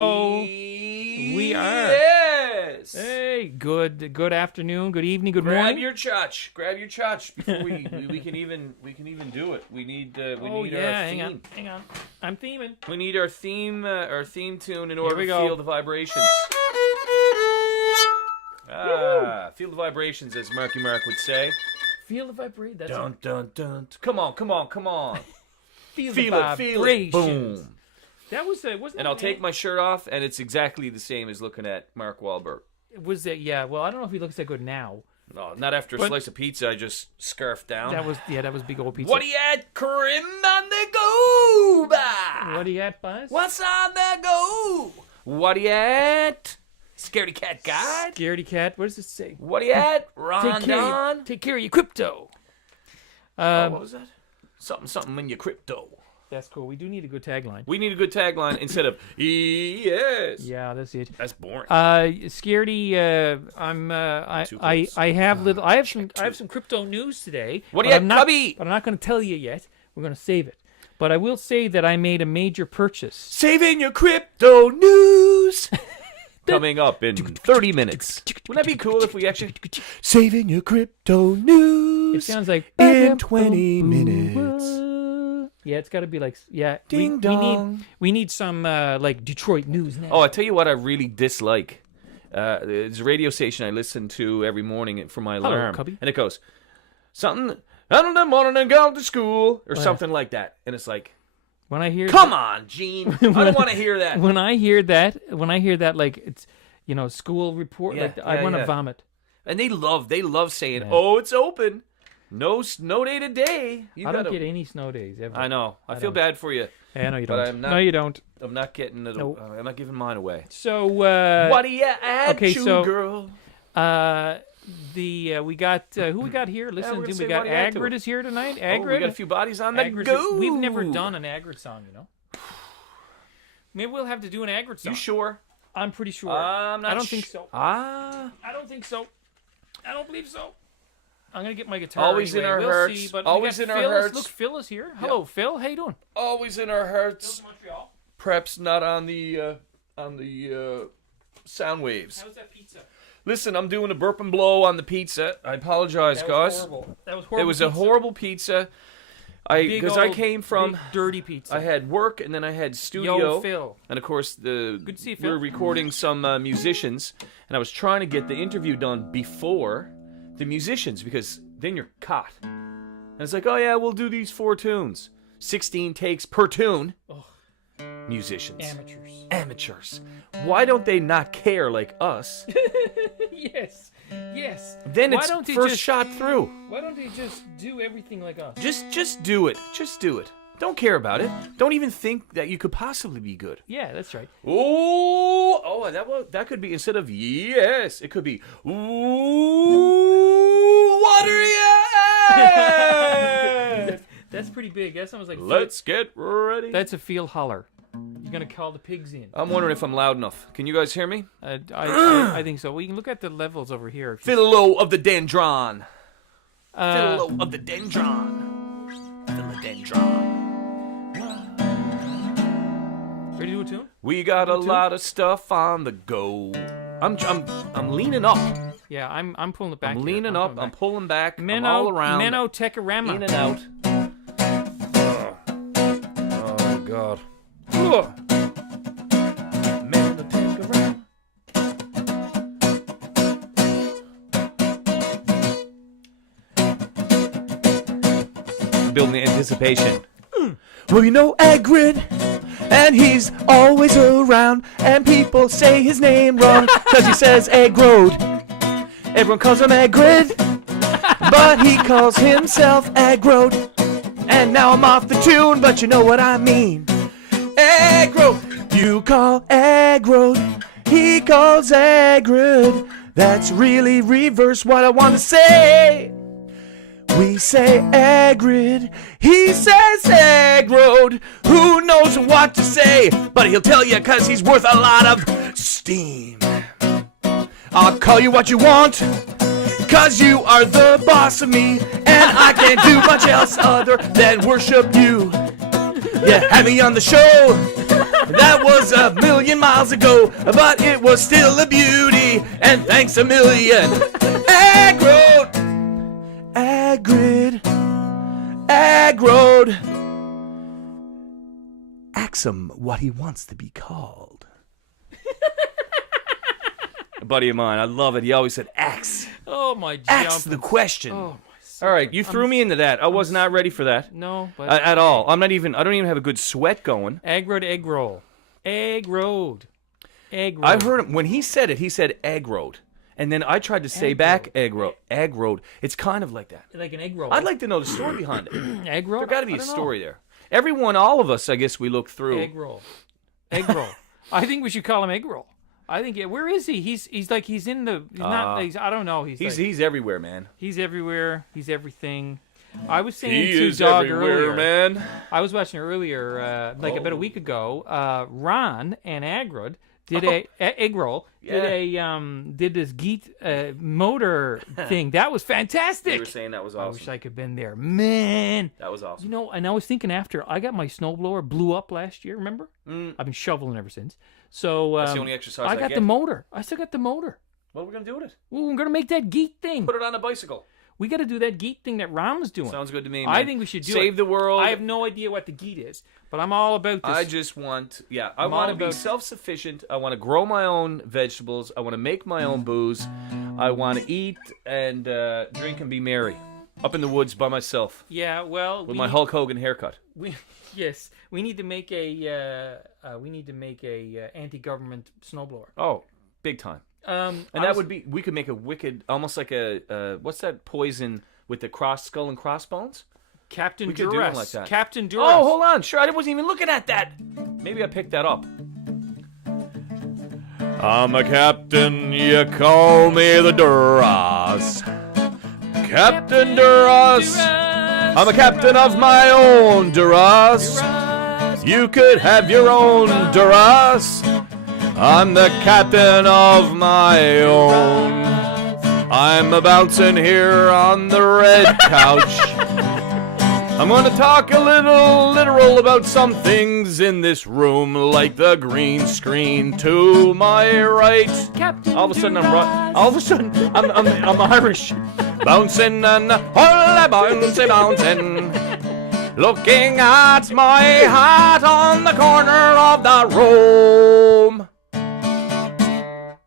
Oh, we are. Yes. Hey, good afternoon, good evening, good morning. Grab your chutch before we can even do it. We need our theme. Hang on. I'm theming. We need our theme tune in order to feel the vibrations. Feel the vibrations, as Marky Mark would say. Feel the vibration. That's dun dun dun. Come on. Feel it. Boom. That was wasn't. And I'll take my shirt off, and it's exactly the same as looking at Mark Wahlberg. Was that? Yeah. Well, I don't know if he looks that good now. No, not after a slice of pizza I just scarfed down. That was big old pizza. What do you at, Krim on the go, ba? What do you at, Buzz? What's on the go? What do you at? Scaredy cat guide? Scaredy cat. What does it say? What do you at? Rondon? Take care of your crypto. What was that? Something in your crypto. That's cool. We do need a good tagline. We need a good tagline instead of yes. Yeah, that's it. That's boring. Scaredy, I have some crypto news today. What do you have, Cubby? But I'm not going to tell you yet. We're going to save it. But I will say that I made a major purchase. Saving your crypto news. Coming up in 30 minutes. Wouldn't that be cool if we actually saving your crypto news? It sounds like in 20 minutes. Yeah, it's got to be like Ding dong. We need some like Detroit news now. Oh, I tell you what, I really dislike. It's a radio station I listen to every morning for my alarm. Hello, Cubby. And it goes something. I don't know, morning and go to school or something like that. And it's like, when I hear, come on, Gene, I don't want to hear that. When I hear that, like it's school report, I want to vomit. And they love saying, "Oh, it's open." No snow day today. I don't get any snow days ever. I know. I feel bad for you. Yeah, no, you don't. But I'm not, no, you don't. I'm not getting it. Nope. I'm not giving mine away. So, what do you add, girl? We got who we got here? Listen, we got WhatRUat is here tonight. WhatRUat. We got a few bodies on the go. We've never done an WhatRUat song, Maybe we'll have to do an WhatRUat song. You sure? I'm pretty sure. I'm not. I don't think so. I don't think so. I don't believe so. I'm gonna get my guitar. Always anyway. in our hearts. See, but always in our hearts. Look, Phil is here. Hello, Phil. How you doing? Always in our hearts. Montreal. Perhaps not on the sound waves. How's that pizza? Listen, I'm doing a burp and blow on the pizza. I apologize, guys. That was horrible. It was a horrible pizza. Because I came from big, dirty pizza. I had work and then I had studio. Yo, Phil. And of course Good to see you, Phil. we were recording some musicians, and I was trying to get the interview done before the musicians because then you're caught. And it's like, oh yeah, we'll do these 4 tunes, 16 takes per tune. Ugh. Musicians, amateurs. Why don't they not care like us? Yes. Then it's first shot through. Why don't they just do everything like us? Just do it. Just do it. Don't care about it. Don't even think that you could possibly be good. Yeah, that's right. Oh, that could be, instead of yes, it could be WhatRUat. That's pretty big. That sounds like. Let's get ready. That's a field holler. You're gonna call the pigs in. I'm wondering if I'm loud enough. Can you guys hear me? I think so. Well, you can look at the levels over here. Fiddle of the dendron. Fiddle of the dendron. Philodendron. Ready to do a tune? We got a lot of stuff on the go. I'm leaning up. Yeah, I'm pulling it back. I'm leaning up. I'm pulling back. I'm all all around. Menno Tekorama. In and out. Oh God. Menno Tekorama. Building the anticipation. Well, you know WhatRUat, and he's always around, and people say his name wrong, cause he says WhatRUat. Everyone calls him WhatRUat, but he calls himself WhatRUat. And now I'm off the tune, but you know what I mean. WhatRUat, you call WhatRUat, he calls WhatRUat. That's really reverse what I want to say. We say WhatRUat, he says WhatRUat. Who knows what to say, but he'll tell you cause he's worth a lot of steam. I'll call you what you want, cause you are the boss of me, and I can't do much else other than worship you. Yeah, have me on the show, That was a million miles ago, but it was still a beauty. And thanks a million. Egg Road. Agrid. Egg Road. Ask him what he wants to be called. A buddy of mine, I love it. He always said, axe. Oh, my Ask the question. Oh, all right, you threw me into that. I was not ready for that. No, but at all. I don't even have a good sweat going. Egg Road, egg roll. Egg Road. Egg Road. I heard him when he said it. He said Egg Road, and then I tried to say back Egg Road. Egg Road. It's kind of like that. Like an egg roll. I'd like to know the story behind it. Egg roll. There got to be a story there. Everyone, all of us, I guess we look through. Egg roll. Egg roll. I think we should call him egg roll. I think. Where is he? He's in the. He's not. I don't know. He's everywhere, man. He's everywhere. He's everything. I was saying he to is Dog everywhere, earlier, man. I was watching earlier, about a week ago. Ron and Agrod did egg roll. Did this Geet motor thing. That was fantastic. You were saying that was awesome. I wish I could have been there, man. That was awesome. You know, and I was thinking after I got my snowblower blew up last year. Remember? I've been shoveling ever since. So that's the only exercise I got get. the motor. I still got the motor. What are we gonna do with it? Well, we're gonna make that Geet thing. Put it on a bicycle. We got to do that Geet thing that Ron was doing. Sounds good to me, man. I think we should do Save the world. I have no idea what the Geet is, but I'm all about this. I just want, I want to be self-sufficient. I want to grow my own vegetables. I want to make my own booze. I want to eat and drink and be merry. Up in the woods by myself. Yeah, well, with my Hulk Hogan haircut. We need to make a anti-government snowblower. Oh, big time. And that would be, we could make a wicked, almost like a what's that poison with the skull and crossbones? Captain We could do Duress. one like that. Captain Duress. Oh, hold on. Sure, I wasn't even looking at that. Maybe I picked that up. I'm a captain, you call me the Duras. Captain Duras. I'm a captain of my own Duras. You could have your own Duras. I'm the captain of my own. I'm a bouncing here on the red couch. I'm going to talk a little literal about some things in this room, like the green screen to my right. Captain All of a sudden, I'm Irish. Bouncing and bouncing. Looking at my hat on the corner of the room.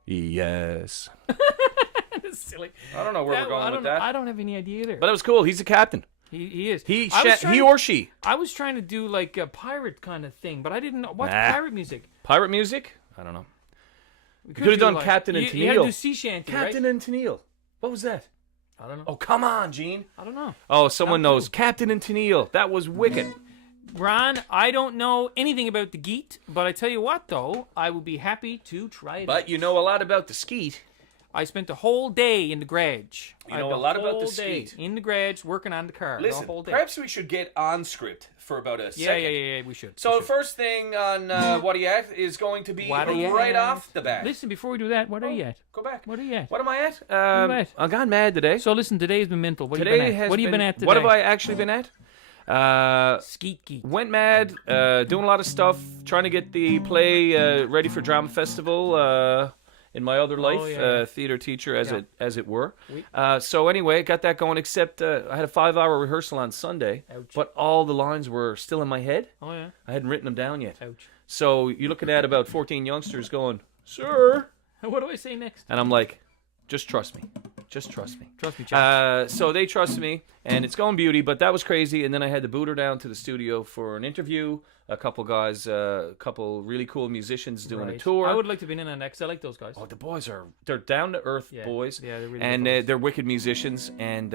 Yes. Silly. I don't know where we're going with that. I don't have any idea either. But it was cool. He's a captain. He is. He or she. I was trying to do like a pirate kind of thing, but I didn't know. What's pirate music? Pirate music? I don't know. We could have done like, Captain and Tennille. You had to do sea shanty, Captain and Tennille. What was that? I don't know. Oh, come on, Gene. I don't know. Oh, someone knows. Captain and Tennille. That was wicked. Ron, I don't know anything about the Geet, but I tell you what, though, I would be happy to try it. But you know a lot about the skeet. I spent the whole day in the garage. You know a lot about the skeet. In the garage, working on the car. Listen, the whole day. Perhaps we should get on script for about a second. Yeah, we should. So the first thing on WhatRUat is going to be right off the bat. Listen, before we do that, what are you at? Go back. What are you at? What am I at? I got mad today. So listen, today's been mental. What have you been at today? What have I actually been at? Skeet Geek. Went mad, doing a lot of stuff, trying to get the play ready for drama festival in my other life, theater teacher as it were. So anyway, got that going, except I had a 5-hour rehearsal on Sunday. Ouch. But all the lines were still in my head. Oh yeah. I hadn't written them down yet. Ouch. So you're looking at about 14 youngsters going, "Sir." What do I say next? And I'm like, just trust me. Just trust me. Trust me, Chuck. So they trust me, and it's going beauty, but that was crazy. And then I had to boot her down to the studio for an interview. A couple guys, a couple really cool musicians doing a tour. I would like to be in on that because I like those guys. Oh, the boys they're down-to-earth boys. Yeah, they're really and good they're wicked musicians. And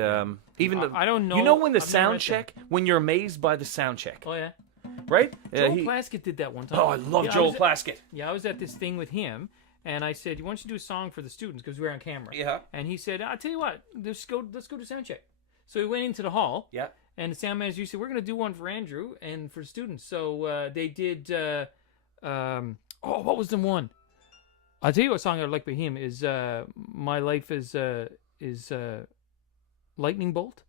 even I don't know. You know when the sound check, when you're amazed by the sound check. Oh, yeah. Right? Joel Plaskett did that one time. Oh, I love Joel Plaskett. Yeah, I was at this thing with him. And I said, why don't you do a song for the students? Because we were on camera. Yeah. And he said, I'll tell you what, let's go to sound check. So we went into the hall. Yeah. And the sound manager said, we're going to do one for Andrew and for students. So they did, what was the one? I'll tell you what song I like by him is My Life is Lightning Bolt.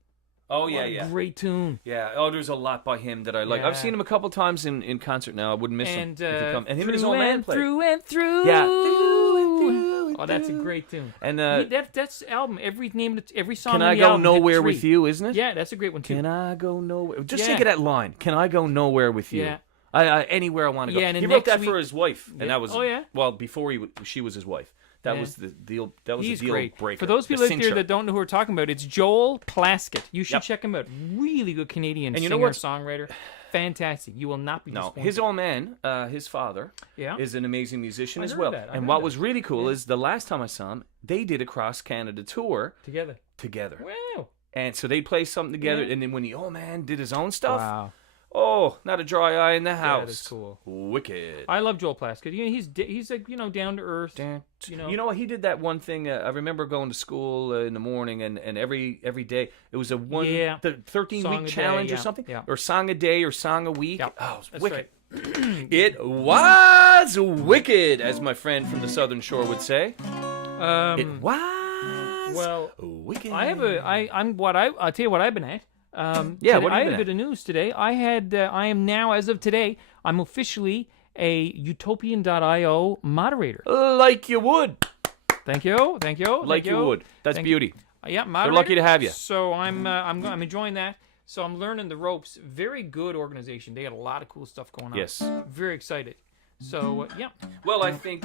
Oh, yeah, What a yeah. great tune. Yeah. Oh, there's a lot by him that I like. I've Yeah. seen him a couple times in concert now. I wouldn't miss him. And if he come. And him and his Through old man and play. Through and through. Yeah. Through and through and Oh, that's a through. great tune. And That's album. Every song. Can on I the Go album had Nowhere 3. with You, isn't it? Yeah, that's a great one too. Can I go nowhere? Just Yeah. think of that line. Can I go nowhere with you? Yeah. I anywhere I want to go. Yeah, and he then wrote next that for week- his wife, and Yeah. that was Oh, yeah? well before she was his wife. That Yeah. was the deal. That was He's the deal great. breaker. For those the people out there cincher. that don't know who we're talking about, it's Joel Plaskett. You should Yep. check him out. Really good Canadian And you singer, know what's- songwriter. Fantastic. You will not be No, disappointed. his old man, his father, Yeah. is an amazing musician I as heard well. that. I And heard what that. was really cool is the last time I saw him, they did a cross Canada tour Together. together. Wow. And so they played something together. Yeah. And then when the old man did his own stuff, Wow. oh, not a dry eye in the house. That is cool. Wicked. I love Joel Plaskett. He's like, down to earth. You know. know what? He did that one thing. I remember going to school in the morning, and every day it was a Yeah. the 13-week Song a challenge day, or yeah, something, yeah. or song a day or song a week. Yeah, Oh, it was that's wicked. right. It was wicked, as my friend from the Southern Shore would say. It was Well, wicked. I'll tell you what I've been at. Yeah, today, what have I you had a been bit of news today. I am now, as of today, I'm officially a Utopian.io moderator. like you would, Thank you. like you would. That's Thank beauty. Yeah, moderator. lucky to have you. So I'm enjoying that. So I'm learning the ropes. Very good organization. They got a lot of cool stuff going on. Yes. Very excited. So yeah. Well, I think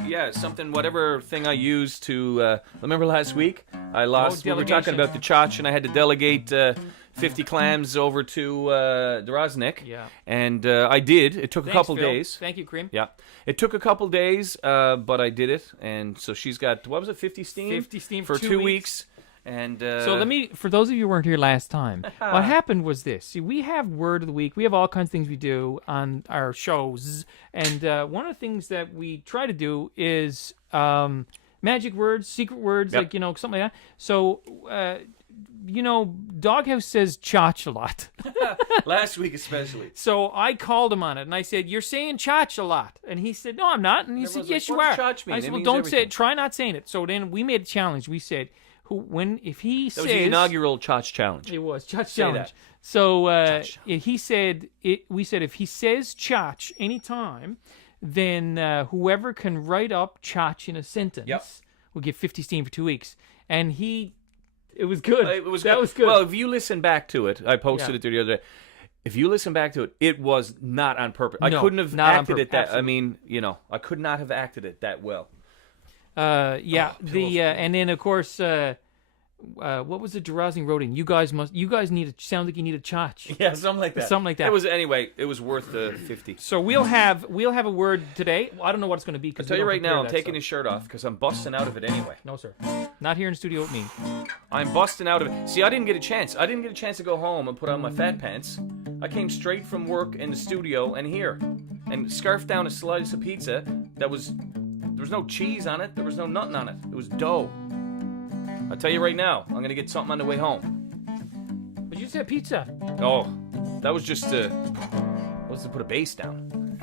whatever thing I used to. Remember last week I lost. We were talking delegation. about the chotch, and I had to delegate 50 clams over to Droznik. Yeah. And I did. It took a Thanks, couple Phil. days. Thank you, Cream. Yeah. It took a couple days, but I did it, and so she's got 50 steam? 50 steam for for 2 2 weeks. weeks. And So for those of you who weren't here last time, what happened was this. See, we have Word of the Week. We have all kinds of things we do on our shows. And one of the things that we try to do is magic words, secret words, Yep. like, something like that. So, Doghouse says chotch a lot. last week especially. So I called him on it, and I said, "You're saying chotch a lot," and he said, "No, I'm not." And he said, Everyone's "Yes, like, you "What are." does chotch mean? I It said, "Well, means don't say everything." it. Try not saying it." So then we made a challenge. We said, if he That says was the inaugural chotch challenge. it was chotch Say challenge. that. So Chotch challenge. he said we said if he says chotch anytime, then whoever can write up chotch in a sentence Yep. will get 50 steam for 2 weeks. And it was good. It was that good. was good. Well, if you listen back to it, I posted Yeah. it the other day. If you listen back to it, it was not on purpose. I No, couldn't have not on acted it purpose. that. I mean, I could not have acted it that well. Yeah. pillows. And then of course, what was it? DeRozing wrote in. You guys need a. Sounds like you need a chotch. Yeah, something like that. Something like that. It was worth the 50. So we'll have a word today. Well, I don't know what it's going to be. I'll Because tell you right now, I'm taking his shirt off because I'm busting out of it anyway. No, sir. Not here in studio with me. I'm busting out of it. See, I didn't get a chance. I didn't get a chance to go home and put on my fat pants. I came straight from work in the studio and here, and scarfed down a slice of pizza there was no cheese on it. There was no nothing on it. It was dough. I'll tell you right now, I'm gonna get something on the way home. But you said pizza. Oh, that was just to put a bass down.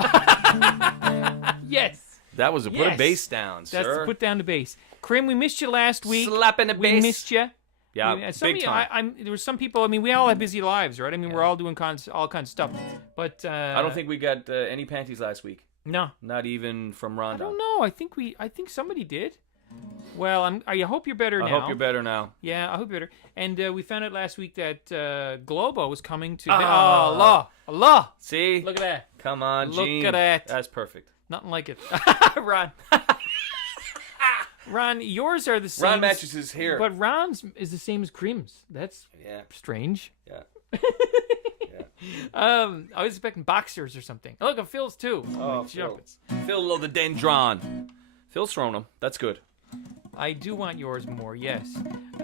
Yes. That was to put a Yes. bass down, sir. That's to put down the bass. Krim, we missed you last week. Slapping the We bass. missed you. Yeah, Some big of you, time. there were some people. I mean, we all have busy lives, right? I mean, we're all doing all kinds of stuff. But I don't think we got any panties last week. no. Not even from I Rhonda. don't know. I think somebody did. Well, I hope you're better now. I hope you're better now. Yeah, I hope you're better. And we found out last week that Globo was coming to. Ah. Allah! See? Look at that. Come on, Look Gene. at that. That's perfect. Nothing like it. Ron. Ron, yours are the same. Ron matches his hair. But Ron's is the same as Cream's. That's Yeah, strange. yeah. I was expecting boxers or something. Oh, look at Phil's too. Oh, Jumpets. Phil the dendron. Phil's thrown him. That's good. I do want yours more. Yes.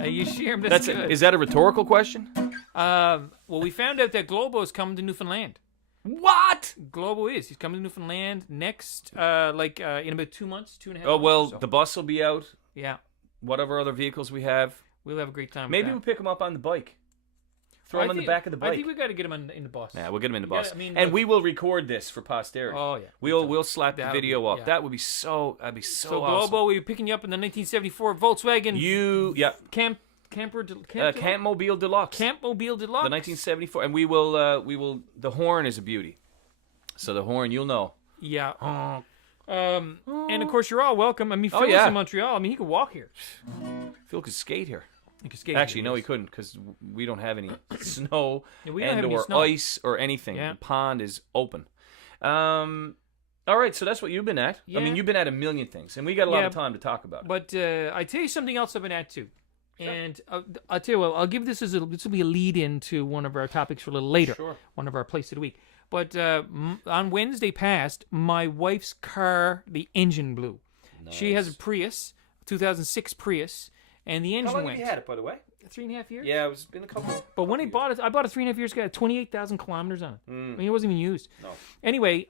You share them. That's good. Is that a rhetorical question? Well, we found out that Globo is coming to Newfoundland. What? Globo is. He's coming to Newfoundland next, in about 2 months, 2.5 months. Oh, well, or so. the bus will be out. Yeah. Whatever other vehicles we have. We'll have a great time. Maybe with we'll that. pick him up on the bike. Throw him on the back of the bike. I think we got to get him in the bus. Yeah, we'll get him in the We gotta- bus. I mean, and look- we will record this for posterity. Oh, yeah. We'll slap the That'll video be- up. yeah. That would be so. That'd be so So awesome. Globo, we were picking you up in the 1974 Volkswagen Yeah. Camp Camp Mobile Deluxe. Camp Mobile Deluxe. The 1974, and we will. The horn is a beauty. So the horn, you'll know. Yeah. And of course, you're all welcome. I mean, Phil is in Montreal. I mean, he could walk here. Phil could skate here. He could skate. Actually, no, he couldn't because we don't have any snow snow. ice or anything. Yeah. The pond is open. All right, so that's what you've been at. Yeah. I mean, you've been at a million things, and we got a lot of time to talk about it. But I tell you something else I've been at too. Sure. And I'll tell you what, I'll give this this will be a lead into one of our topics for a little later. Sure. One of our Place of the Week. But on Wednesday past, my wife's car, the engine blew. Nice. She has a Prius, 2006 Prius, and the engine went. How long have you had it, by the way? 3.5 years? Yeah, it's been a couple. But when I bought it 3.5 years ago, it had 28,000 kilometers on it. I mean, it wasn't even used. No. Anyway,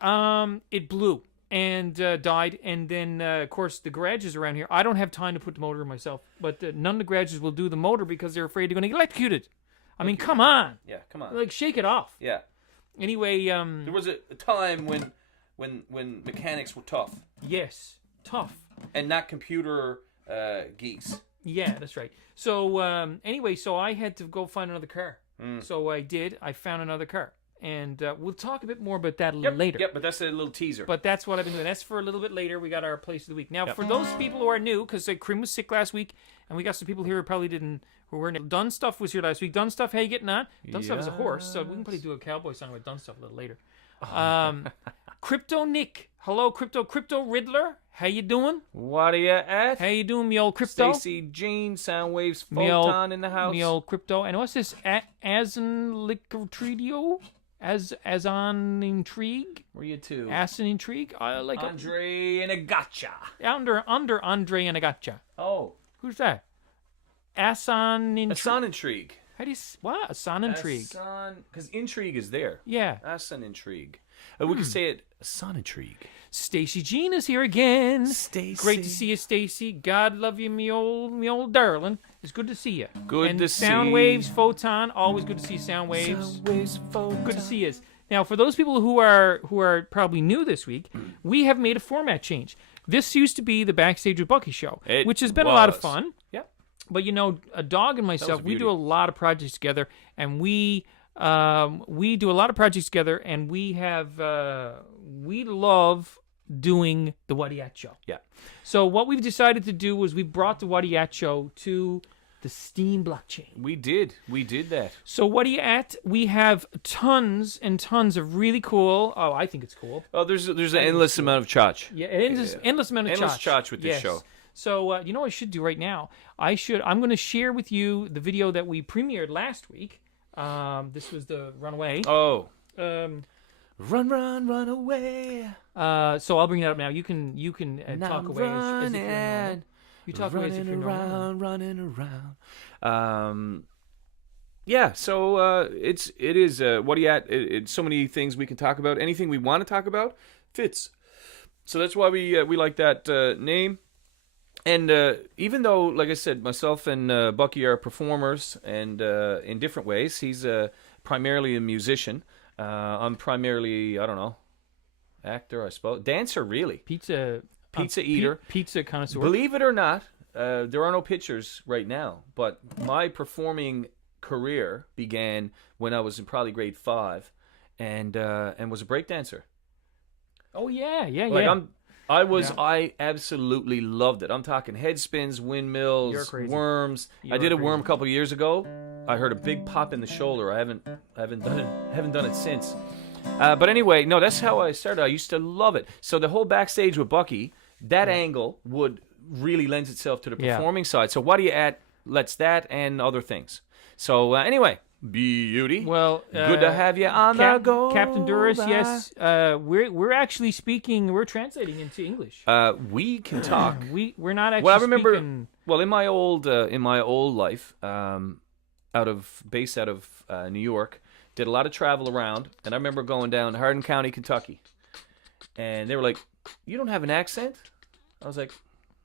it blew and died. And then, of course, the garages around here, I don't have time to put the motor in myself. But none of the garages will do the motor because they're afraid they're going to get electrocuted. I mean, come on. Yeah, come on. Like, shake it off. Yeah. Anyway, there was a time when mechanics were tough. Yes, tough. And not computer geeks. Yeah, that's right. So anyway, so I had to go find another car. So I did. I found another car. And we'll talk a bit more about that later. Yep, but that's a little teaser. But that's what I've been doing. That's for a little bit later. We got our Place of the Week. Now, for those people who are new, because Krim was sick last week, and we got some people here who probably who weren't. Dun Stuff was here last week. Dun Stuff, how you getting on? Dun Stuff is a horse, so we can probably do a cowboy song with Dun Stuff a little later. Crypto Nick. Hello, Crypto Riddler. How you doing? What are you at? How you doing, me old Crypto? Stacy Jean, Soundwaves, Photon in the house. Me old Crypto. And what's this? Asenlicotridio? As on Intrigue? Where you two? Asin Intrigue? Like Andre and a gotcha. Under Andre and a gotcha. Oh. Who's that? Asan Intrigue. Asan Intrigue. How do you... What? Asan Intrigue. Because Intrigue is there. Yeah. Asan Intrigue. We could say it Asan Intrigue. Stacy Jean is here again. Stacy. Great to see you, Stacy. God love you, me old darling. It's good to see you. Good to see. Soundwaves, Photon, always good to see Soundwaves. Soundwaves, Photon. Good to see you. Now, for those people who are probably new this week, we have made a format change. This used to be the Backstage with Bucky show, which has been a lot of fun. Yep. But you know, a dog and myself, we do a lot of projects together, and we do a lot of projects together, and we love doing the WhatRUat show. Yeah. So what we've decided to do was we brought the WhatRUat show to the Steem blockchain. We did that. So WhatRUat, we have tons and tons of really cool. Oh, I think it's cool. Oh, there's an endless amount of chotch. Yeah, endless amount of endless chotch with this show. So you know what I should do right now? I'm going to share with you the video that we premiered last week. This was the Runaway. Oh. Run away. So I'll bring it up now. You can talk away as if you're running. You talk away as if you're running around. Yeah. So it is WhatRUat. It's so many things we can talk about. Anything we want to talk about fits. So that's why we like that name. And even though, like I said, myself and Bucky are performers and in different ways. He's primarily a musician. I'm primarily, I don't know, actor, I suppose. Dancer, really. Pizza eater. Pizza connoisseur. Believe it or not, there are no pictures right now, but my performing career began when I was in probably grade 5 and was a breakdancer. Oh, yeah. I absolutely loved it. I'm talking head spins, windmills, worms. I did a worm a couple of years ago. I heard a big pop in the shoulder. I haven't done it since. But anyway, no, that's how I started. I used to love it. So the whole Backstage with Bucky, that angle would really lends itself to the performing side. So WhatRUat lets that and other things. So anyway, beauty. Well, good to have you on the go, Captain Duras. Yes, we're actually speaking. We're translating into English. We can talk. We're not actually. Well, I remember. Speaking... Well, in my old life, based out of New York, did a lot of travel around, and I remember going down to Hardin County, Kentucky, and they were like, "You don't have an accent?" I was like,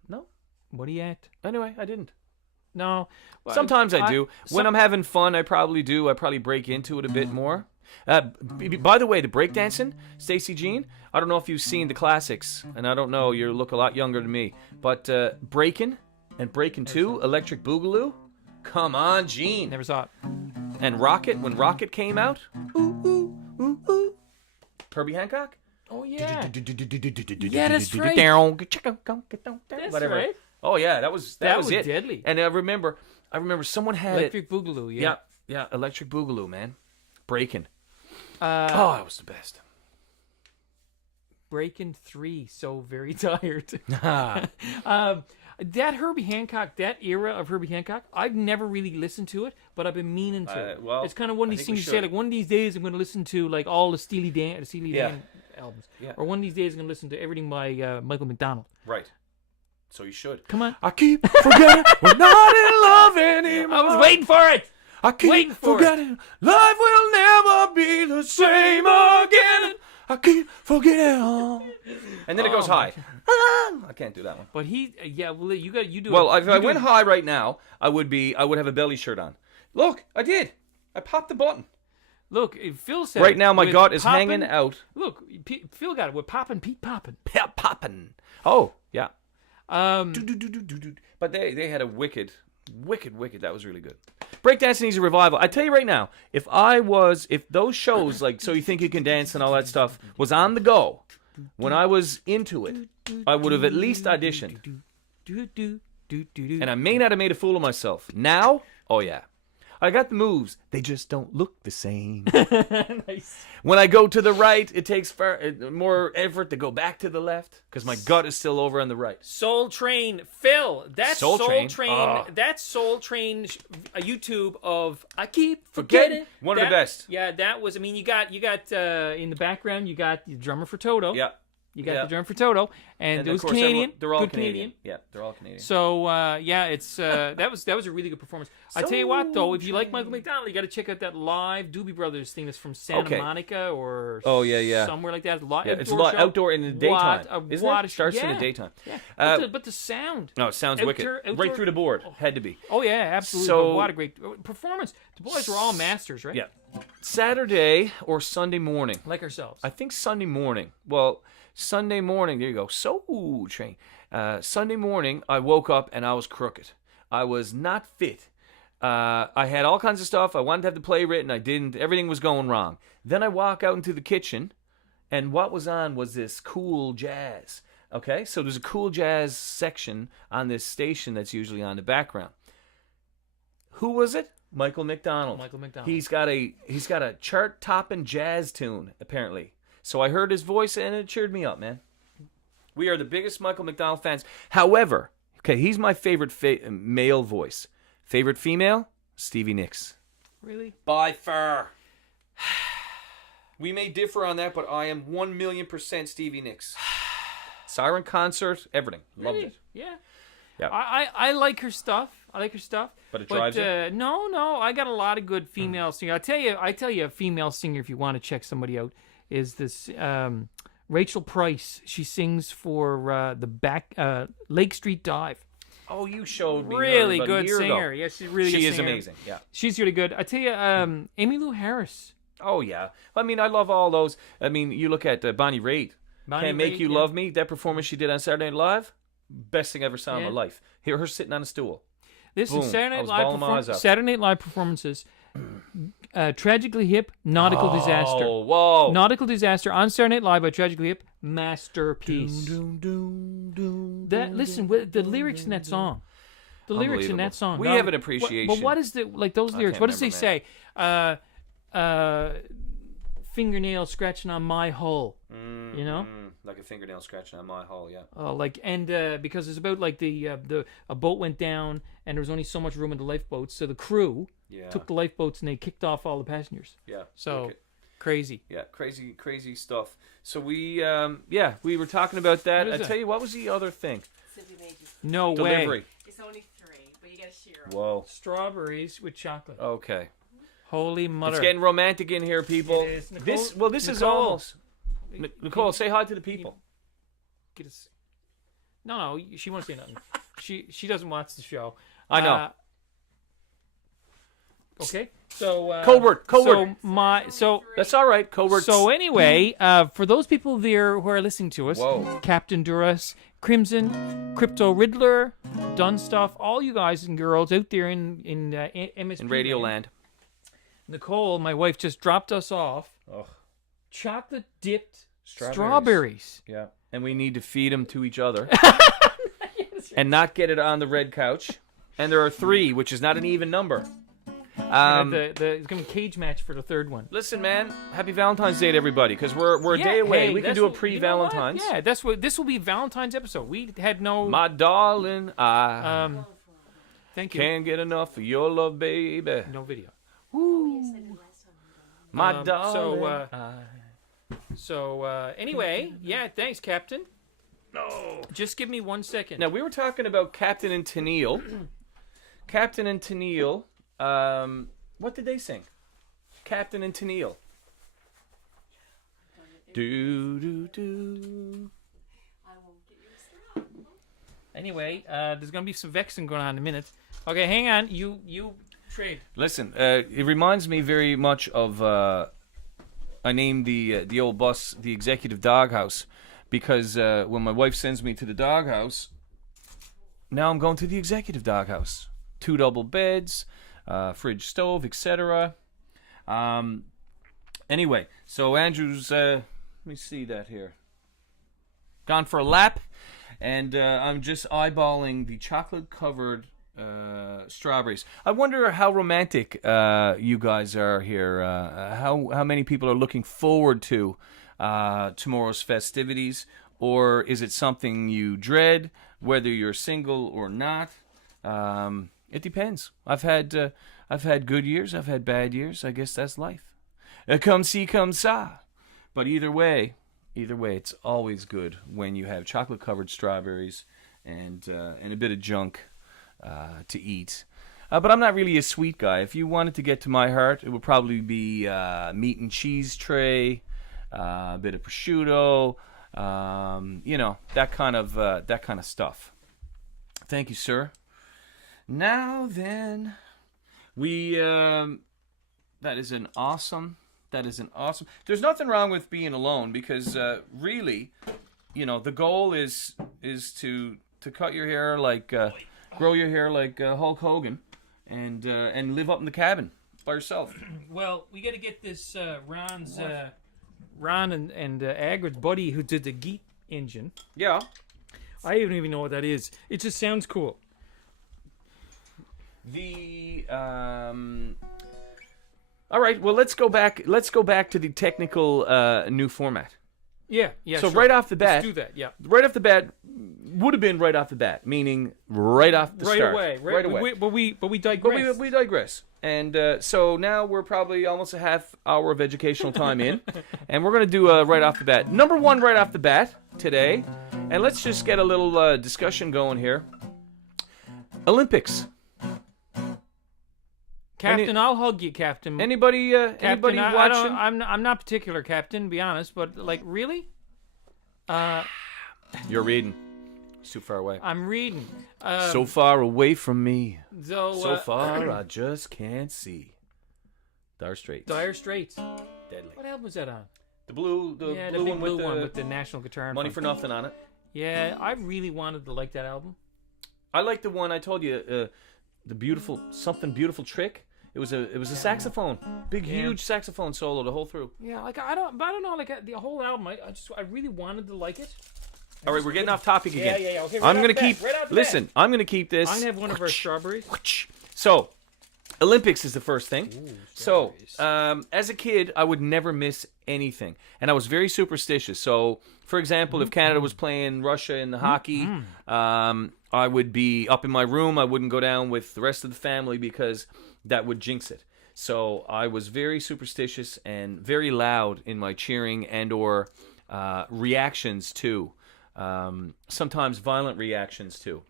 "No." WhatRUat? Anyway, I didn't. No. Well, sometimes I do. When I'm having fun, I probably do. I probably break into it a bit more. By the way, the breakdancing, Stacy Jean, I don't know if you've seen the classics, and I don't know, you look a lot younger than me, but Breakin' and Breakin' 2, Electric Boogaloo, Come on, Gene. Never saw it. And Rocket, when Rocket came out, Herbie Hancock. Oh yeah. Yeah, that's right. That's Whatever. right. Oh yeah, that was it. Deadly. And I remember someone had Electric Boogaloo. Yeah. Yeah, Electric Boogaloo, man. Breaking. Uh, Oh, that was the best. Breaking 3. So very tired. That Herbie Hancock, that era of Herbie Hancock, I've never really listened to it, but I've been meaning to. Well, it's kind of one of these things you say, like, one of these days I'm going to listen to, like, all the Steely Dan albums. Yeah. Or one of these days I'm going to listen to everything by Michael McDonald. Right. So you should. Come on. I keep forgetting we're not in love anymore. I was waiting for it. I keep forgetting life will never be the same again. I keep forgetting. And then it goes high. I can't do that one. But you do. Well, if I went high right now, I would have a belly shirt on. Look, I did. I popped the button. Look, Phil said. Right now, my with gut is poppin', hanging out. Look, Phil got it. We're popping, Pete popping. Popping. Oh, yeah. Um, But they had a wicked. That was really good. Breakdancing needs a revival. I tell you right now, if those shows like So You Think You Can Dance and all that stuff was on the go when I was into it, I would have at least auditioned. And I may not have made a fool of myself. Now, oh yeah. I got the moves. They just don't look the same. Nice. When I go to the right, it takes more effort to go back to the left because my gut is still over on the right. Soul Train, Phil. That's Soul Train. That's Soul Train. A YouTube of I keep forgetting. One of the best. Yeah, that was. I mean, you got in the background. You got the drummer for Toto. Yeah. You got the drummer for Toto, and it was Canadian. They're all good Canadian. Yeah, they're all Canadian. So it's that was a really good performance. I tell you what, though, if you like Michael McDonald, you got to check out that live Doobie Brothers thing that's from Santa Monica or somewhere like that. It's a lot outdoor in the daytime. Isn't it? It starts in the daytime. Yeah. But the sound. No, it sounds wicked. Right through the board. Had to be. Oh yeah, absolutely. So, what a great performance. The boys were all masters, right? Yeah. Saturday or Sunday morning. Like ourselves. I think Sunday morning. Well, Sunday morning, there you go. Soul Train. Sunday morning, I woke up and I was crooked. I was not fit. I had all kinds of stuff. I wanted to have the play written. I didn't. Everything was going wrong. Then I walk out into the kitchen, and what was on was this cool jazz. Okay, so there's a cool jazz section on this station that's usually on the background. Who was it? Michael McDonald. Michael McDonald. He's got a chart-topping jazz tune apparently. So I heard his voice and it cheered me up, man. We are the biggest Michael McDonald fans. However, okay, he's my favorite male voice. Favorite female? Stevie Nicks. Really? By far. We may differ on that, but I am 1,000,000% Stevie Nicks. Siren concert, everything. Loved it. Yeah. Yeah. I like her stuff. But it drives you? No. I got a lot of good female singers. I tell you a female singer if you want to check somebody out is this Rachel Price. She sings for the Lake Street Dive. Oh, you showed me really her good singer. Ago. Yeah, she's really good. She is singer. amazing. Yeah, she's really good. I tell you, Emmylou Harris. Oh yeah. I mean, I love all those. I mean, you look at Bonnie Raitt. Can't Make You Love Me. That performance she did on Saturday Night Live, best thing I ever saw in my life. Hear her sitting on a stool. Listen, Saturday Night Live performances. Tragically Hip, Nautical Disaster. Whoa. Nautical Disaster on Saturday Night Live by Tragically Hip, masterpiece. Listen, the lyrics in that song. The lyrics in that song. We have an appreciation. But what is those lyrics? What does they say? Fingernail scratching on my hull. You know? Like a fingernail scratching on my hull, yeah. Because it's about like a boat went down and there was only so much room in the lifeboats, so the crew took the lifeboats and they kicked off all the passengers. Yeah. So crazy. Yeah, crazy stuff. So we were talking about that. I tell you, what was the other thing? No Delivery. way. It's only 3, but you gotta share them. Whoa. Strawberries with chocolate. Okay. Holy mother. It's getting romantic in here, people. It is. This is almost. Nicole, say hi to the people. Get us. No, she won't say nothing. She doesn't watch the show. I know. Okay. So code word. So that's all right. Code word. So anyway, for those people there who are listening to us, Captain Duras, Crimson, Crypto Riddler, done stuff. All you guys and girls out there in MSP In Radio land. Land. Nicole, my wife, just dropped us off Oh, chocolate dipped Strawberries. strawberries. yeah. And we need to feed them to each other. And not get it on the red couch. And there are 3, which is not an even number. It's going to be a cage match for the third one. Listen, man. Happy Valentine's Day to everybody, because we're a day away. Hey, We can that's do a what- pre-Valentine's. You know what? Yeah, that's what this will be. Valentine's episode. We had no. My darling, I Thank you. can't get enough of your love, baby. No video. My darling. Anyway, yeah. Thanks, Captain. No. Just give me 1 second. Now, we were talking about Captain and Tennille. Captain and Tennille. What did they sing? Captain and Tennille. Do, do, do. Anyway, there's gonna be some vexing going on in a minute. Okay, hang on. You trade. Listen, it reminds me very much of... I named the old bus the Executive Doghouse because when my wife sends me to the doghouse, now I'm going to the Executive Doghouse. 2 double beds, fridge, stove, etc. Anyway, so Andrew's, let me see that here. Gone for a lap, and I'm just eyeballing the chocolate-covered strawberries. I wonder how romantic you guys are here. How many people are looking forward to tomorrow's festivities, or is it something you dread, whether you're single or not? It depends. I've had good years. I've had bad years. I guess that's life. Come see, come sa. But either way, it's always good when you have chocolate-covered strawberries and a bit of junk to eat. But I'm not really a sweet guy. If you wanted to get to my heart, it would probably be meat and cheese tray, a bit of prosciutto, that kind of stuff. Thank you, sir. Now then, that is an awesome. There's nothing wrong with being alone because really, the goal is to cut your hair like, grow your hair like Hulk Hogan, and live up in the cabin by yourself. Well, we got to get this Ron and Agrid's buddy who did the Geet engine. Yeah. I don't even know what that is. It just sounds cool. All right. Well, let's go back to the technical new format. Yeah. So sure. right off the bat, Let's do that. Yeah. right off the bat would have been right off the bat, meaning right off the start. Right away. But we digress. But we digress. And so now we're probably almost a half hour of educational time in, and we're going to do right off the bat. Number 1 right off the bat today, and let's just get a little discussion going here. Olympics. Captain, I'll hug you, Captain. Anybody Captain, watching? I'm not particular, Captain, to be honest, but like really? You're reading. It's too far away. I'm reading. So far away from me. So far I just can't see. Dire Straits. Dire Straits. Deadly. What album was that on? The blue big one blue with one with the national guitar. in Money front. for Nothing on it. Yeah, I really wanted to like that album. I like the one I told you, the beautiful Something Beautiful Trick. It was a saxophone, huge saxophone solo the whole through. Yeah, like I don't know, like the whole album. I really wanted to like it. All right, we're getting off topic again. Yeah. Okay, I'm gonna keep. Listen, I'm gonna keep this. I'm gonna have one of our strawberries. So, Olympics is the first thing. Ooh, So, strawberries. as a kid, I would never miss anything, and I was very superstitious. So, for example, if Canada was playing Russia in the hockey, I would be up in my room. I wouldn't go down with the rest of the family because that would jinx it. So I was very superstitious and very loud in my cheering and or reactions too. Sometimes violent reactions too.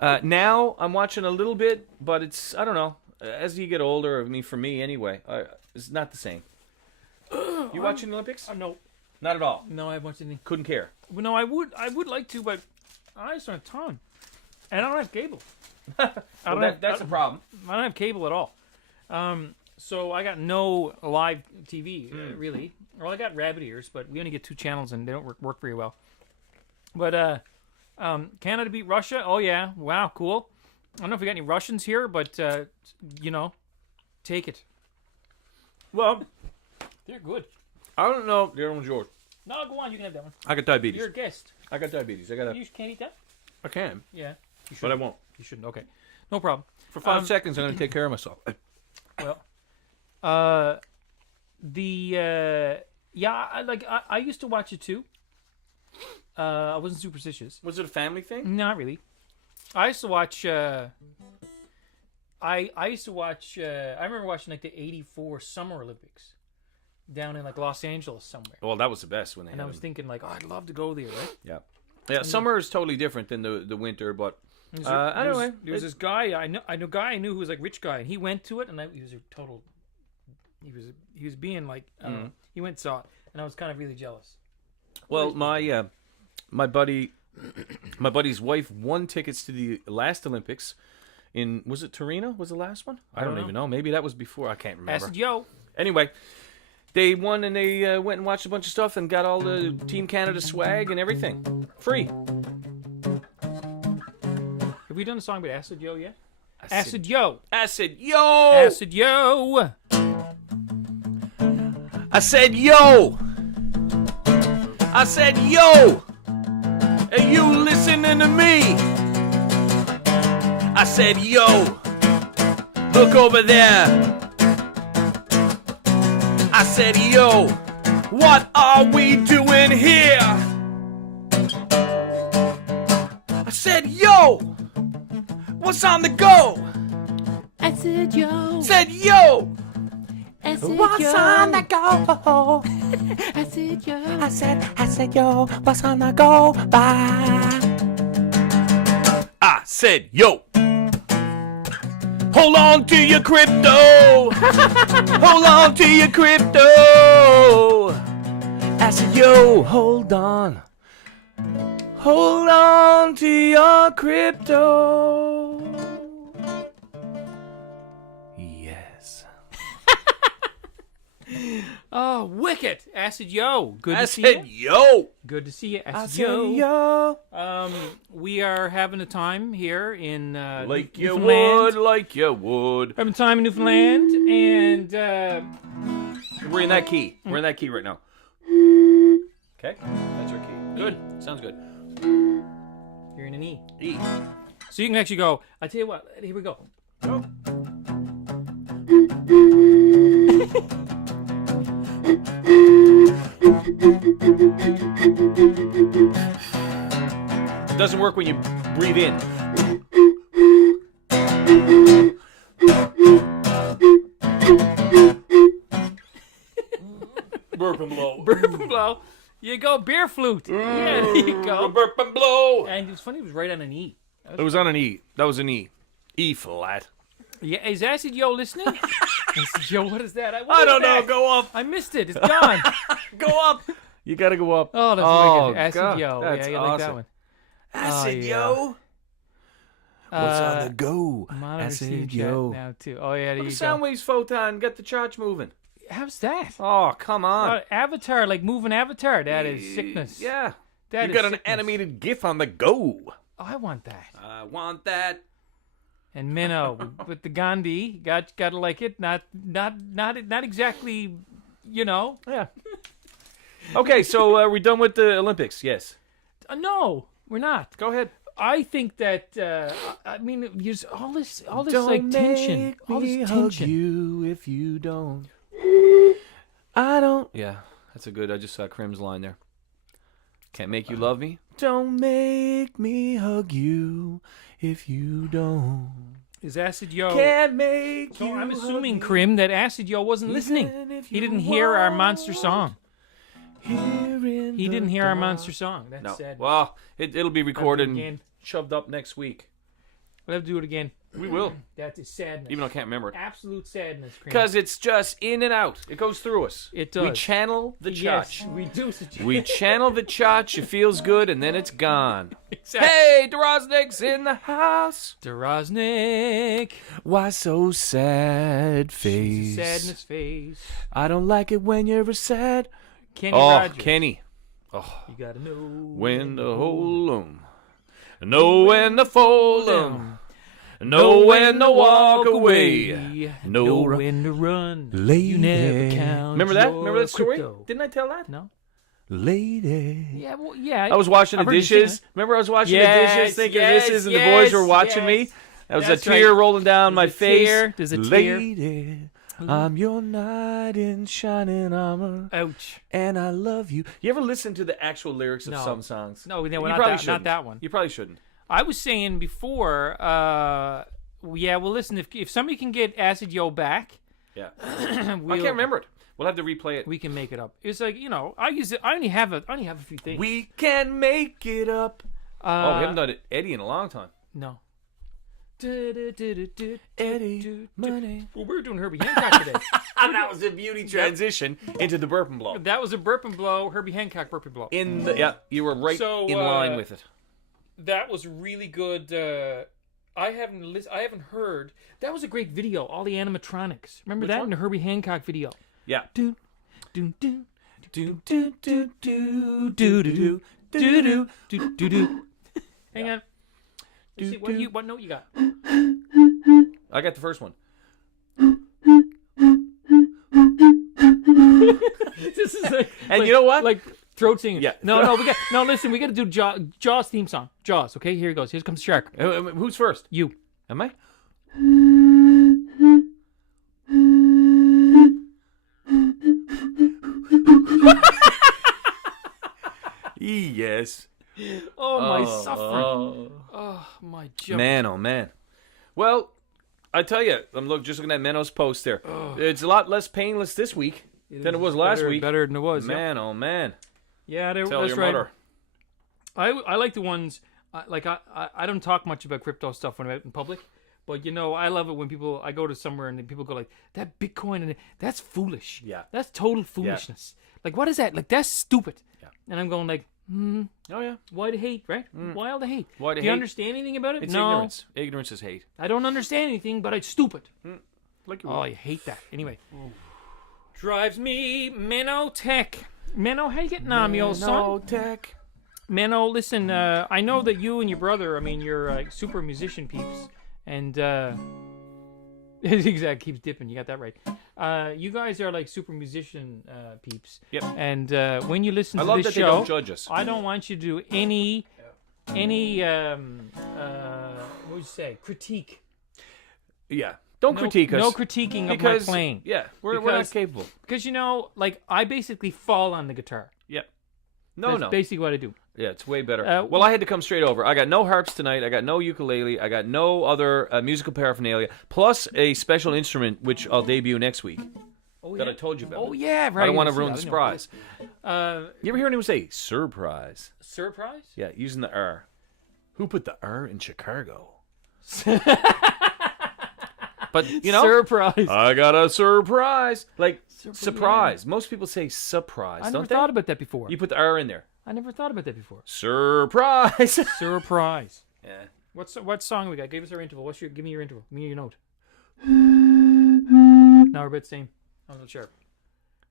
Now I'm watching a little bit, but I don't know. As you get older, for me anyway, it's not the same. You watching the Olympics? No. Not at all. No, I haven't watched any. Couldn't care. Well, no, I would like to, but I just don't have time. And I don't have cable. That's a problem. I don't have cable at all. So I got no live TV, really. Well, I got rabbit ears, but we only get 2 channels and they don't work very well. But Canada beat Russia. Oh yeah, wow, cool. I don't know if we got any Russians here, but take it. Well, They're good. I don't know. The other one's yours. No, go on. You can have that one. I got diabetes. You're a guest. I got diabetes. I Can't eat that. I can, Yeah. but I won't. You shouldn't. Okay. No problem. For 5 seconds, I'm gonna take care of myself. Well, I used to watch it too. I wasn't superstitious. Was it a family thing? Not really. I used to watch. I used to watch. I remember watching like the '84 Summer Olympics down in like Los Angeles somewhere. Well, that was the best when they. And I was thinking like, oh, I'd love to go there, right? Yeah. Yeah. Summer is totally different than the winter, but anyway, there was this guy I know a guy I knew who was like rich guy, and he went to it, and he was a total. He was being like, he went and saw it, and I was kind of really jealous. well, my buddy's wife won tickets to the last Olympics. Was it Torino? Was the last one? I don't even know. Maybe that was before. I can't remember. I said, yo. Anyway, they won and they went and watched a bunch of stuff and got all the Team Canada swag and everything free. Have we done a song about Acid Yo yet? Acid Yo. Acid Yo. Acid Yo. I said yo. I said yo. Are you listening to me? I said yo. Look over there. I said yo. What are we doing here? I said yo. What's on the go? I said yo. Said yo. I said What's yo. on the go? I said yo. I said yo. What's on the go? Bye. I said yo. Hold on to your crypto. Hold on to your crypto. I said yo. Hold on. Hold on to your crypto. Yes. Oh, wicked. Acid Yo. Good I to see said you. yo. Good to see you. I Acid said Yo. yo. We are having a time here in Like you Newfoundland. would, like you would. Having a time in Newfoundland, and We're in that key. We're in that key right now. Okay, that's our key. Good. Sounds good. you're in an E. E. So you can actually go, I tell you what, here we go. Go. It doesn't work when you breathe in. Burp and blow. Burp and blow. You go beer flute. Yeah, there you go. Burp and blow. And it was funny, it was right on an E. It was on an E. That was an E. E flat. Yeah, is Acid Yo listening? Acid Yo, what is that? I don't know. Go up. I missed it. It's gone. Go up. You gotta go up. Oh, that's wicked. Acid God, Yo. that's Yeah, you like that awesome. one. Acid yeah. yo. What's on the go? Monitor Acid Acid yo. now too. Oh yeah, there you go. Soundwaves photon. Get the charge moving. How's that? Oh, come on. Avatar, like moving Avatar. That is sickness. Yeah. That You is got an sickness. animated GIF on the go. Oh, I want that. I want that. And Minnow with the Gandhi, gotta like it. Not exactly, you know. Yeah. Okay, so are we done with the Olympics? Yes. No, we're not. Go ahead. I think that I mean, there's all this Don't like tension, make all me this hug tension. you if you don't. I don't. Yeah, that's a good. I just saw Krim's line there. Can't make you love me. Don't make me hug you if you don't. Is Acid Yo? Can't make So you. I'm hug assuming, me Krim, that Acid Yo wasn't listening. even if He you didn't hear our want monster song. here in He the didn't hear our dark. monster song. That's No. sad. Well, it'll be recorded again. and shoved up next week. We'll have to do it again. We will, That is sadness. even though I can't remember it. Absolute sadness, Krim. Because it's just in and out. It goes through us. It We does. channel the yes, chotch. we do. Such We channel the chotch. It feels good, and then it's gone. exactly. Hey, Droznik's in the house. Droznik. Why so sad She's face? a sadness face. I don't like it when you're a sad. Kenny Oh, Rogers. Kenny. Oh, You gotta know when to hold 'em. know when to fold 'em, know when to walk away, know when to run. Lady. You never count. Remember that? your Remember that story? crypto. Didn't I tell that? No. Lady. Yeah, well, yeah. I was washing the I've heard you dishes. sing Remember I was washing Yes, the dishes thinking yes, this is, and the yes, boys were watching yes. me. That was That's a tear right. rolling down my There's a face. tear. There's a tear. Lady, I'm your knight in shining armor. Ouch. And I love you. You ever listen to the actual lyrics of No. some songs? No, You not probably that, shouldn't. not that one. You probably shouldn't. I was saying before, yeah, well, listen, if somebody can get Acid Yo back, Yeah. I can't remember it. We'll have to replay it. we can make it up. It's like, I use it. I only have a few things. We can make it up. We haven't done it Eddie in a long time. No. Eddie, money. Well, we were doing Herbie Hancock today. And that was a beauty transition into the burp and blow. That was a burp and blow, Herbie Hancock burp and blow. You were right So, in line with it. That was really good. I haven't heard. That was a great video. All the animatronics. Remember Which that one? in the Herbie Hancock video? Yeah. Do do do Do, do do do do do do do do do. Hang on. Let's see, what note you got? I got the first one. This is like, And you know what? Like throat singing. Yeah. No. Listen, we got to do Jaws theme song. Jaws. Okay, here he goes. Here comes Shark. Who's first? You. Am I? Yes. Oh my suffering. Oh my joke. Man, oh man. Well, I tell you, I'm just looking at Menno's post there. It's a lot less painless this week than it was last week. Better than it was. Man, oh man. Yeah, Tell that's your right. mother. I like the ones I don't talk much about crypto stuff when I'm out in public, but I love it when I go to somewhere and people go like, that Bitcoin and that's foolish. Yeah. That's total foolishness. Like, what is that? Like, that's stupid. Yeah. And I'm going like, Oh yeah. why the hate, right? Why all the hate? Why the Do you hate? understand anything about it? It's no. ignorance. Ignorance is hate. I don't understand anything, but it's stupid. Like Oh, I hate that. Anyway. Drives me Menno Tech. Menno, how you getting on, me old son? Tech. Menno, listen, I know that you and your brother, you're super musician peeps. And, exact keeps dipping. You got that right. You guys are like super musician peeps. Yep. And when you listen I to love this that they show, don't judge us. I don't want you to do any what would you say? Critique. Yeah. Don't critique us. No critiquing because, of my playing. Yeah, we're not capable. Because I basically fall on the guitar. Yeah. That's basically what I do. Yeah, it's way better. Well, I had to come straight over. I got no harps tonight. I got no ukulele. I got no other musical paraphernalia, plus a special instrument, which I'll debut next week. Oh, that yeah? I told you about. Oh, yeah, right. I don't want to See, ruin I the know. surprise. You ever hear anyone say surprise? Surprise? Yeah, using the R. Who put the R in Chicago? But, surprise. I got a surprise. Like, surprise. Most people say surprise, I don't never they? thought about that before. You put the R in there. I never thought about that before. Surprise. Surprise. Yeah. What song we got? Give us our interval. Give me your interval. Give me your note. Now we're about same. I'm not sure.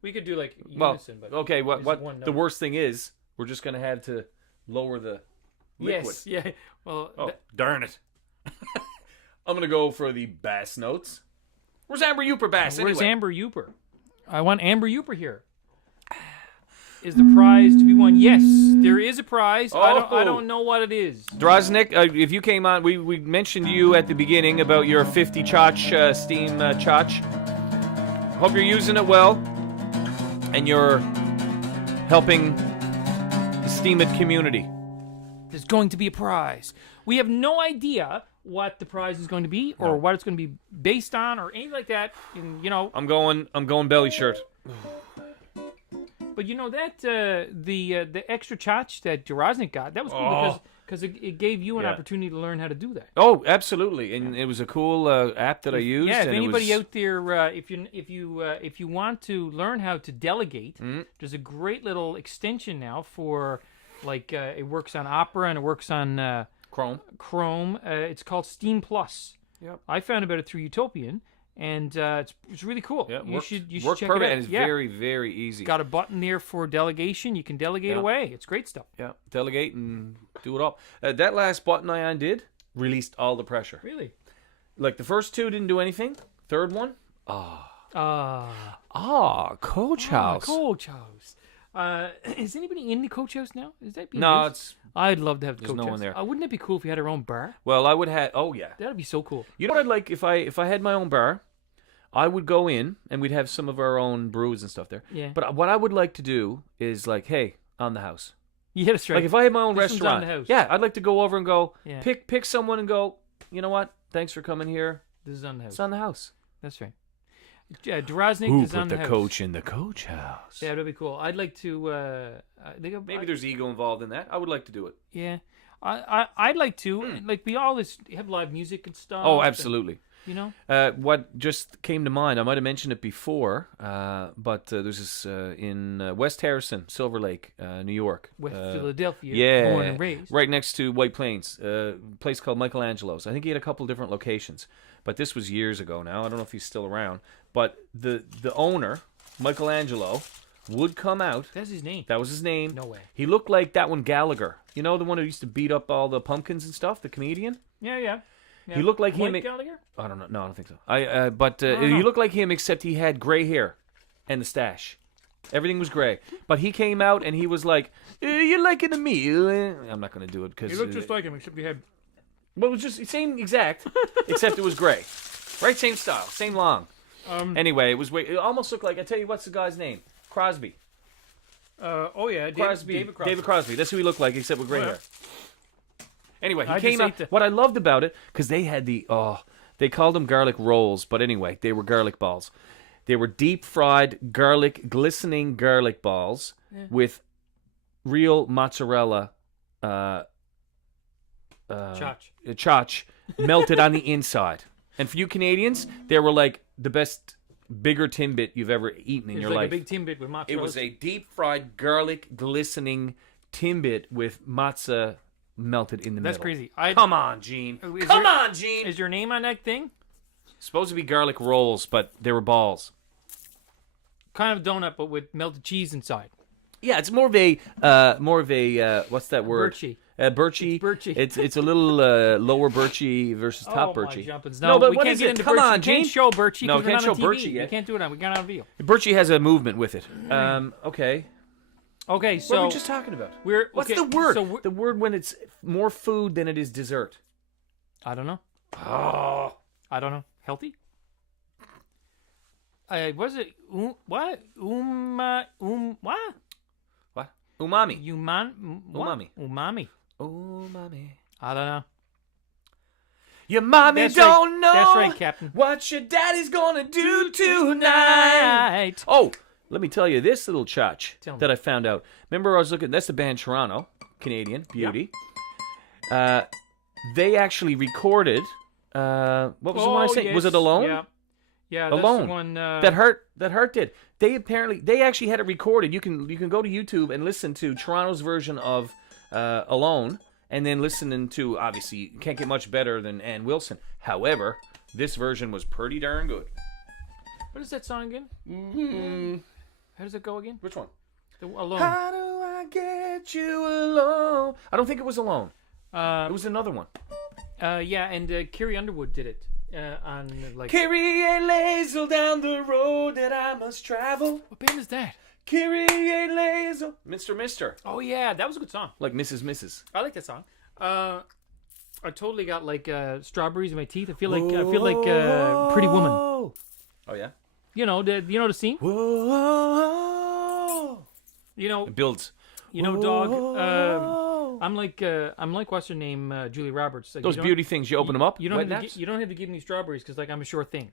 We could do like unison, but okay. just What one the note. worst thing is, we're just gonna have to lower the liquid. Yes. Yeah. Well. Oh, darn it! I'm gonna go for the bass notes. Where's Amber Youper bass? Where's anyway? Amber Youper? I want Amber Youper here. Is the prize to be won? Yes, there is a prize. I don't know what it is. Droznik, if you came on, we mentioned you at the beginning about your 50 Chach Steam Chach. Hope you're using it well, and you're helping the Steemit community. There's going to be a prize. We have no idea what the prize is going to be, or what it's going to be based on, or anything like that. And, I'm going belly shirt. But that the extra chach that Droznik got, that was cool because it gave you an opportunity to learn how to do that. Oh, absolutely, and it was a cool app that I used. Yeah, if and anybody it was... out there, if you want to learn how to delegate, there's a great little extension now for like it works on Opera and it works on Chrome. It's called Steam Plus. Yep. I found about it through Utopian. and it's really cool. Yeah, you should work check perfect, it out. and it's very, very easy. Got a button there for delegation. You can delegate away. It's great stuff. Yeah, delegate and do it all. That last button I did released all the pressure. Really? Like the first two didn't do anything. Third one, Coach House. Coach House. Is anybody in the Coach House now? Is that being No, used? I'd love to have the there's Coach no House. one there. Wouldn't it be cool if you had our own bar? Well, I would have. Oh yeah. That'd be so cool. You know what I'd like if I had my own bar, I would go in and we'd have some of our own brews and stuff there. Yeah. But what I would like to do is like, hey, on the house. Yeah, that's right. Like if I had my own This one's on restaurant, the house. yeah, I'd like to go over and go Yeah. pick someone and go. You know what? Thanks for coming here. This is on the house. It's on the house. That's right. Droznik is on the house. in the Coach House? Yeah, that'd be cool. I'd like to. Maybe there's ego involved in that. I would like to do it. Yeah, I'd like to. Like we always have live music and stuff. Oh, absolutely. You know. What just came to mind, I might have mentioned it before, but there's this in West Harrison, Silver Lake, New York. West Philadelphia. Yeah, Born and raised. right next to White Plains, a place called Michelangelo's. I think he had a couple different locations, but this was years ago now. I don't know if he's still around, but the owner, Michelangelo, would come out. That's his name. That was his name. No way. He looked like that one Gallagher. You know, the one who used to beat up all the pumpkins and stuff, the comedian? Yeah. He looked like him. Mike Gallagher? I don't know. No, I don't think so. But he looked like him, except he had gray hair and the stash. Everything was gray. But he came out and he was like, "You liking a meal?" I'm not going to do it because He looked just like him, except he had. well, it was just same exact, except it was gray. Right, same style, same long. Anyway, it was. It almost looked like. I tell you, what's the guy's name? Crosby. Oh yeah, Crosby. David Crosby. That's who he looked like, except with gray hair. Anyway, he I came just out. ate the- What I loved about it, because they had they called them garlic rolls, but anyway, they were garlic balls. They were deep fried glistening garlic balls with real mozzarella chotch melted on the inside. And for you Canadians, they were like the best bigger Timbit you've ever eaten in your like life. a big Timbit with mozzarella. It was a deep fried garlic glistening Timbit with matzah melted in the That's middle. crazy. Come on, Gene. Come on, Gene. Is your name on that thing? Supposed to be garlic rolls, but they were balls. Kind of donut, but with melted cheese inside. Yeah, it's more of a what's that word? Birchie. Birchie. Birchie. It's a little lower birchie versus top My Birchie. jumpins. No, but we what can't is get it? into Come Birchie. on, We can't Gene. show Birchie. No, 'cause we're can't not on show TV. Birchie yet. We can't do it. We got on video. Birchie has a movement with it. Okay. Okay, What so were we just talking about? we're What's okay, the word? So The word when it's more food than it is dessert. I don't know. Oh. I don't know. Healthy? Was it what? What? What? Umami. Umami. Umami. Umami. I don't know. Your mommy That's don't right. know. That's right, Captain. What your daddy's gonna do tonight. Oh, let me tell you this little chotch Tell me. that I found out. Remember I was looking, that's the band Toronto, Canadian, Beauty. They actually recorded, what was the one I said? Was it Alone? Yeah. Yeah, that's Alone. the one. That Hurt did. They actually had it recorded. You can go to YouTube and listen to Toronto's version of Alone, and then listening to, obviously, you can't get much better than Ann Wilson. However, this version was pretty darn good. What is that song again? How does it go again? Which one? Alone. How do I get you alone? I don't think it was Alone. It was another one. Yeah, and Carrie Underwood did it on like. Carry a laser down the road that I must travel. What band is that? Carry a laser. Mister. Oh yeah, that was a good song. Like Mrs. I like that song. I totally got like strawberries in my teeth. I feel like Pretty Woman. Oh yeah. You know the scene. Whoa. You know. It builds. You know, dog. I'm like what's her name, Julie Roberts. Like, Those beauty things, you open them up. You don't have to give me strawberries because like I'm a sure thing.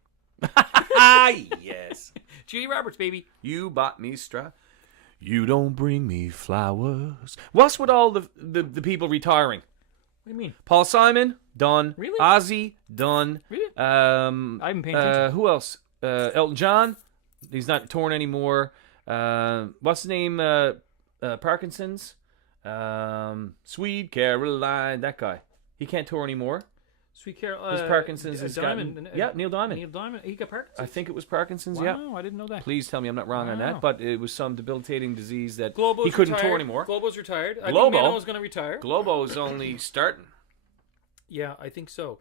Ah yes. Julie Roberts, baby. You bought me You don't bring me flowers. What's with all the people retiring? What do you mean? Paul Simon, done. Really? Ozzy, done. Really? I haven't paid attention. Who else? Elton John, he's not touring anymore. What's his name? Parkinson's. Sweet Caroline, that guy. He can't tour anymore. Sweet Carol. His Parkinson's D- has Diamond, gotten... Yeah, Neil Diamond. Neil Diamond. He got Parkinson's. I think it was Parkinson's, Wow, yeah. I didn't know that. Please tell me I'm not wrong on Wow. that, but it was some debilitating disease that Globo's he couldn't retired. tour anymore. Globo's retired. I Globo? think Menno's going to retire. Globo's only starting. Yeah, I think so.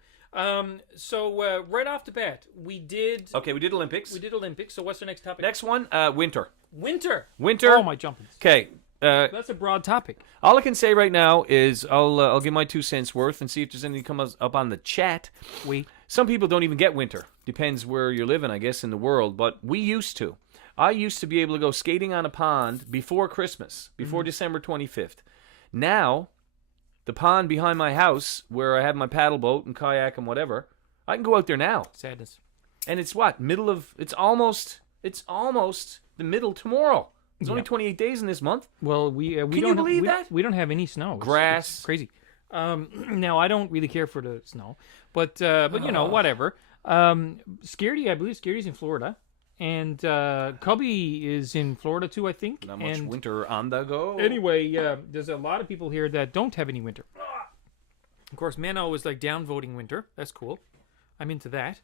So right off the bat, we did. Okay, we did Olympics. We did Olympics. So what's the next topic? Next one, winter. Winter. Winter. Oh my jumping. Okay. That's a broad topic. All I can say right now is I'll give my 2 cents worth and see if there's anything comes up on the chat. Some people don't even get winter. Depends where you're living, I guess, in the world. But we used to. I used to be able to go skating on a pond before Christmas, before December 25th. Now, the pond behind my house, where I have my paddle boat and kayak and whatever, I can go out there now. Sadness. And it's what? It's almost the middle tomorrow. It's only 28 days in this month. Well, we Can don't you believe that? We don't have any snow. Grass. It's crazy. Now I don't really care for the snow, but you know, whatever. Scaredy, I believe Scaredy's in Florida, and Cubby is in Florida too, I think. Not much and winter on the go. anyway, there's a lot of people here that don't have any winter. Of course, Menno is like downvoting winter. That's cool. I'm into that.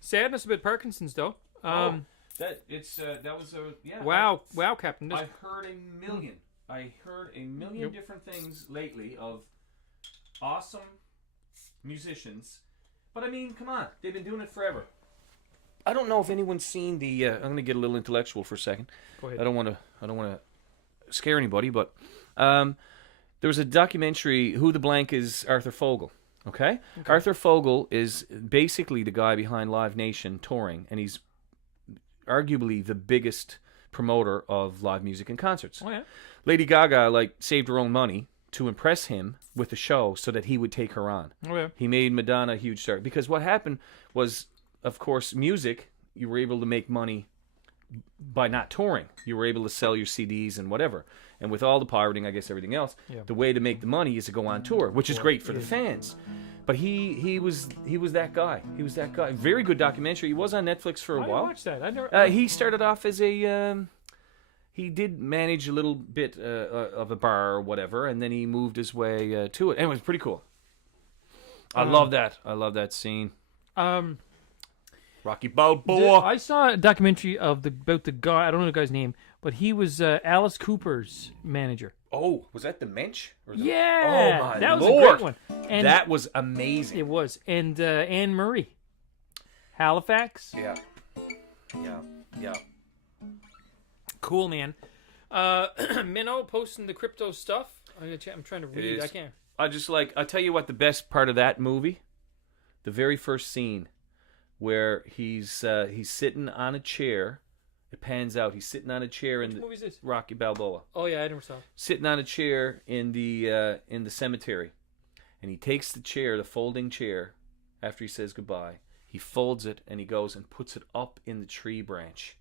Sadness about Parkinson's though. That was a yeah. Wow, Captain. I heard a million. Yep. Different things lately of awesome musicians. But I mean, come on, they've been doing it forever. I don't know if anyone's seen the. I'm going to get a little intellectual for a second. Go ahead. I don't want to scare anybody, but there was a documentary. Who the blank is Arthur Fogel. Okay? Arthur Fogel is basically the guy behind Live Nation touring, and he's arguably the biggest promoter of live music and concerts. Oh yeah. Lady Gaga saved her own money to impress him with the show so that he would take her on. Oh yeah. He made Madonna a huge star because what happened was, of course, music. You were able to make money by not touring. You were able to sell your CDs and whatever. And with all the pirating, I guess everything else, the way to make the money is to go on tour, which is great for the fans. But he was that guy. He was that guy. Very good documentary. He was on Netflix for a I while. watched that. I never. He started off as a. He did manage a little bit of a bar or whatever, and then he moved his way to it. And it was pretty cool. I love that. I love that scene. Rocky Balboa. I saw a documentary about the guy. I don't know the guy's name, but he was Alice Cooper's manager. Oh, was that the Mensch? Yeah. Oh my that was Lord. a great one. And that was amazing. it was. And Anne Murray, Halifax. Yeah. Cool, man. Minnow posting the crypto stuff. I'm trying to read. is. I can't. I'll tell you what the best part of that movie, the very first scene where he's sitting on a chair. It pans out. He's sitting on a chair in What movie is this? Rocky Balboa. Oh yeah, I never saw it. Sitting on a chair in the cemetery, and he takes the chair, the folding chair, after he says goodbye. He folds it and he goes and puts it up in the tree branch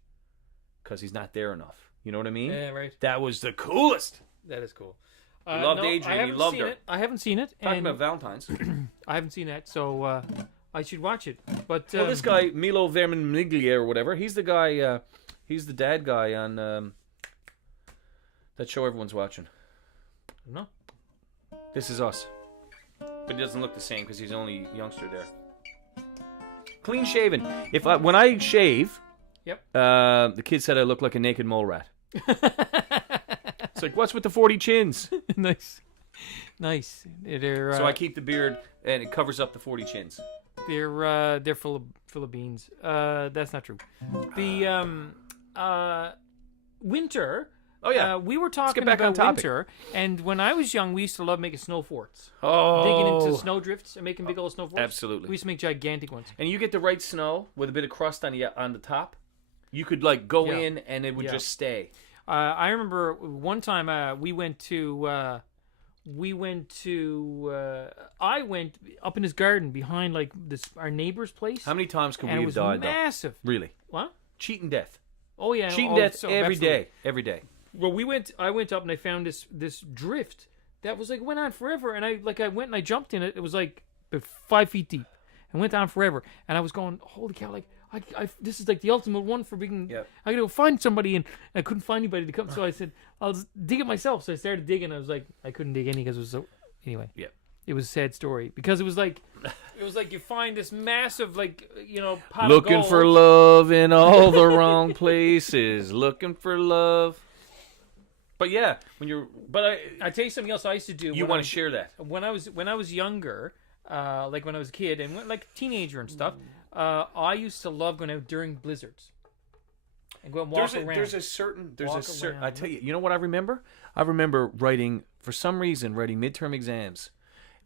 because he's not there enough. You know what I mean? Yeah, right. That was the coolest. That is cool. He loved Adrian. He loved her. I haven't seen it. Talking and about Valentine's. I haven't seen that, so I should watch it. But Well, this guy Milo Vermiglia or whatever, he's the guy. He's the dad guy on that show everyone's watching. No. This Is Us. But he doesn't look the same because he's only a youngster there. Clean shaven. When I shave, Yep. The kid said I look like a naked mole rat. It's like, what's with the 40 chins? Nice. They're So I keep the beard and it covers up the 40 chins. they're full of beans. That's not true. The winter. Oh yeah. We were get talking back on about topic. winter, and when I was young, we used to love making snow forts. Oh. Digging into snow drifts and making big old snow forts. Absolutely. We used to make gigantic ones. And you get the right snow with a bit of crust on the top. You could go Yeah. in and it would Yeah. just stay. I remember one time we went to. I went up in his garden behind our neighbor's place. How many times could and we it have was died massive. though? Really? What? Cheating death. Oh yeah, Cheating death every absolutely. day. Every day. Well, I went up and I found this drift that was went on forever, and I went and I jumped in it. It was about 5 feet deep, and went on forever. And I was going, holy cow! This is the ultimate one for being. Yep. I gotta go find somebody, and I couldn't find anybody to come. So I said, I'll just dig it myself. So I started digging. I was I couldn't dig any because it was so. Anyway. Yeah. It was a sad story because it was like you find this massive pot Looking of gold. for love in all the wrong places. Looking for love. But yeah, I tell you something else I used to do. You want to share that? When I was younger, like when I was a kid and like a teenager and stuff, I used to love going out during blizzards and go and walk around. There's a certain. I tell you, you know what I remember? I remember writing midterm exams,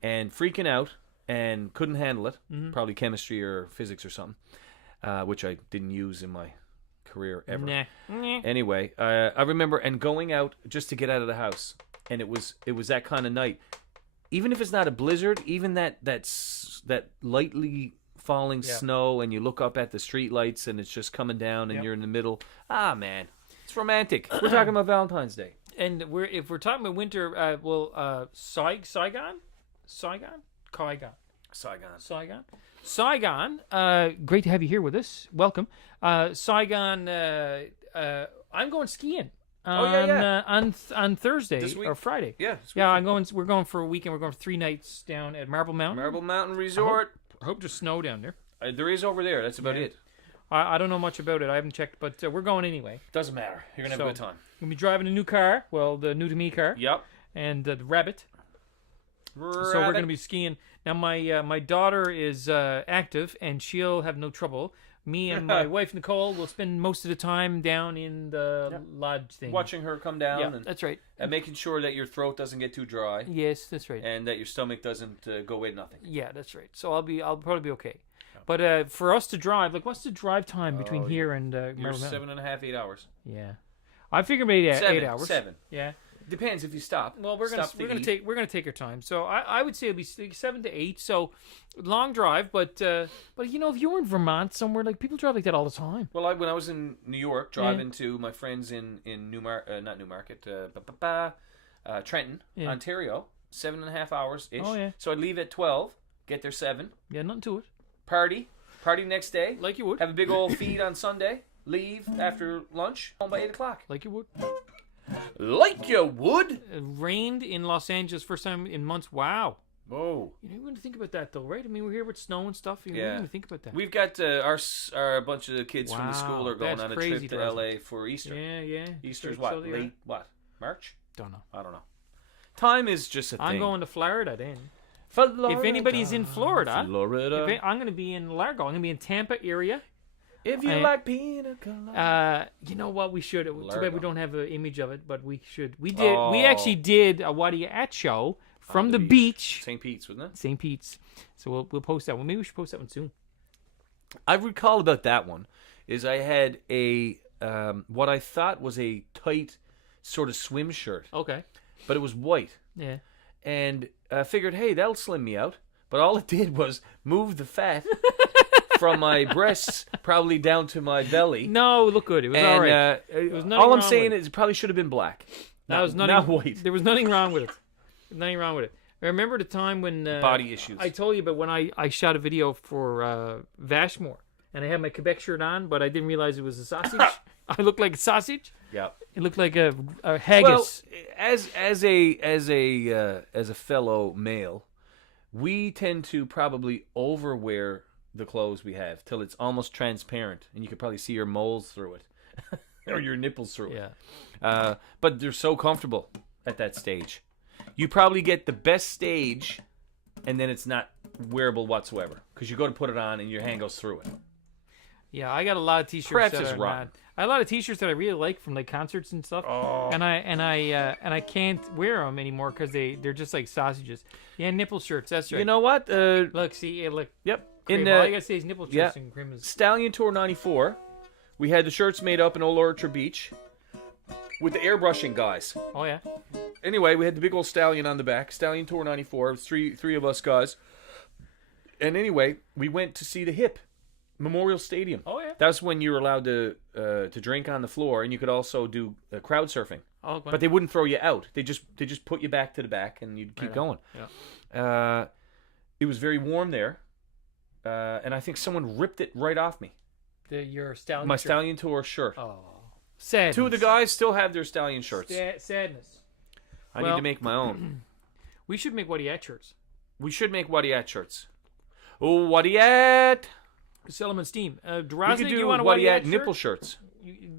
and freaking out and couldn't handle it. Probably chemistry or physics or something, which I didn't use in my career ever. Nah. Anyway, I remember and going out just to get out of the house, and it was that kind of night. Even if it's not a blizzard, even that lightly falling snow, and you look up at the street lights and it's just coming down, and you're in the middle. Ah, man, it's romantic. We're talking about Valentine's Day, and if we're talking about winter, Saigon. Great to have you here with us. Welcome, Saigon. I'm going skiing on Thursday or Friday. Yeah, We're going for a weekend. We're going for 3 nights down at Marble Mountain. Resort. I hope there's snow down there. There is over there. That's about it. I don't know much about it. I haven't checked, but we're going anyway. Doesn't matter. You're gonna have a good time. We'll be driving a new car. Well, the new to me car. Yep. And the Rabbit. So we're going to be skiing. Now, my daughter is active, and she'll have no trouble. Me and my wife, Nicole, will spend most of the time down in the lodge thing. Watching her come down. Yeah, that's right. And making sure that your throat doesn't get too dry. Yes, that's right. And that your stomach doesn't go away nothing. Yeah, that's right. So I'll probably be okay. But for us to drive, like, what's the drive time between here and Marble Mountain? 7.5, 8 hours. Yeah. I figure maybe 8 hours. 7. Yeah. Depends if you stop. Well, we're gonna take our time. So I would say it'll be 7 to 8. So long drive, but if you're in Vermont somewhere, like people drive like that all the time. Well, when I was in New York, driving to my friends in Trenton, Ontario, 7.5 hours ish. Oh yeah. So I'd leave at 12, get there 7. Yeah, nothing to it. Party next day. Like you would. Have a big old feed on Sunday. Leave after lunch. Home by 8 o'clock. Like you would. Like you would. It rained in Los Angeles first time in months. Wow. Whoa. You don't even think about that though, right? I mean, we're here with snow and stuff. You don't even think about that. We've got our bunch of the kids from the school are going on a trip to LA for Easter. Yeah. Easter's late March? Don't know. I don't know. Time is just a thing. I'm going to Florida then. Florida. If anybody's in Florida, I'm Florida. going to be in Largo. I'm going to be in Tampa area. If you like pina colada. You know what? We should. Too bad we don't have an image of it, but we should. We did. We actually did a WhatRUat show from the beach. St. Pete's, wasn't it? St. Pete's. So we'll post that one. Maybe we should post that one soon. I recall about that one is I had a what I thought was a tight sort of swim shirt. Okay. But it was white. Yeah. And I figured, hey, that'll slim me out. But all it did was move the fat from my breasts probably down to my belly. No, it looked good. It was all right. All I'm saying is it probably should have been black. Not white. There was nothing wrong with it. Nothing wrong with it. I remember the time when body issues. I told you about when I shot a video for Vashmore, and I had my Quebec shirt on, but I didn't realize it was a sausage. I looked like a sausage. Yeah. It looked like a haggis. Well, as a fellow male, we tend to probably overwear the clothes we have till it's almost transparent, and you could probably see your moles through it, or your nipples through it. Yeah. But they're so comfortable at that stage. You probably get the best stage, and then it's not wearable whatsoever because you go to put it on and your hand goes through it. Yeah, I got a lot of T-shirts. Perhaps that it's are rotten. not. I have a lot of T-shirts that I really like from like concerts and stuff. Oh. And I can't wear them anymore because they're just like sausages. Yeah, nipple shirts. That's right. You know what? Look, see, look. Yep. Cream. All you gotta say is nipple shirts and cream is... Stallion Tour '94. We had the shirts made up in Old Orchard Beach with the airbrushing guys. Oh yeah. Anyway, we had the big old stallion on the back. Stallion Tour '94. It was three of us guys. And anyway, we went to see the Hip Memorial Stadium. Oh yeah. That's when you were allowed to drink on the floor, and you could also do crowd surfing. Oh, but they wouldn't throw you out. They just put you back to the back, and you'd keep going. Yeah. It was very warm there, and I think someone ripped it right off me. Your stallion. My shirt. Stallion Tour shirt. Oh, sadness. 2 of the guys still have their Stallion shirts. Sadness. I need to make my own. We should make WhatRUat shirts. We should make WhatRUat shirts. Oh, WhatRUat. Sell them on Steam. We could Droznik, do you want a WhatRUat WhatRUat nipple shirt? shirts.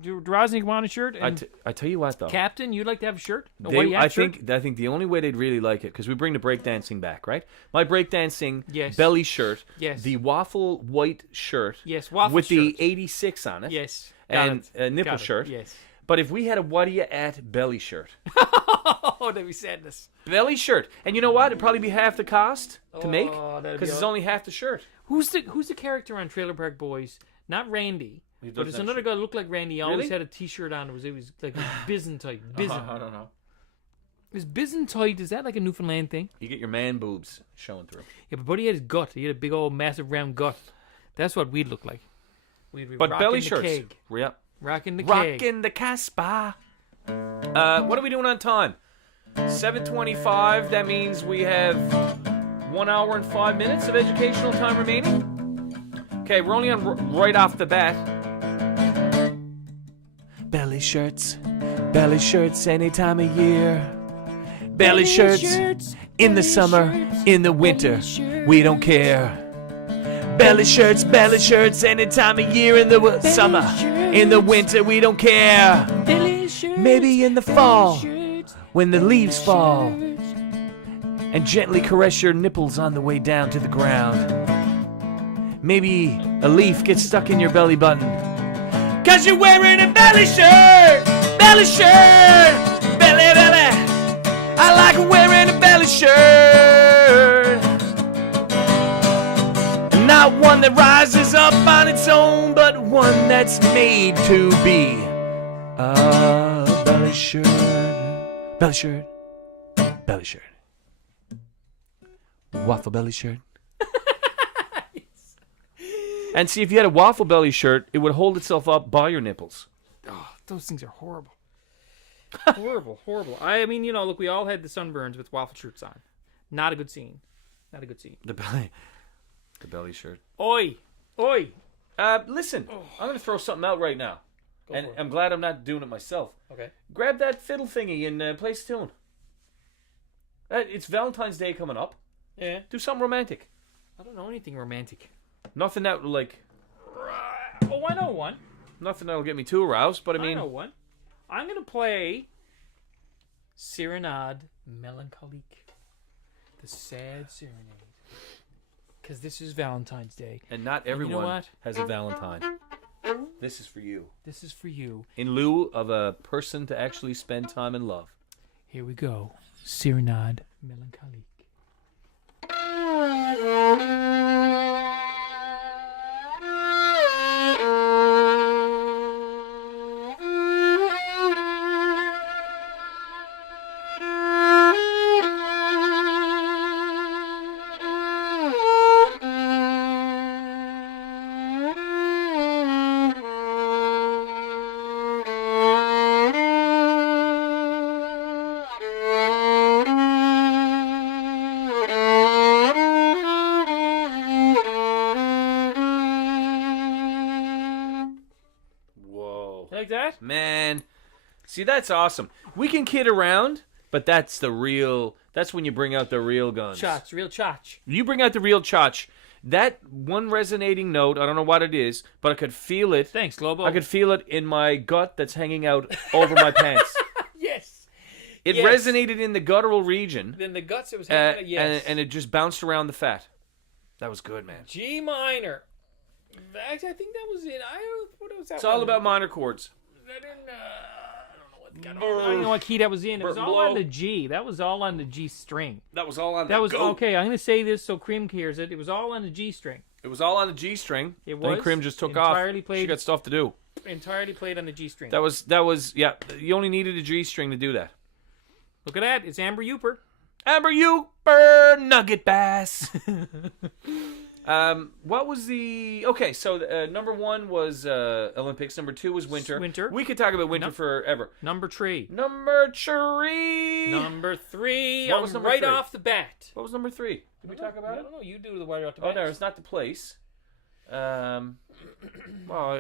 Droznik want a shirt? And I tell you what, though. Captain, you'd like to have a shirt? A They, WhatRUat I shirt? think the only way they'd really like it, because we bring the breakdancing back, right? My breakdancing Yes. belly shirt, Yes. the waffle white shirt, Yes, waffle with the shirt. 86 on it, Yes. and Got it. a nipple Got it. shirt. Yes. But if we had a WhatRUat belly shirt, Oh, that'd be sadness. belly shirt, and you know what? It'd probably be half the cost to make, Oh, that'd because be it's aw- only half the shirt. Who's the character on Trailer Park Boys? Not Randy. But doesn't it's have another shirt. guy who looked like Randy. He always Really? had a T-shirt on. It was like Byzantine. Byzant. I don't know. Is Byzantine? Is that like a Newfoundland thing? You get your man boobs showing through. Yeah, but Buddy had his gut. He had a big old massive round gut. That's what we'd look like. We'd be But rocking belly the shirts. keg. Yep. Rocking the keg. Rocking the Casbah. What are we doing on time? 7:25. That means we have 1 hour and 5 minutes of educational time remaining. Okay, we're only on right off the bat. Belly shirts any time of year. Belly shirts in the summer, in the winter, we don't care. Belly shirts any time of year, in the summer, in the winter, we don't care. Maybe in the fall, when the leaves fall, and gently caress your nipples on the way down to the ground. Maybe a leaf gets stuck in your belly button, 'cause you're wearing a belly shirt, belly shirt, belly, belly. I like wearing a belly shirt. Not one that rises up on its own, but one that's made to be a belly shirt. Belly shirt. Belly shirt. Waffle belly shirt. And see, if you had a waffle belly shirt, it would hold itself up by your nipples. Oh, those things are horrible. Horrible, horrible. I mean, look, we all had the sunburns with waffle shirts on. Not a good scene. Not a good scene. The belly shirt. Oi! Oi! Listen, I'm going to throw something out right now. And for it. I'm glad I'm not doing it myself. Okay. Grab that fiddle thingy and play a tune. It's Valentine's Day coming up. Yeah. Do something romantic. I don't know anything romantic. Nothing that Oh, I know one. nothing that'll get me too aroused, but I I mean, know one. I'm going to play Serenade Melancholique. The sad serenade. Because this is Valentine's Day. and not you know everyone what? has a Valentine. This is for you. This is for you. In lieu of a person to actually spend time in love. Here we go. Serenade Melancholique. Whoa. Like that? Man. See, that's awesome. We can kid around, but that's when you bring out the real guns. Chotch, real chotch. You bring out the real chotch. That one resonating note, I don't know what it is, but I could feel it. Thanks, Lobo. I could feel it in my gut that's hanging out over my pants. Yes. It Yes. resonated in the guttural region, Then the guts it was hanging yes. and it just bounced around the fat. That was good, man. G minor. Actually, I think that was it. What was that? It's all one? about minor chords. I don't know what key that was in. It was all on Blow. the G. That was all on the G string. That was all on That was go. okay. I'm going to say this so Cream hears it. It was all on the G string. It was all on the G string. It Then was Krim just took off. entirely played- She got stuff to do. Entirely played on the G string. That was yeah. You only needed a G string to do that. Look at that. It's Amber Uper. Amber Uper Nugget Bass. What was the okay? So number one was Olympics. Number two was winter. Winter. We could talk about winter Nope. forever. Number 3. Number three. Number 3. What was number right 3? off the bat. What was number 3? Did we talk about I it? don't know. You do the wire off the Oh, bat. no, it's not the place. Well,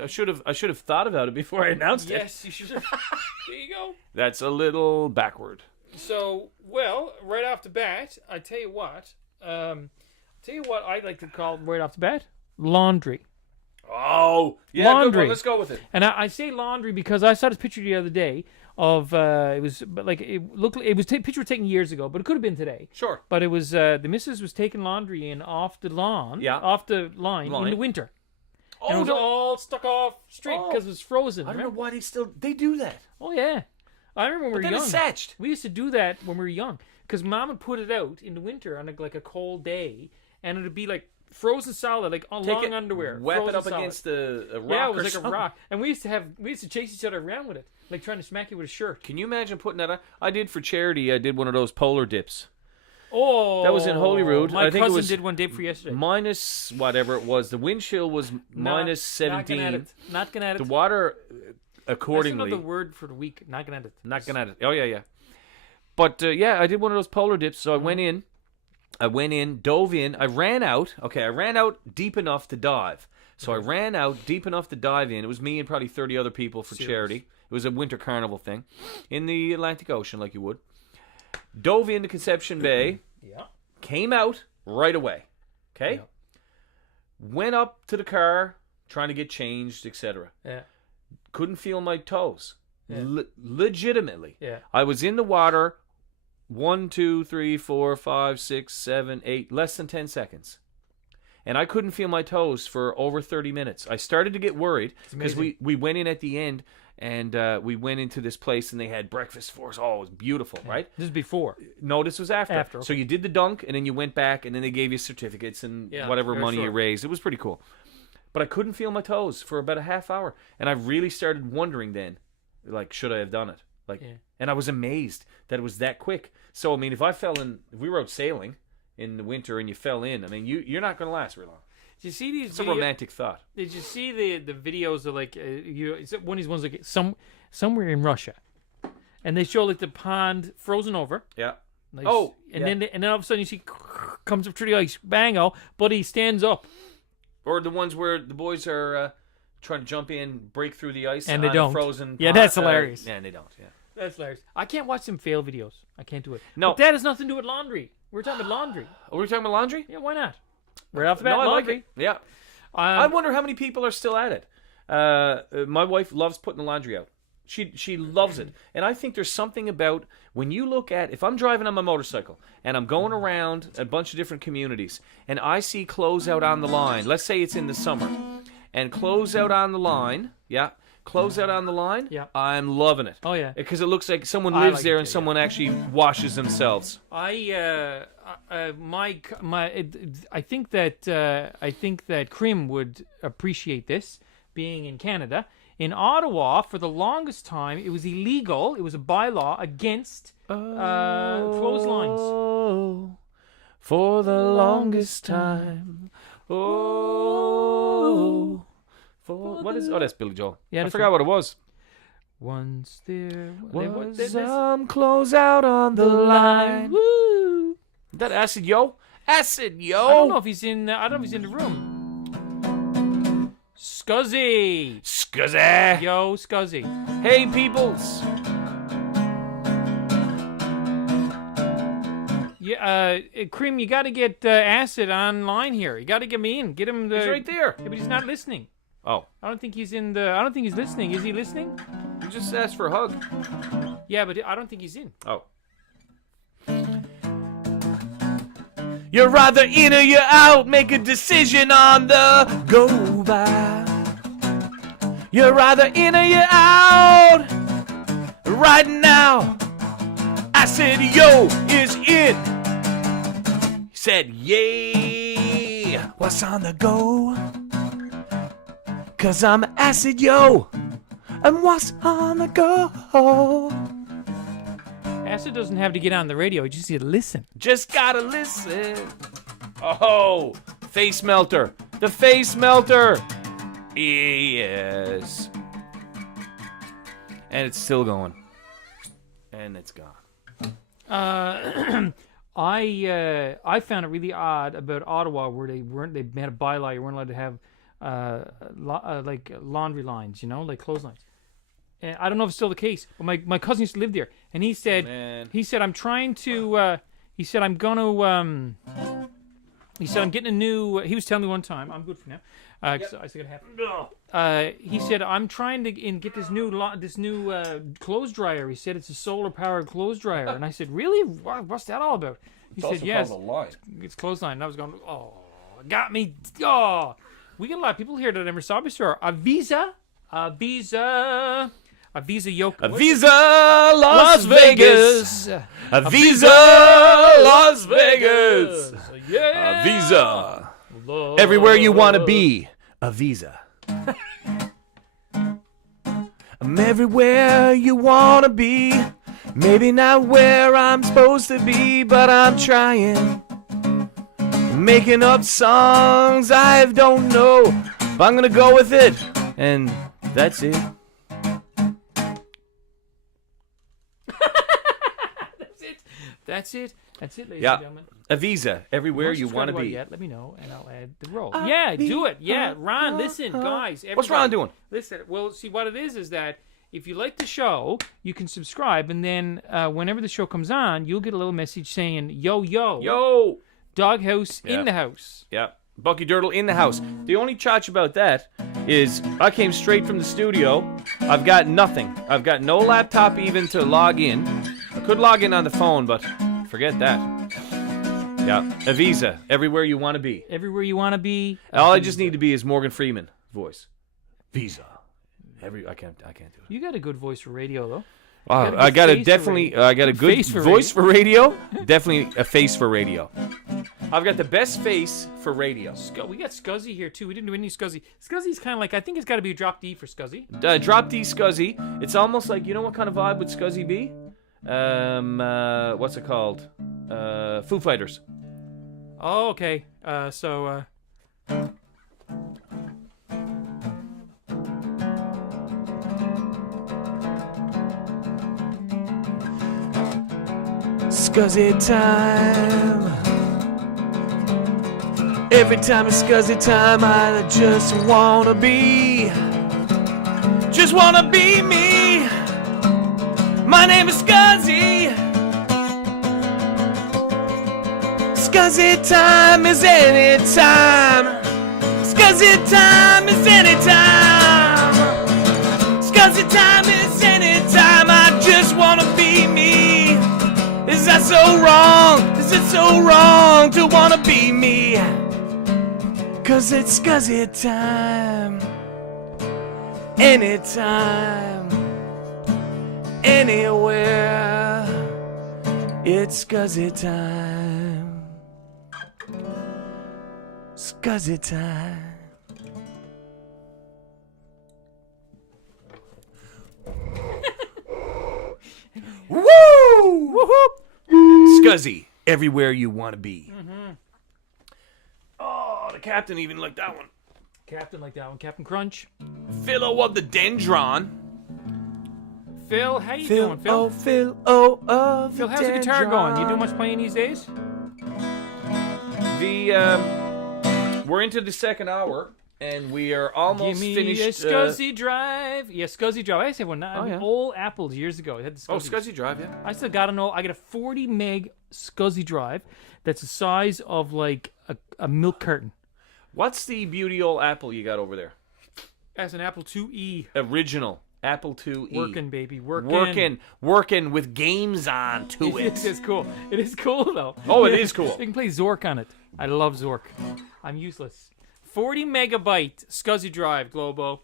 I should have thought about it before I announced it. Yes, you should. There you go. That's a little backward. So, well, right off the bat, I tell you what. Tell you what I like to call right off the bat, laundry. Oh, yeah, Laundry. good one. Let's go with it. And I say laundry because I saw this picture the other day of it was but like it looked like, it was picture taken years ago, but it could have been today. Sure. But it was the missus was taking laundry in off the lawn, off the line in the winter. Oh, and it was all stuck off straight because it was frozen. I don't know why they do that. Oh yeah, I remember when we were Then young. it's satched. We used to do that when we were young because Mom would put it out in the winter on like a cold day, and it'd be like frozen solid, like long underwear. Whap it up solid. against a rock. Yeah, it was or like something. a rock, and we used to chase each other around with it, like trying to smack you with a shirt. Can you imagine putting that on? I did for charity. I did one of those polar dips. Oh, That was in Holyrood. My I think it cousin was did one day for yesterday. Minus whatever it was. The wind chill was minus 17. Not gonna at it. The water, accordingly. That's another word for the week. Not gonna at it. Not gonna at it. Oh yeah. But yeah, I did one of those polar dips. So I went in, dove in. I ran out. Okay, I ran out deep enough to dive. So I ran out deep enough to dive in. It was me and probably 30 other people for charity. It was a winter carnival thing in the Atlantic Ocean, like you would. Dove into Conception Bay. Yeah. Came out right away. Okay. Yeah. Went up to the car, trying to get changed, etc. Yeah. Couldn't feel my toes. Yeah. Legitimately. Yeah. I was in the water 1, 2, 3, 4, 5, 6, 7, 8, less than 10 seconds. And I couldn't feel my toes for over 30 minutes. I started to get worried because we went in at the end and we went into this place and they had breakfast for us. Oh, it was beautiful, right? This is before. No, this was after. After, okay. So you did the dunk and then you went back and then they gave you certificates and whatever money you raised. It was pretty cool. But I couldn't feel my toes for about a half hour. And I really started wondering then, like, should I have done it? And I was amazed that it was that quick. So, I mean, if we were out sailing in the winter and you fell in, I mean, you're not going to last very long. Did you see these? It's a romantic thought. Did you see the videos of like one of these ones like somewhere in Russia, and they show like the pond frozen over. Yeah. Like, then all of a sudden you see comes up through the ice, bango, but he stands up. Or the ones where the boys are trying to jump in, break through the ice, and they on don't. A frozen. Yeah, pond. that's hilarious. Yeah, and they don't. Yeah. That's hilarious. I can't watch some fail videos. I can't do it. No, but that has nothing to do with laundry. We're talking about laundry. Are we talking about laundry? Yeah, why not? Right off the bat, I laundry. like it. Yeah. I wonder how many people are still at it. My wife loves putting the laundry out. She loves it. And I think there's something about when you look at, if I'm driving on my motorcycle and I'm going around a bunch of different communities and I see clothes out on the line, let's say it's in the summer, and clothes out on the line, clothes out on the line, I'm loving it. Oh, yeah. Because it looks like someone lives there and someone actually washes themselves. I think that Krim would appreciate this, being in Canada. In Ottawa, for the longest time, it was illegal. It was a bylaw against clotheslines. Oh, for the longest time. Oh, what is? Oh, that's Billy Joel. Yeah, I forgot what it was. Once there was some clothes out on the line. Woo! Is that Acid Yo? Acid Yo. I don't know if he's in. I don't know if he's in the room. Scuzzy. Yo, Scuzzy. Hey, peoples. Yeah, Cream, you got to get Acid online here. You got to get me in. Get him. He's right there. Yeah, but he's not listening. Oh. I don't think he's listening. Is he listening? You just asked for a hug. Yeah, but I don't think he's in. Oh. You're either in or you're out. Make a decision on the go by. You're either in or you're out. Right now, I said yo is in. He said yay. What's on the go? 'Cause I'm Acid Yo. And what's on the go? Acid doesn't have to get on the radio. He just needs to listen. Just gotta listen. Oh, face melter. The face melter. Yes. And it's still going. And it's gone. I found it really odd about Ottawa where they made a bylaw you weren't allowed to have like laundry lines, like clotheslines. And I don't know if it's still the case, but my cousin used to live there, and he said I'm trying to I'm going to He said, I'm getting a new... he was telling me one time... I'm good for now. 'Cause I still got half. He said, I'm trying to get this new clothes dryer. He said, it's a solar-powered clothes dryer. And I said, really? What's that all about? He said, yes. It's clothesline. And I was going, oh, got me. Oh. We get a lot of people here that never saw before. Avisa Yoke. Avisa Las Vegas. Avisa Las Vegas. Yeah. Avisa. Everywhere you want to be. Avisa. I'm everywhere you want to be. Maybe not where I'm supposed to be, but I'm trying. Making up songs I don't know, but I'm gonna go with it. And that's it. That's it, ladies Yeah. and gentlemen. Avisa, everywhere you want to be. Yet, let me know, and I'll add the roll. Yeah, do it. Yeah, Ron, listen, guys. What's Ron doing? Listen, well, see, what it is that if you like the show, you can subscribe, and then whenever the show comes on, you'll get a little message saying, yo, Yo! Doghouse Yeah. in the house. Yeah, Bucky Dirtle in the house. The only charge about that is I came straight from the studio. I've got nothing. I've got no laptop even to log in. I could log in on the phone, but forget that. Yeah, Avisa, everywhere you want to be. Everywhere you want to be. All I just need to be is Morgan Freeman voice. Visa. I can't do it. You got a good voice for radio, though. I got a good Face for voice for radio. Definitely a face for radio. I've got the best face for radio. We got Scuzzy here, too. We didn't do any Scuzzy. Scuzzy's kind of like, I think it's got to be a drop D for Scuzzy. Drop D Scuzzy. It's almost like, you know what kind of vibe would Scuzzy be? What's it called? Foo Fighters. Oh, okay. Scuzzy time. Every time it's Scuzzy time, I just wanna be me. My name is Scuzzy. Scuzzy time is anytime. Scuzzy time is anytime. Scuzzy time is anytime. I just wanna be me. Is that so wrong? Is it so wrong to wanna be me? 'Cause it's Scuzzy time. Anytime. Anywhere. It's Scuzzy time. Scuzzy time. Woo! Woohoo! Scuzzy, everywhere you want to be. Mm-hmm. Oh, the captain even liked that one. Captain like that one. Captain Crunch. Philo of the Dendron. Phil, how you doing, Phil? Phil of Phil, how's the guitar going? You doing much playing these days? We're into the second hour, and we are almost Give me finished. a Scuzzy Drive. Yeah, Scuzzy Drive. I used to have one. yeah. Old Apples years ago. It had the Scuzzy Drive, yeah. I still got I got a 40 meg Scuzzy Drive that's the size of like a milk carton. What's the beauty old Apple you got over there? That's an Apple IIe. Original Apple IIe. Working, baby. Working with games on to it. It's cool. It is cool, though. Oh, it is cool. You can play Zork on it. I love Zork. I'm useless. 40 megabyte Scuzzy Drive, Globo.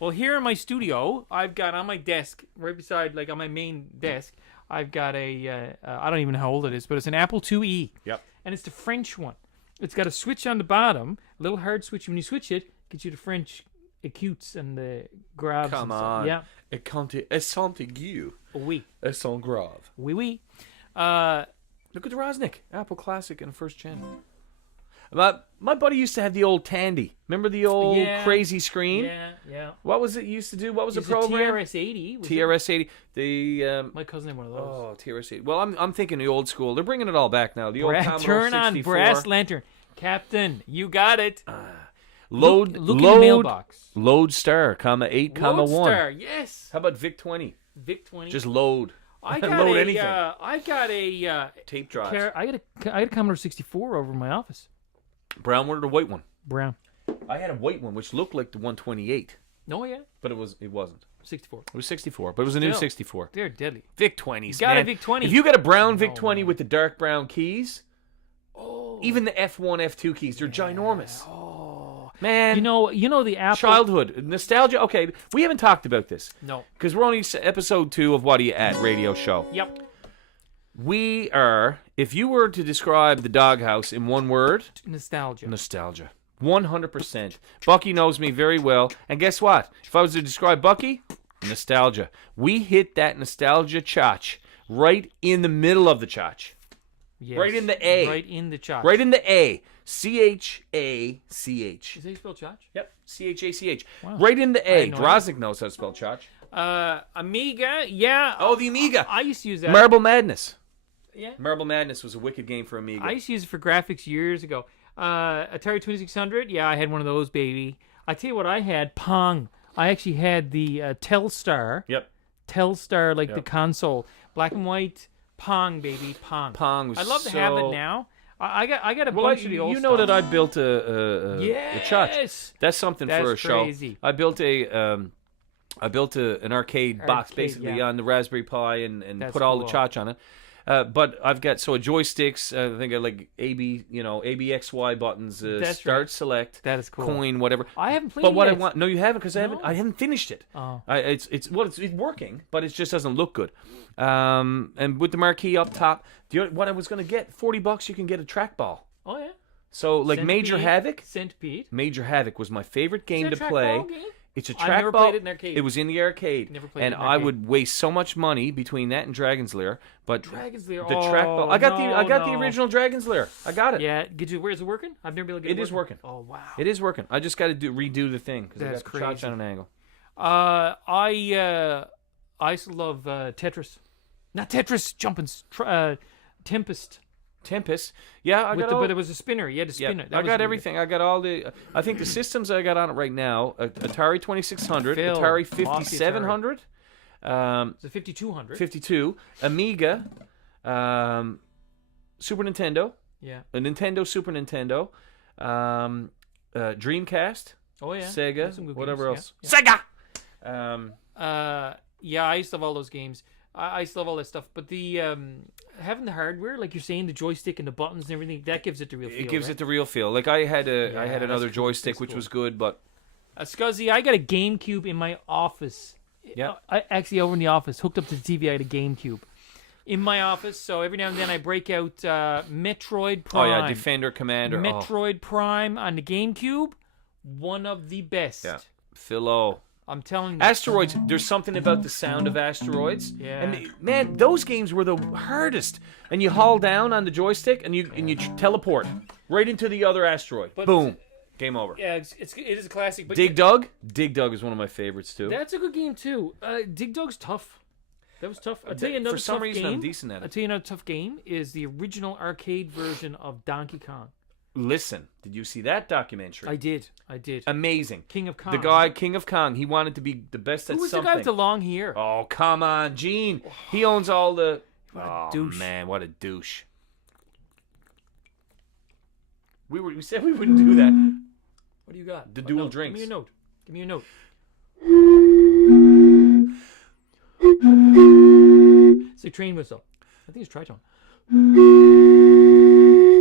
Well, here in my studio, I've got on my desk, right beside, like on my main desk, I've got I don't even know how old it is, but it's an Apple IIe. Yep. And it's the French one. It's got a switch on the bottom, a little hard switch. When you switch it, gets you the French acutes and the graves. Come and on. Yeah. Est aigu. Oui. Et son grave. Oui, oui. Look at the Rosnick. Apple Classic in the first gen. My buddy used to have the old Tandy. Remember the old crazy screen? Yeah. What was it used to do? What was the It's program? a TRS-80. TRS-80. The My cousin had one of those. Oh, TRS-80. Well, I'm thinking the old school. They're bringing it all back now. The old Commodore 64. Turn on brass lantern. Captain, you got it. Load in the mailbox. Load star, comma 8, comma 1. Lodestar, yes. How about VIC 20? VIC 20. Just load. I can got load a, anything. I got a Tape drives. I had a Commodore 64 over in my office. Brown one or the white one? Brown. I had a white one, which looked like the 128, No, yeah, but it wasn't. 64. It was 64, but it was a new Still. 64. They're deadly. Vic 20s, Got a man. Vic 20. If you got a brown Vic No, 20 man. with the dark brown keys, Oh, even the F1, F2 keys, they're ginormous. oh. Man, You know the Apple. childhood, nostalgia. Okay, we haven't talked about this No. because we're only episode 2 of WhatRUat radio show. Yep. We are, if you were to describe the doghouse in one word, Nostalgia. nostalgia. 100%. Bucky knows me very well. And guess what? If I was to describe Bucky, nostalgia. We hit that nostalgia chotch right in the middle of the chotch. Yes. Right in the A. Right in the chotch. Right in the A. C-H-A-C-H. Is that how you spell chotch? Yep. C-H-A-C-H. Wow. Right in the I A. had no Droznik knows how to spell chotch. Amiga. Yeah. Oh, the Amiga. I used to use that. Marble Madness. Yeah. Marble Madness was a wicked game for Amiga. I used to use it for graphics years ago. Atari 2600. Yeah, I had one of those, baby. I tell you what, I had Pong. I actually had the Telstar. Yep. Telstar, like the Yep. console, black and white. Pong, baby, Pong. Pong was I'd love to have it so- now. I got a Well, bunch of the old you know stuff. that I built a chotch. Yes. That's something for a That's show. crazy. I built an arcade box Arcade, basically yeah. on the Raspberry Pi and That's put all the cool. chotch on it. But I've got joysticks. I think I like ABXY buttons. That's Start, right. select, That is cool. coin, whatever. I haven't played But what it I yet. want, no, you haven't because No. I haven't finished it. Oh. It's working, but it just doesn't look good. And with the marquee up top, what I was going to get, $40, you can get a trackball. Oh yeah. So like Major Centipede. Havoc. Centipede. Major Havoc was my favorite game Is to that a play. trackball game? It's a I've never trackball. played it in arcade. It was in the arcade. Never played and it in I arcade. would waste so much money between that and Dragon's Lair. But Dragon's Lair. the Oh, trackball. I got the no. original Dragon's Lair. I got it. Yeah. Where is it working? I've never been able to get it. It is working. Oh wow. It is working. I just got to redo the thing because I That's got the chotch crazy. on an angle. I used to love Tetris. Not Tetris, Tempest. Tempest. Yeah, I got all. But it was a spinner. You had to Yeah, spin it. I got everything. I got all the. I think the systems I got on it right now: Atari 2600, Phil, Atari off the Atari. 5700, It's a 5200. 52, Amiga, Super Nintendo, Yeah. a Nintendo, Super Nintendo, Dreamcast, Oh yeah. Sega, There's some good whatever games. else. Sega. Yeah, I used to have all those games. I used to love all that stuff. But the having the hardware, like you're saying, the joystick and the buttons and everything, that gives it the real feel. It gives right? it the real feel. Like I had Yeah, another that's cool. joystick That's which cool. was good, but Scuzzy, I got a GameCube in my office. Yeah. I actually over in the office, hooked up to the TV. I had a GameCube in my office. So every now and then I break out Metroid Prime. oh yeah, Defender, Commander, Metroid Prime on the GameCube, one of the best. yeah, Philo. I'm telling you. Asteroids, there's something about the sound of Asteroids. Yeah. And man, those games were the hardest. And you haul down on the joystick and you teleport right into the other asteroid. But- Boom. Game over. Yeah, it is a classic. But Dig Dug? Dig Dug is one of my favorites too. That's a good game too. Dig Dug's tough. That was tough. I'll tell you another For some tough reason, game. I'm decent at I'll it. tell you another tough game is the original arcade version of Donkey Kong. Listen, did you see that documentary? I did. Amazing. King of Kong. The guy, King of Kong, he wanted to be the best at Who was something. the guy with the long hair? Oh, come on, Gene. He owns all the... What a oh, douche. man, what a douche. We said we wouldn't do that. What do you got? The What dual note? drinks. Give me a note. It's a train whistle. I think it's tritone.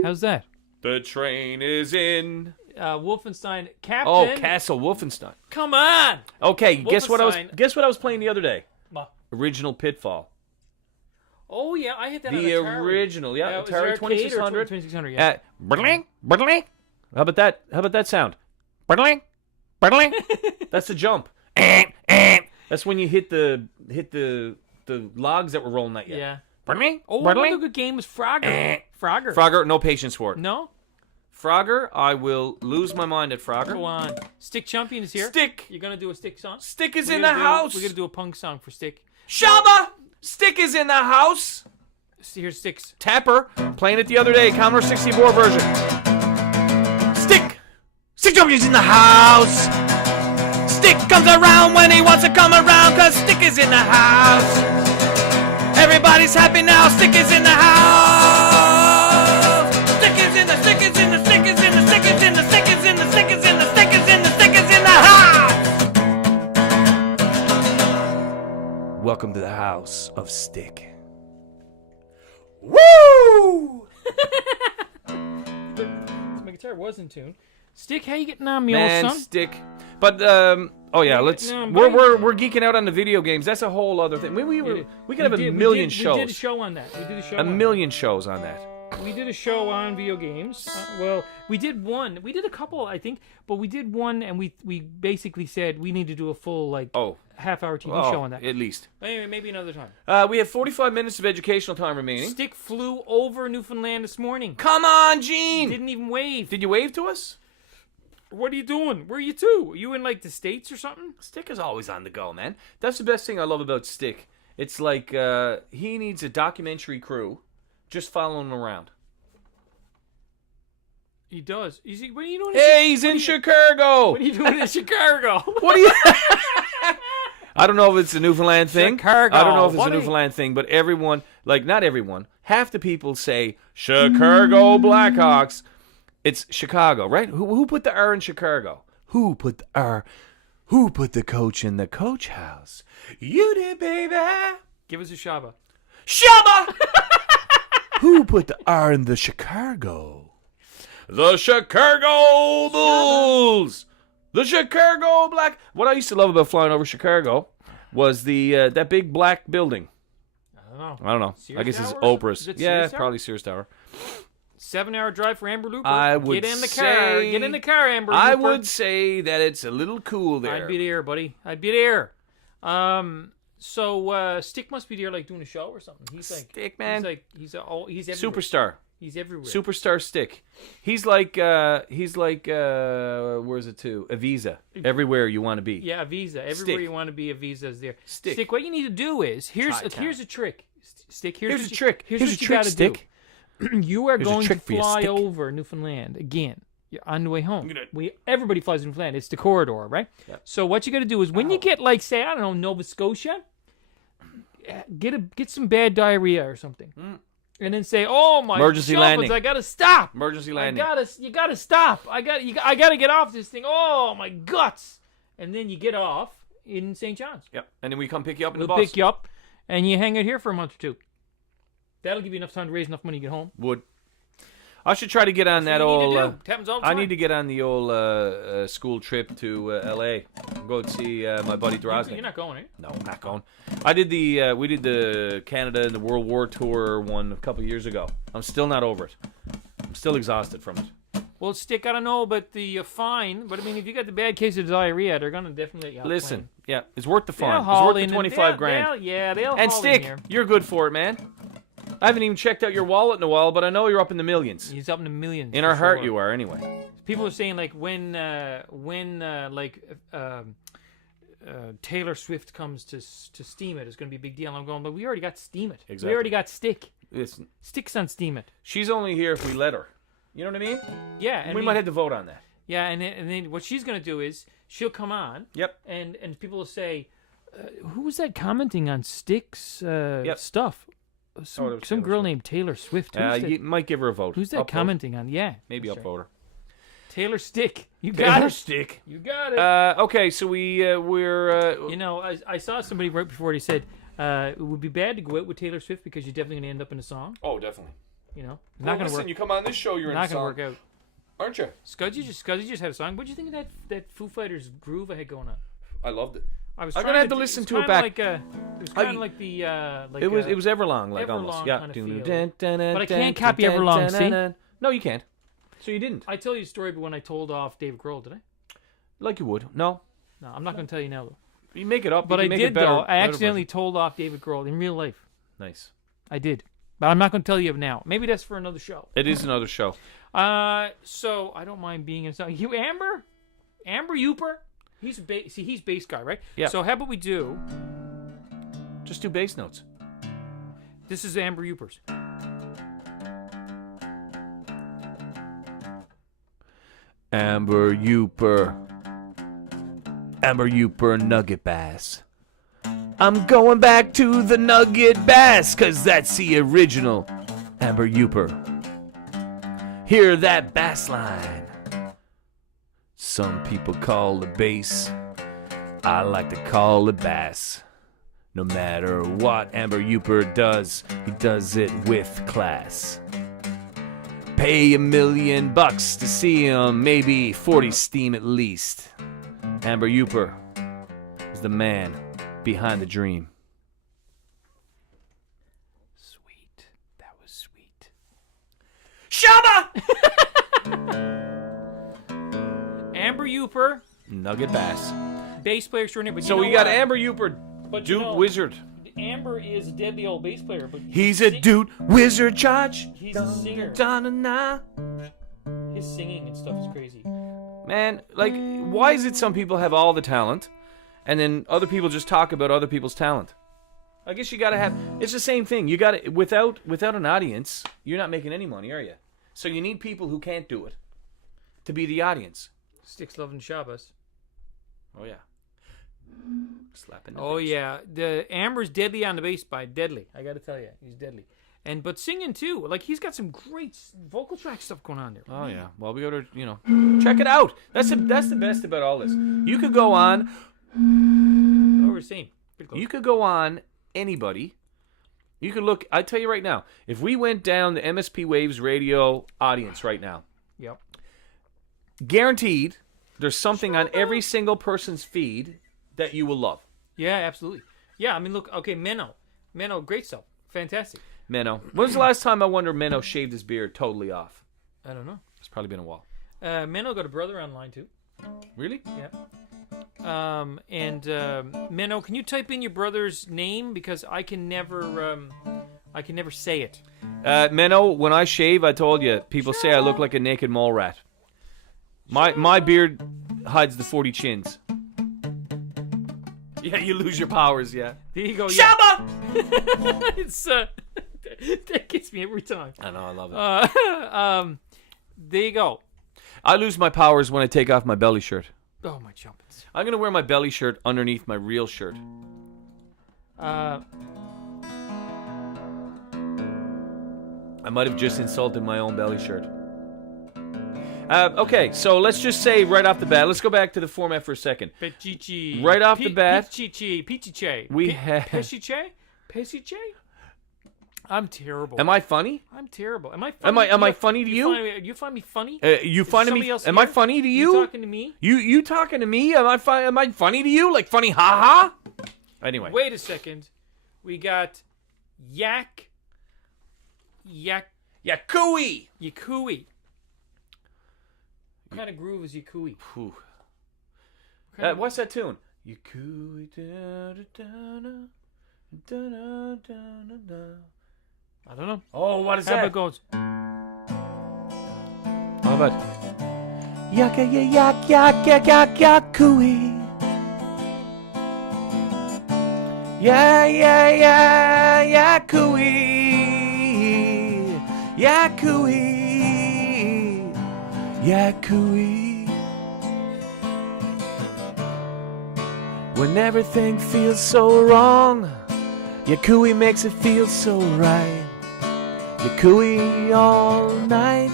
How's that? The train is in... Wolfenstein Captain. Oh, Castle Wolfenstein. Come on. Okay, guess what I Wolfenstein. was playing the other day? Ma- Original Pitfall. Oh yeah, I hit that on The Atari. original, yeah, was it Atari arcade or 2600. 2600, yeah. Brling, brling. How about that? How about that sound? Brling, brling. That's the jump. That's when you hit the logs that were rolling at you. Yeah. Brling, Oh, brling. another good game was Frogger. Frogger. Frogger, no patience for it. No? Frogger, I will lose my mind at Frogger. Go on. Stick Champion is here. Stick. You're going to do a Stick song? Stick is We're in the gonna do- house. We're going to do a punk song for Stick. Shabba! Stick is in the house. Here's Sticks. Tapper, playing it the other day, Commodore 64 version. Stick! Stick Champion's in the house! Stick comes around when he wants to come around, cause Stick is in the house! Everybody's happy now. Stick is in the house. Stick is in the, stick is in the, stick is in the, stick is in the, stick is in the, stick is in the, stick is in the, stick is in the house. Welcome to the house of Stick. Woo! My guitar was in tune. Stick, how you getting on, me Man, old son? Stick. But oh yeah, let's. No, We're geeking out on the video games. That's a whole other thing. We could have a million shows. We did a show on that. We did a show. A million shows on that. We did a show on video games. Well, we did one. We did a couple, I think, but we did one, and we basically said we need to do a full half-hour TV show on that. At least. Anyway, maybe another time. We have 45 minutes of educational time remaining. Stick flew over Newfoundland this morning. Come on, Gene. Didn't even wave. Did you wave to us? What are you doing? Where are you to? Are you in like the States or something? Stick is always on the go, man. That's the best thing I love about Stick. It's like he needs a documentary crew just following him around. He does. What are you doing? Hey, he's in Chicago. What are you doing in Chicago? What are you? I don't know if it's a Newfoundland thing. Chicago. I don't know if it's a Newfoundland thing, but everyone, like not everyone, half the people say Chicago Blackhawks. It's Chicago, right? Who put the R in Chicago? Who put the R? Who put the coach in the coach house? You did, baby. Give us a shaba. Shabba! Who put the R in the Chicago? The Chicago Bulls! The Chicago Black... What I used to love about flying over Chicago was the that big black building. I don't know. Sears I guess it's Tower? Oprah's. Is it Yeah, Sears Tower? probably Sears Tower. 7-hour drive for Amber Looper. I would Get in the car. say- Get in the car, Amber Looper. I would say that it's a little cool there. I'd be there, buddy. I'd be there. So Stick must be there, like doing a show or something. He's like Stick, man. He's everywhere. Superstar. He's everywhere. Superstar Stick. He's like where's it to? Ibiza. Everywhere you want to be. Yeah, a visa. Everywhere Stick. you want to be, a visa is there. Stick. What you need to do is here's Tri-town. a trick. Stick. Here's what a trick. Here's Here's what a you trick, gotta Stick. do. You are Here's a going to trick for you, fly Stick. over Newfoundland again. You're on the way home. Everybody flies to Newfoundland. It's the corridor, right? Yep. So what you got to do is when you get like, say, I don't know, Nova Scotia, get some bad diarrhea or something, and then say, "Oh my Emergency jumpers, landing. I gotta stop. Emergency landing. You gotta stop. I gotta get off this thing. Oh my guts!" And then you get off in St. John's. Yep. And then we come pick you up in the We'll bus. pick you up, and you hang out here for a month or two. That'll give you enough time to raise enough money to get home. Would. I should try to get on that What you need old. to do. It happens all the I time. need to get on the old school trip to L.A. Go see my buddy Drosnik. You're not going, eh? No, I'm not going. I did we did the Canada and the World War Tour one a couple years ago. I'm still not over it. I'm still exhausted from it. Well, Stick, I don't know about the fine, but I mean, if you got the bad case of diarrhea, they're gonna definitely let you out. Listen, yeah, it's worth the They'll fine. It's haul worth the in 25 grand. They'll And haul Stick, in here. you're good for it, man. I haven't even checked out your wallet in a while, but I know you're up in the millions. He's up in the millions. In for our heart, sure. you are anyway. People are saying like when Taylor Swift comes to Steemit, it's gonna be a big deal. I'm going, but we already got Steemit. Exactly. We already got Stick. Listen, Stick's on Steemit. she's only here if we let her. You know what I mean? Yeah, and We might have to vote on that. Yeah, and then what she's gonna do is she'll come on. Yep. And people will say, "Who was that commenting on Stick's stuff?" Some Taylor girl Swift. named Taylor Swift. Who's that, You might give her a vote. who's that Upvote. commenting on? Yeah, Maybe that's upvote her. Taylor Stick. You got Taylor it. Stick. You got it. Okay, so we're You know, I saw somebody right before he said it would be bad to go out with Taylor Swift because you're definitely gonna end up in a song. Oh, definitely. You know, not gonna work. You come on this show, you're Not gonna work out. aren't you? Scuzzy just had a song. What do you think of that Foo Fighters groove I had going on? I loved it. I was I'm trying gonna have to do- listen it's to it kinda back. Like, it was kind of like the It was Everlong, like Everlong almost. Yeah. kinda feel. But I can't copy Everlong, see? No, you can't. So you didn't. I tell you a story, but when I told off David Grohl, did I? Like you would. No. No, I'm not going to tell you now, though. You make it up. But you I can make did, it better, though. I better accidentally version. told off David Grohl in real life. Nice. I did. But I'm not going to tell you now. Maybe that's for another show. It is another show. So I don't mind being in something. You, Amber Uper? He's bass guy, right? Yeah. So how about we do... Just do bass notes. This is Amber Uper's. Amber Uper. Amber Uper Nugget Bass. I'm going back to the Nugget Bass, 'cause that's the original Amber Youper. Hear that bass line. Some people call it bass. I like to call it bass. No matter what Amber Youper does, he does it with class. Pay $1 million to see him, maybe 40 Steem at least. Amber Youper is the man behind the dream. Sweet. That was sweet. Shaba! Amber Youper, Nugget Bass. bass player extraordinaire. But So you know we got what? Amber Youper, But Dude you know, Wizard. Amber is a deadly old bass player, but He's a dude wizard, Charge. He's a singer. Da-na-na. His singing and stuff is crazy. Man, like, why is it some people have all the talent, and then other people just talk about other people's talent? I guess you gotta have. It's the same thing. You gotta without an audience, you're not making any money, are you? So you need people who can't do it to be the audience. Sticks loving Shabbos. Oh yeah. Slapping. The Oh bass. yeah, the Amber's deadly on the bass. Deadly. I got to tell you, he's deadly. But singing too. Like he's got some great vocal track stuff going on there. Oh yeah. Well, we gotta check it out. That's the best about all this. You could go on. Oh, we're same. Pretty close. You could go on anybody. You could look. I tell you right now, if we went down the MSP Waves radio audience right now, Yep. guaranteed there's something on every single person's feed that you will love. Yeah, absolutely. Yeah, I mean, look. Okay, Menno, great stuff. Fantastic. Menno. When was the last time I wonder Menno shaved his beard totally off? I don't know. It's probably been a while. Menno got a brother online too. Really? Yeah. Menno, can you type in your brother's name because I can never say it. Menno, when I shave, I told you, people say I look like a naked mole rat. My beard hides the 40 chins. Yeah, you lose your powers, yeah. There you go. Shabba! It's that gets me every time. I know, I love it. There you go. I lose my powers when I take off my belly shirt. Oh my jumpins. I'm going to wear my belly shirt underneath my real shirt. I might have just insulted my own belly shirt. Okay, so let's just say right off the bat, let's go back to the format for a second. Pechichi. Right off the bat, Pichiche. we have... Peshiche? I'm terrible. Am I funny? I'm terrible. Am I funny? Am I funny to you? You find me funny? You find me? else Am I here? funny to you? You talking to me? You talking to me? Am I funny to you? Like funny, ha ha? Anyway. Wait a second. We got Yakui. Yakui. What kind of groove is Yakui? Whew. Kind of- What's that tune? Yakui da da da da da da da da. I don't know. Oh, what is How about that? it goes? How about? Yak yak yak yak yak yak yakui. Yeah yeah yeah yakui. Yakui. Yakui. When everything feels so wrong, Yakui makes it feel so right. Yakui all night.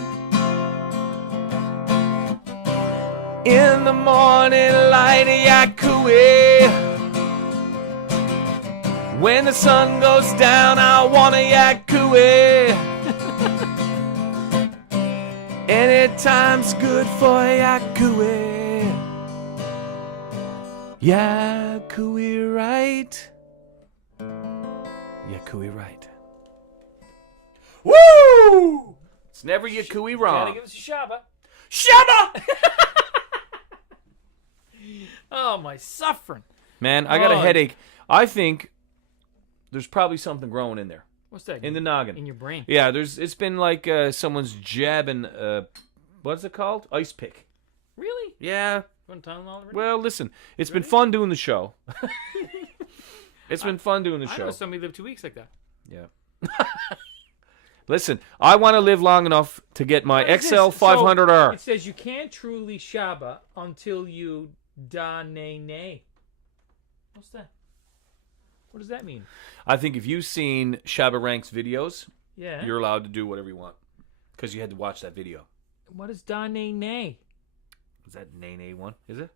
In the morning light, Yakui. When the sun goes down, I want a Yakui. Anytime's good for Yakui. Yakui right. Yakui right. Woo! It's never Yakui wrong. Gotta give us a Shabba. Shabba! Oh, my suffering. Man, I got a Oh. headache. I think there's probably something growing in there. What's that? In the noggin. In your brain. Yeah, it's been like someone's jabbing, what's it called? Ice pick. Really? Yeah. Fun Tylenol already? Well, listen, it's been fun doing the show. It's been fun doing the I show. know somebody lived 2 weeks like that. Yeah. Listen, I want to live long enough to get my What is XL this? 500R. So, it says you can't truly Shabba until you da nay nay. What's that? What does that mean? I think if you've seen Shabba Rank's videos, Yeah. you're allowed to do whatever you want. Because you had to watch that video. What is da nay nay? Is that nay one? Is it?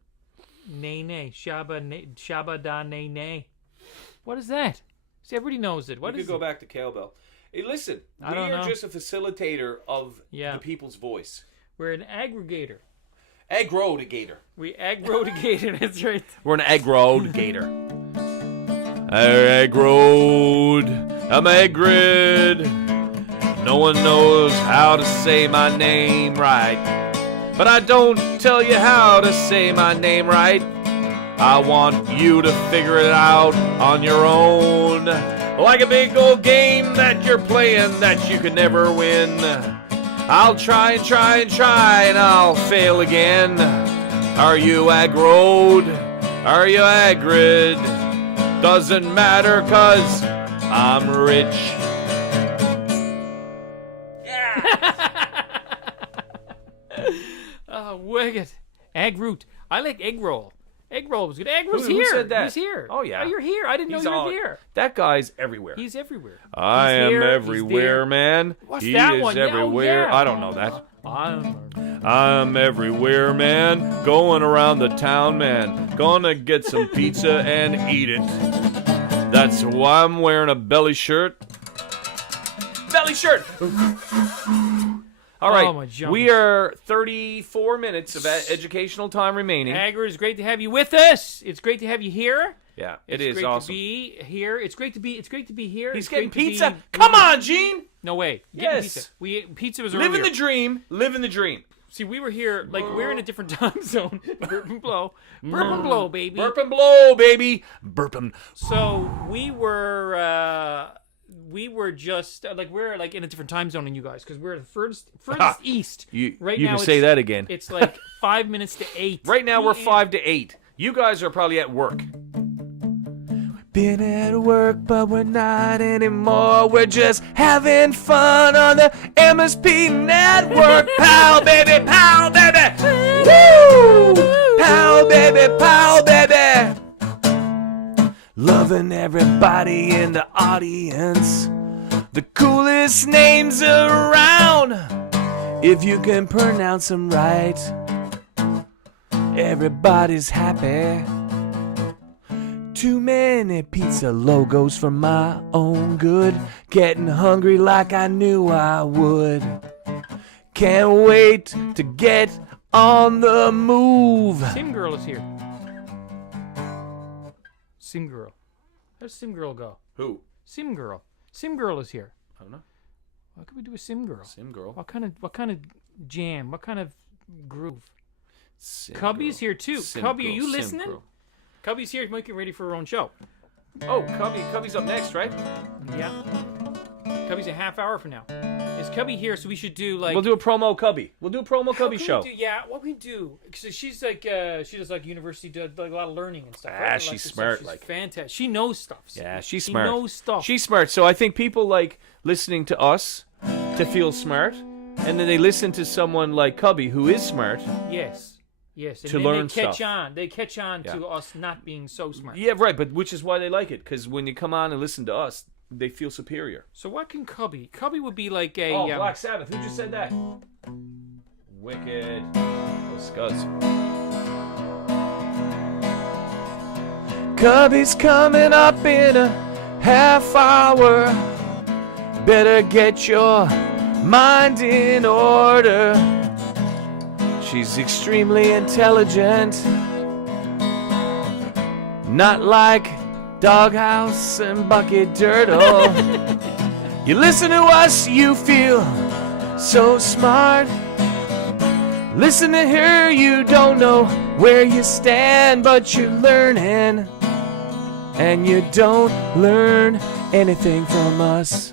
Nay nay. Shabba da nay nay. What is that? See, everybody knows it. What you is could go it? back to cowbell. Hey, listen. I don't know. just a facilitator of Yeah. the people's voice. We're an aggregator. Aggro-gator. We aggregator. That's right. We're an aggro-gator. Egg-road. I'm egg-rid. No one knows how to say my name right. But I don't tell you how to say my name right. I want you to figure it out on your own. Like a big old game that you're playing that you could never win. I'll try and try and try and I'll fail again. Are you aggroed? Are you aggrid? Doesn't matter 'cause I'm rich. Oh, wicked. Egg root. I like egg roll. Egg roll was good. Egg roll's here. Who said that? He's here. Oh, yeah. Oh, you're here. I didn't know you were here. That guy's everywhere. He's everywhere. I He's am here, he's everywhere, there. man. What's he that is one? Yeah, oh, everywhere. yeah. I don't know that. I'm I'm everywhere, man. Going around the town, man. Gonna get some pizza and eat it. That's why I'm wearing a belly shirt. Belly shirt! All right, Oh, my jump. we are 34 minutes of educational time remaining. Agger, it's great to have you with us. It's great to have you here. Yeah, It's it is great awesome. to be here. It's great to be here. He's It's getting great to pizza. be- Come on, Gene! No way. Getting Yes. Pizza. Pizza was Living earlier. the dream. Living the dream. See, we were here, like, we're in a different time zone. Burp and blow. Burp and blow, baby. Burp and blow, baby. Burp and... So, we were just, like, we're, like, in a different time zone than you guys, because we're the furthest east. You Right you now can say that again. It's, like, 5 minutes to 8. Right now we're PM. 5 to 8. You guys are probably at work. Been at work, but we're not anymore. We're just having fun on the MSP network. Pow, baby, pow, baby. Woo! Pow, baby, pow, baby. Loving everybody in the audience. The coolest names around. If you can pronounce them right, everybody's happy. Too many pizza logos for my own good. Getting hungry like I knew I would. Can't wait to get on the move. Sim Girl is here. Sim Girl. How's Sim Girl go? Who? Sim Girl. Sim Girl is here. I don't know. What could we do with Sim Girl? Sim girl. What kind of jam? What kind of groove? Sim Cubby's girl. here too. Sim Cubby, girl, are you sim listening? girl. Cubby's here making ready for her own show. Oh, Cubby's up next, right? Yeah. Cubby's a half hour from now. Is Cubby here? So we should do like. We'll do a promo Cubby. We'll do a promo How Cubby can show. we do, yeah, what we do? Because she's like, she does like university, does like a lot of learning and stuff. Ah, right? she's Like, so smart, She's like- fantastic. She knows stuff. Yeah, she's she smart. knows stuff. She's smart. So I think people like listening to us to feel smart, and then they listen to someone like Cubby who is smart. Yes. Yes. And To then learn they catch stuff. on. They catch on Yeah. to us not being so smart. Yeah, right. But which is why they like it, because when you come on and listen to us, they feel superior. So what can Cubby? Cubby would be like a. Oh, Black Sabbath. Who just said that? Wicked. Those scuds. Cubby's coming up in a half hour. Better get your mind in order. She's extremely intelligent. Not like Doghouse and Bucket Dirtle. You listen to us, you feel so smart. Listen to her, you don't know where you stand, but you're learning. And you don't learn anything from us,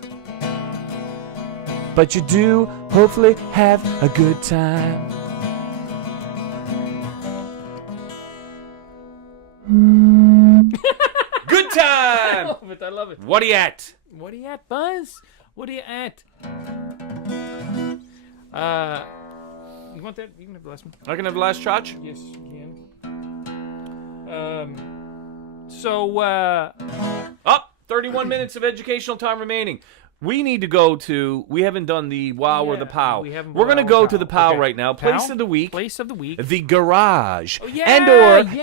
but you do hopefully have a good time. Good time. I love it. What are you at? What are you at, Buzz? What are you at? You want that? You can have the last one. I can have the last charge. Yes, you can. So, Oh, 31 minutes of educational time remaining. We need to go to. We haven't done the wow or the pow. We haven't We're going to wow go or to the pow. pow Okay. right now. Pow? Place of the week. Place of the week. The garage. Oh, yeah,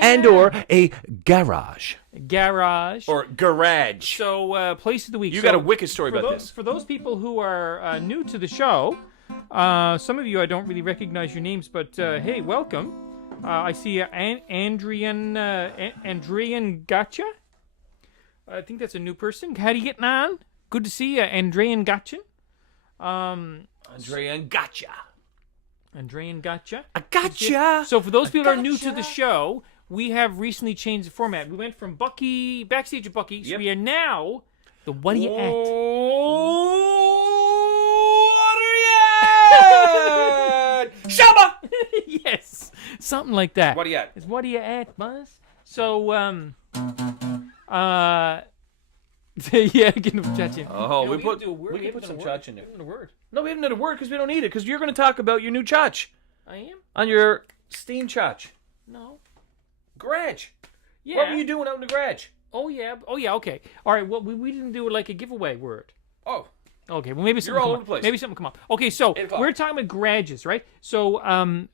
and or a garage. Garage. Or garage. So, place of the week. You So, got a wicked story for about those, this. For those people who are new to the show, some of you I don't really recognize your names, but hey, welcome. I see Andrian Gotcha. I think that's a new person. How are you getting on? Good to see you, Andrian Gotcha. Andrean gotcha. Andrian Gotcha. I gotcha. So for those people who are new to the show, we have recently changed the format. We went from Bucky, backstage of Bucky, so Yep. we are now the What Do You At? WhatRUat. Shabba. Yes, something like that. What do you at? It's What Do You At, Buzz? So, yeah, get him touching. Oh, we put some chach in there. No, we haven't done a word because we don't need it. Because you're going to talk about your new chach I am? on your Steam chach No. garage. Yeah. What were you doing out in the garage? Oh, yeah. Okay. All right, well, we didn't do it like a giveaway word. Oh, Okay, well, maybe something all come over up. the place. Maybe something come up. Okay, so 8 o'clock. we're talking about garages, right? So,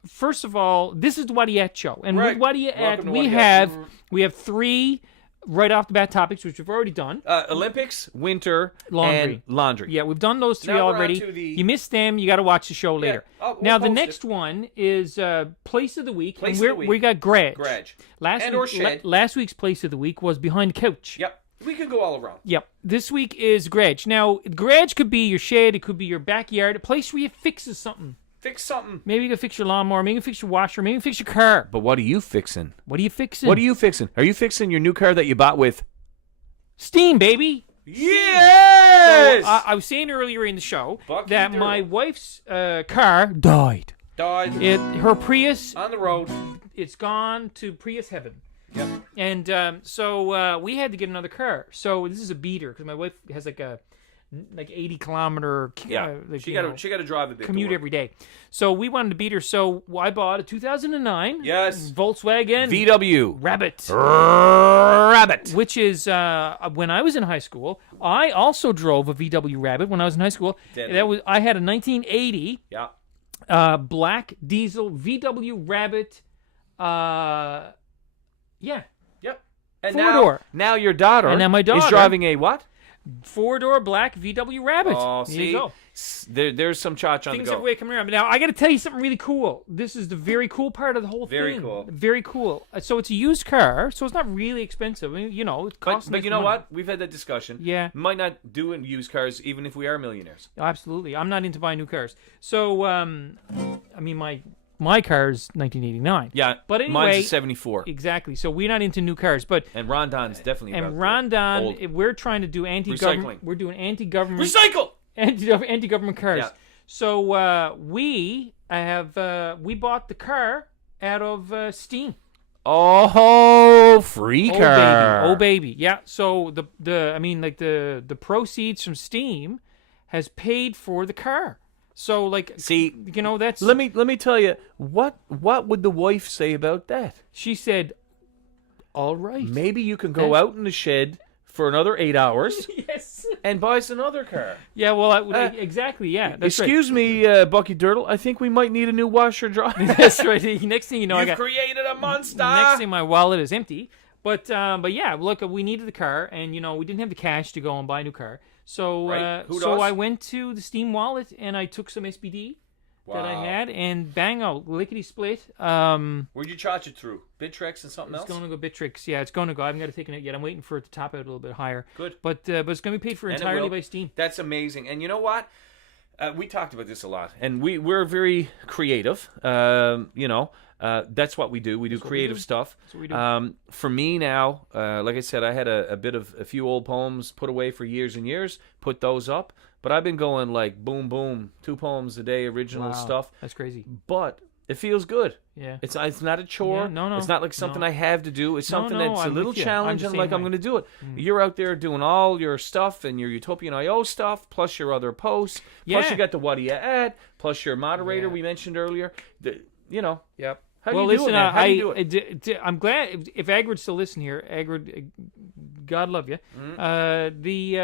first of all, this is the What Do You At show. And Right. with What Do You At, Welcome to we What Do You have At. we have 3 right off the bat topics, which we've already done. Olympics, winter, Laundry. and laundry. Yeah, we've done those 3 Now we're on already. to the- You missed them. You got to watch the show later. we'll Now, the post next it. one is Place of the Week. Place and of the week. We got Garage. Garage. Last And week, or shed. last week's Place of the Week was Behind the Couch. Yep. We could go all around. Yep. This week is Garage. Now, Garage could be your shed. It could be your backyard. A place where you fixes something. Fix something. Maybe you can fix your lawnmower. Maybe you can fix your washer. Maybe you can fix your car. But what are you fixing? What are you fixing? What are you fixing? Are you fixing your new car that you bought with? Steam, baby. Yes! So, I was saying earlier in the show Bucky that Dirtle. my wife's car died. Died Her Prius, on the road. it's gone to Prius heaven. Yep. And so we had to get another car. So this is a beater because my wife has like 80-kilometer She got to drive a bit. commute to work. every day. So we wanted to beat her. So I bought a 2009 Yes. Volkswagen VW. Rabbit, Rabbit. which is when I was in high school. I also drove a VW Rabbit when I was in high school. Deadly. I had a 1980 Yeah. black diesel VW Rabbit. Yeah. Yep. And Four-door. Now your daughter. And now my is daughter- driving a what? 4-door black VW Rabbit. Oh, There see, you go. There's some chach on Things the have go. way coming around. But now I got to tell you something really cool. This is the very cool part of the whole Very thing. cool. Very cool. So it's a used car, so it's not really expensive. I mean, it costs. But nice you know money. what? We've had that discussion. Yeah. Might not do in used cars, even if we are millionaires. Absolutely. I'm not into buying new cars. So I mean my car is 1989. Yeah. But anyway, mine's a 74. Exactly. So we're not into new cars, but And Rondon's definitely and about the Rondon, old. we're trying to do anti-government. Recycling. We're doing anti-government. Recycle! anti-government cars. Yeah. So we bought the car out of Steam. Oh, free car. Oh baby. Yeah. So the proceeds from Steam has paid for the car. So See, that's let me tell you, what would the wife say about that? she said, all right. Maybe you can go out in the shed for another 8 hours Yes. and buy us another car. Yeah, well, exactly, yeah. That's Excuse me, Bucky Dirtle. I think we might need a new washer dryer. right. That's right. Next thing you know, You've created a monster. next thing my wallet is empty. But yeah, look, we needed the car, and we didn't have the cash to go and buy a new car. So Right. Who so does? I went to the Steam wallet and I took some SBD that I had, and bango, lickety split. Where'd you charge it through? Bittrex and something It's else? going to go Bittrex. Yeah, it's going to go. I haven't got to take it yet. I'm waiting for it to top out a little bit higher. Good. But it's going to be paid for And it entirely will. by Steam. That's amazing. And you know what? We talked about this a lot, and we're very creative. That's what we do. We do creative stuff. That's what we do. For me now, like I said, I had a few old poems put away for years and years. Put those up, but I've been going like boom, boom, 2 poems a day, original Wow, stuff. That's crazy. But it feels good. Yeah. It's not a chore. Yeah, no. It's not like something I have to do. It's something no, that's a I'm little with you. challenge, I'm and the like same I'm way. going to do it. You're out there doing all your stuff and your Utopian IO stuff, plus your other posts, plus Yeah. you got the What Do You At, plus your moderator Yeah. we mentioned earlier. Yep. How well, do you do listen, it, man? How do you do it? I'm glad if Agrid still listen here. Agrid, God love you. The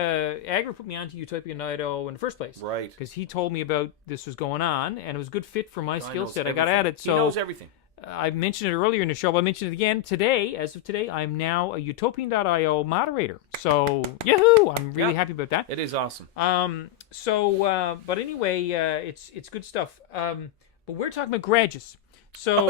Agri put me onto Utopia.io in the first place. Right. Because he told me about this was going on, and it was a good fit for my skill knows set. I got everything. at it. He So knows everything. I mentioned it earlier in the show, but I mentioned it again today. As of today, I'm now a Utopian.io moderator. So, yahoo! I'm really happy about that. It is awesome. But anyway, it's good stuff. But we're talking about garages. So,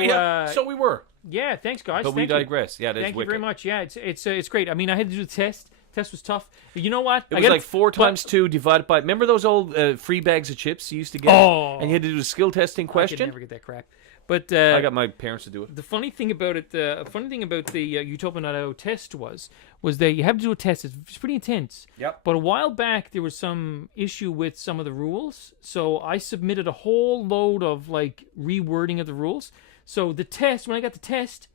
So we were. yeah, thanks, guys. But we Thank you. digress. Yeah, that's Thank you wicked. very much. Yeah, it's great. I mean, I had to do the test. Test was tough. But you know what? It was like 4 times 2 divided by... Remember those old free bags of chips you used to get? Oh. And you had to do a skill testing I could question? never get that crap. But I got my parents to do it. the funny thing about it, the Utopian.io test was that you have to do a test. It's pretty intense. Yep. But a while back, there was some issue with some of the rules, so I submitted a whole load of like rewording of the rules. So the test, when I got the test,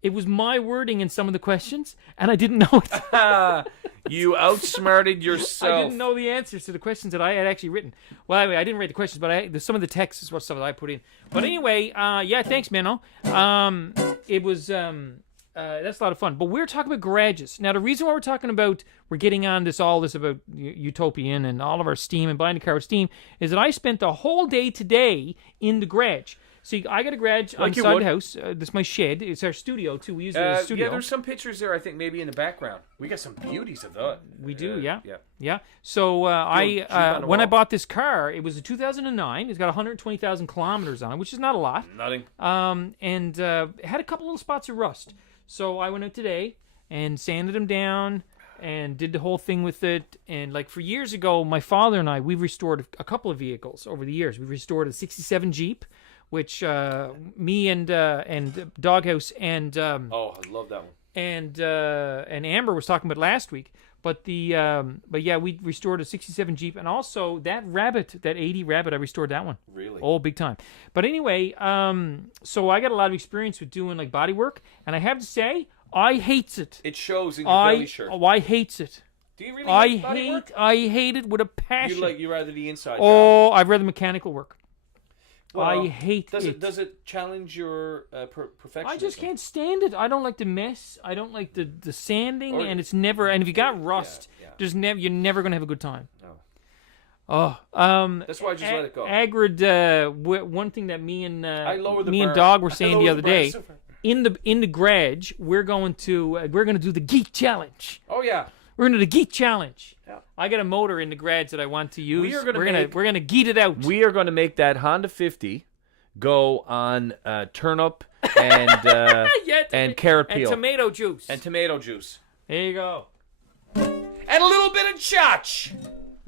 it was my wording in some of the questions, and I didn't know it. You outsmarted yourself. I didn't know the answers to the questions that I had actually written. Well, anyway, I didn't write the questions, but some of the text is what stuff that I put in. But anyway, yeah, thanks, Menno. It was that's a lot of fun. But we're talking about garages now. The reason why we're getting on all this about Utopian and all of our Steam and buying a car with Steam is that I spent the whole day today in the garage. See, I got a garage on the side of the house. This is my shed. It's our studio, too. We use it as a studio. Yeah, there's some pictures there, I think, maybe in the background. We got some beauties of that. We do, yeah. Yeah. Yeah. So when I bought this car, it was a 2009. It's got 120,000 kilometers on it, which is not a lot. Nothing. And it had a couple little spots of rust. So I went out today and sanded them down and did the whole thing with it. And like for years ago, my father and I, we've restored a couple of vehicles over the years. We restored a 67 Jeep, which me and Doghouse and Oh, I love that one. and Amber was talking about last week. But yeah, we restored a 67 Jeep, and also that 80 Rabbit, I restored that one. Really? Oh, big time. But anyway, so I got a lot of experience with doing like body work, and I have to say, I hates it. It shows in your belly shirt. I hates it. Do you really like body work? I hate it with a passion. You rather the inside job? Oh, I'd rather mechanical work. Well, I hate it. Does it challenge your perfectionism? I just can't stand it. I don't like the mess. I don't like the sanding, and it's never. And if you got rust, you're never gonna have a good time. No. Oh, that's why I just let it go. Agrid, one thing that me and and Dog were saying the other day, in the garage, we're gonna do the Geek Challenge. Oh yeah. We're gonna do the Geek Challenge. Yeah. I got a motor in the garage that I want to use. We're gonna geet it out. We are gonna make that Honda 50 go on turnip and and carrot peel and tomato juice. and tomato juice There you go. and a little bit of chotch.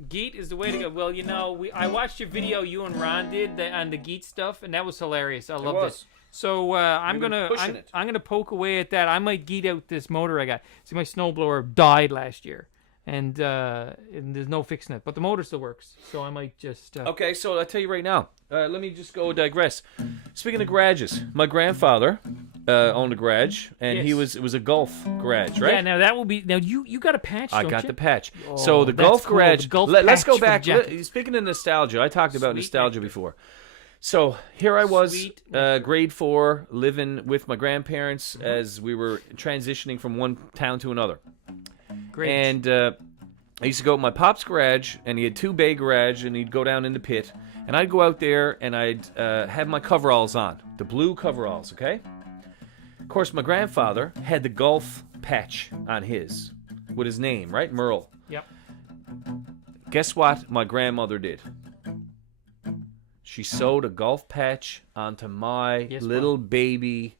Geet is the way to go. Well, I watched your video you and Ron did on the Geet stuff, and that was hilarious. I loved it. So I'm gonna poke away at that. I might geet out this motor I got. See, my snowblower died last year, and there's no fixing it. But the motor still works, so I might just. Okay, so I'll tell you right now. Let me just go digress. Speaking of garages, my grandfather owned a garage, and Yes. it was a golf garage, right? Yeah. Now that will be. Now you got a patch. I don't got you? the patch. Oh, So the that's golf cool. garage. The golf Let's go patch for back. the jacket. Speaking of nostalgia, I talked about Sweet nostalgia nectar. before. So here I was, Sweet grade 4, living with my grandparents as we were transitioning from one town to another. Great. And I used to go to my pop's garage, and he had 2-bay garage, and he'd go down in the pit. And I'd go out there, and I'd have my coveralls on, the blue coveralls, okay? Of course, my grandfather had the golf patch on his, with his name, right? Merle. Yep. Guess what my grandmother did? She sewed a golf patch onto my little baby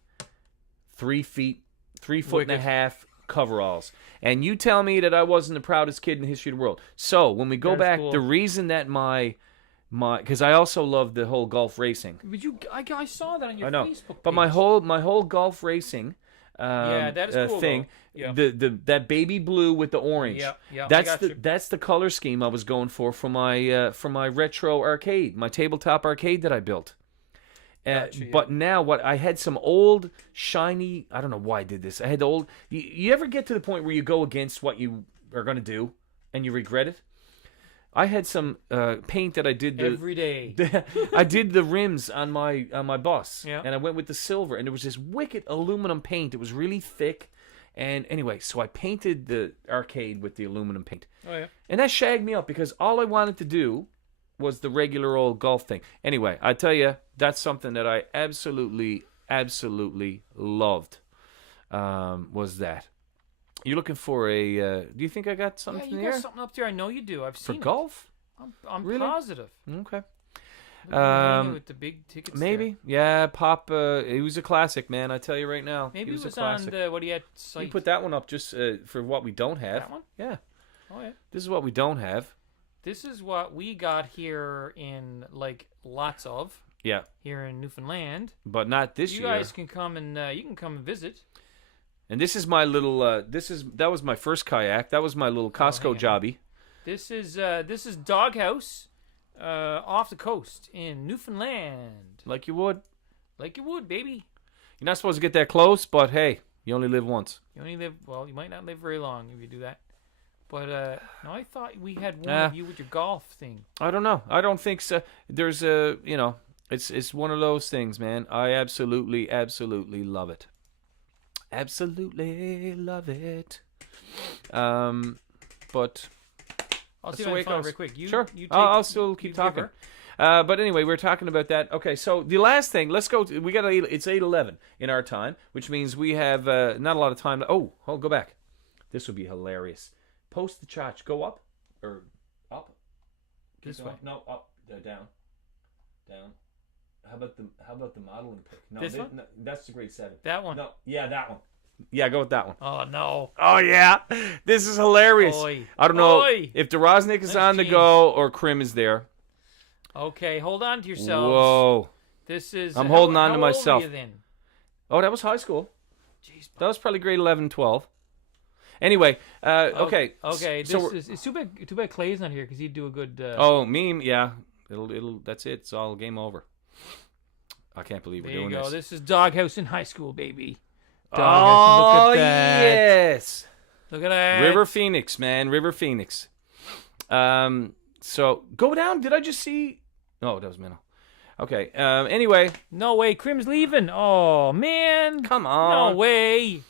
3 foot and a half coveralls. And you tell me that I wasn't the proudest kid in the history of the world. So when we go back, cool. the reason that my because I also love the whole golf racing. But I saw that on your I know, Facebook page. but my whole golf racing that is cool, thing, though. that baby blue with the orange. Yeah, That's the color scheme I was going for my retro arcade, my tabletop arcade that I built. But now I had some old shiny. I don't know why I did this. I had the old. You ever get to the point where you go against what you are going to do and you regret it? I had some paint that I did every day. I did the rims on my bus, Yeah. and I went with the silver, and it was this wicked aluminum paint. It was really thick, And anyway, so I painted the arcade with the aluminum paint. Oh, yeah. And that shagged me up because all I wanted to do was the regular old golf thing. Anyway, I tell you, that's something that I absolutely loved, was that. You're looking for a, do you think I got something Yeah, you there? got something up there. I know you do. I've For seen golf? I'm Really? positive. Okay. With the big tickets Maybe. Yeah, Pop, he was a classic, man. I tell you right now. Maybe he was it was a classic. on the, what do you had site? You put that one up just for what we don't have. That one? Yeah. Oh, yeah. This is what we don't have. This is what we got here in, like, lots of. Yeah. Here in Newfoundland. But not this You year. guys can come and, you can come and visit. And this is my little, that was my first kayak. That was my little Costco jobby. This is Doghouse, off the coast in Newfoundland. Like you would. Like you would, baby. You're not supposed to get that close, but hey, you only live once. You only live, well, you might not live very long if you do that. But, no, I thought we had one of you with your golf thing. I don't know. I don't think so. There's a, it's one of those things, man. I absolutely love it. Absolutely love it. But I'll that's see the if way I it can find goes. real quick. You, Sure. you take, I'll still keep you talking. give But anyway, we're talking about that. Okay, so the last thing, let's go. We got it's 8:11 in our time, which means we have not a lot of time. Oh, go back. This would be hilarious. Post the charge. Go up or up. This Keep way. going. No, up, down. How about the modeling pick? No, This one? No, that's the grade 7. That one. No, yeah, that one. Yeah, go with that one. Oh, no. Oh yeah, this is hilarious. Oi. I don't know Oi. if Doroznik is Nice on the change. go or Krim is there. Okay, hold on to yourselves. Whoa. This is. I'm holding on to how old myself. were you then? Oh, that was high school. Jeez. That was probably grade 11, 12. Anyway, okay. Okay, So this is it's too bad Clay's not here because he'd do a good. oh, meme, yeah. It'll. That's it. It's all game over. I can't believe we're there you doing go. this. This is Doghouse in high school, baby. Oh, Doghouse, look at that. yes. Look at that. River Phoenix, man. River Phoenix. So go down. Did I just see? Oh, that was Minnow. Okay. Anyway. No way, Crim's leaving. Oh man. Come on. No way.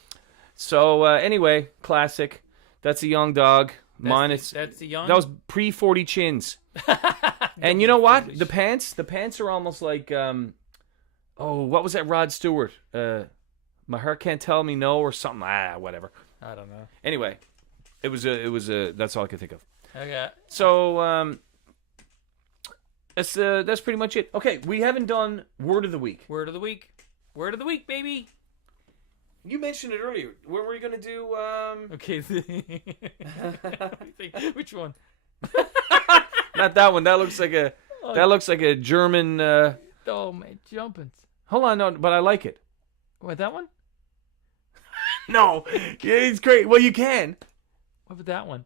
So anyway, classic. That's a young dog. That's the young. That was pre 40 chins. And you know what? The pants are almost like what was that Rod Stewart? My heart can't tell me no or something. Whatever. I don't know. Anyway, it was a that's all I could think of. Okay. So that's pretty much it. Okay, we haven't done word of the week. Word of the week. Word of the week, baby. You mentioned it earlier. When were you gonna do Okay. Which one? Not that one. That looks like a German Oh my jumpins. Hold on, no, but I like it. What, that one? No. Yeah, it's great. Well, you can. What about that one?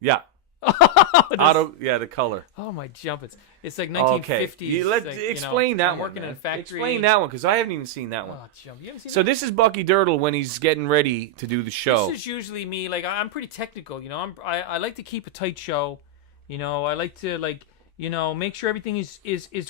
Yeah. The color. Oh my jumpins. It's like 1950s. Okay. Let's explain that I'm one. working in a man. factory. Explain that one because I haven't even seen that one. Oh, jump. You haven't seen So that? this is Bucky Dirtle when he's getting ready to do the show. This is usually me. Like, I'm pretty technical, you know. I like to keep a tight show. You know, I like to, like, you know, make sure everything is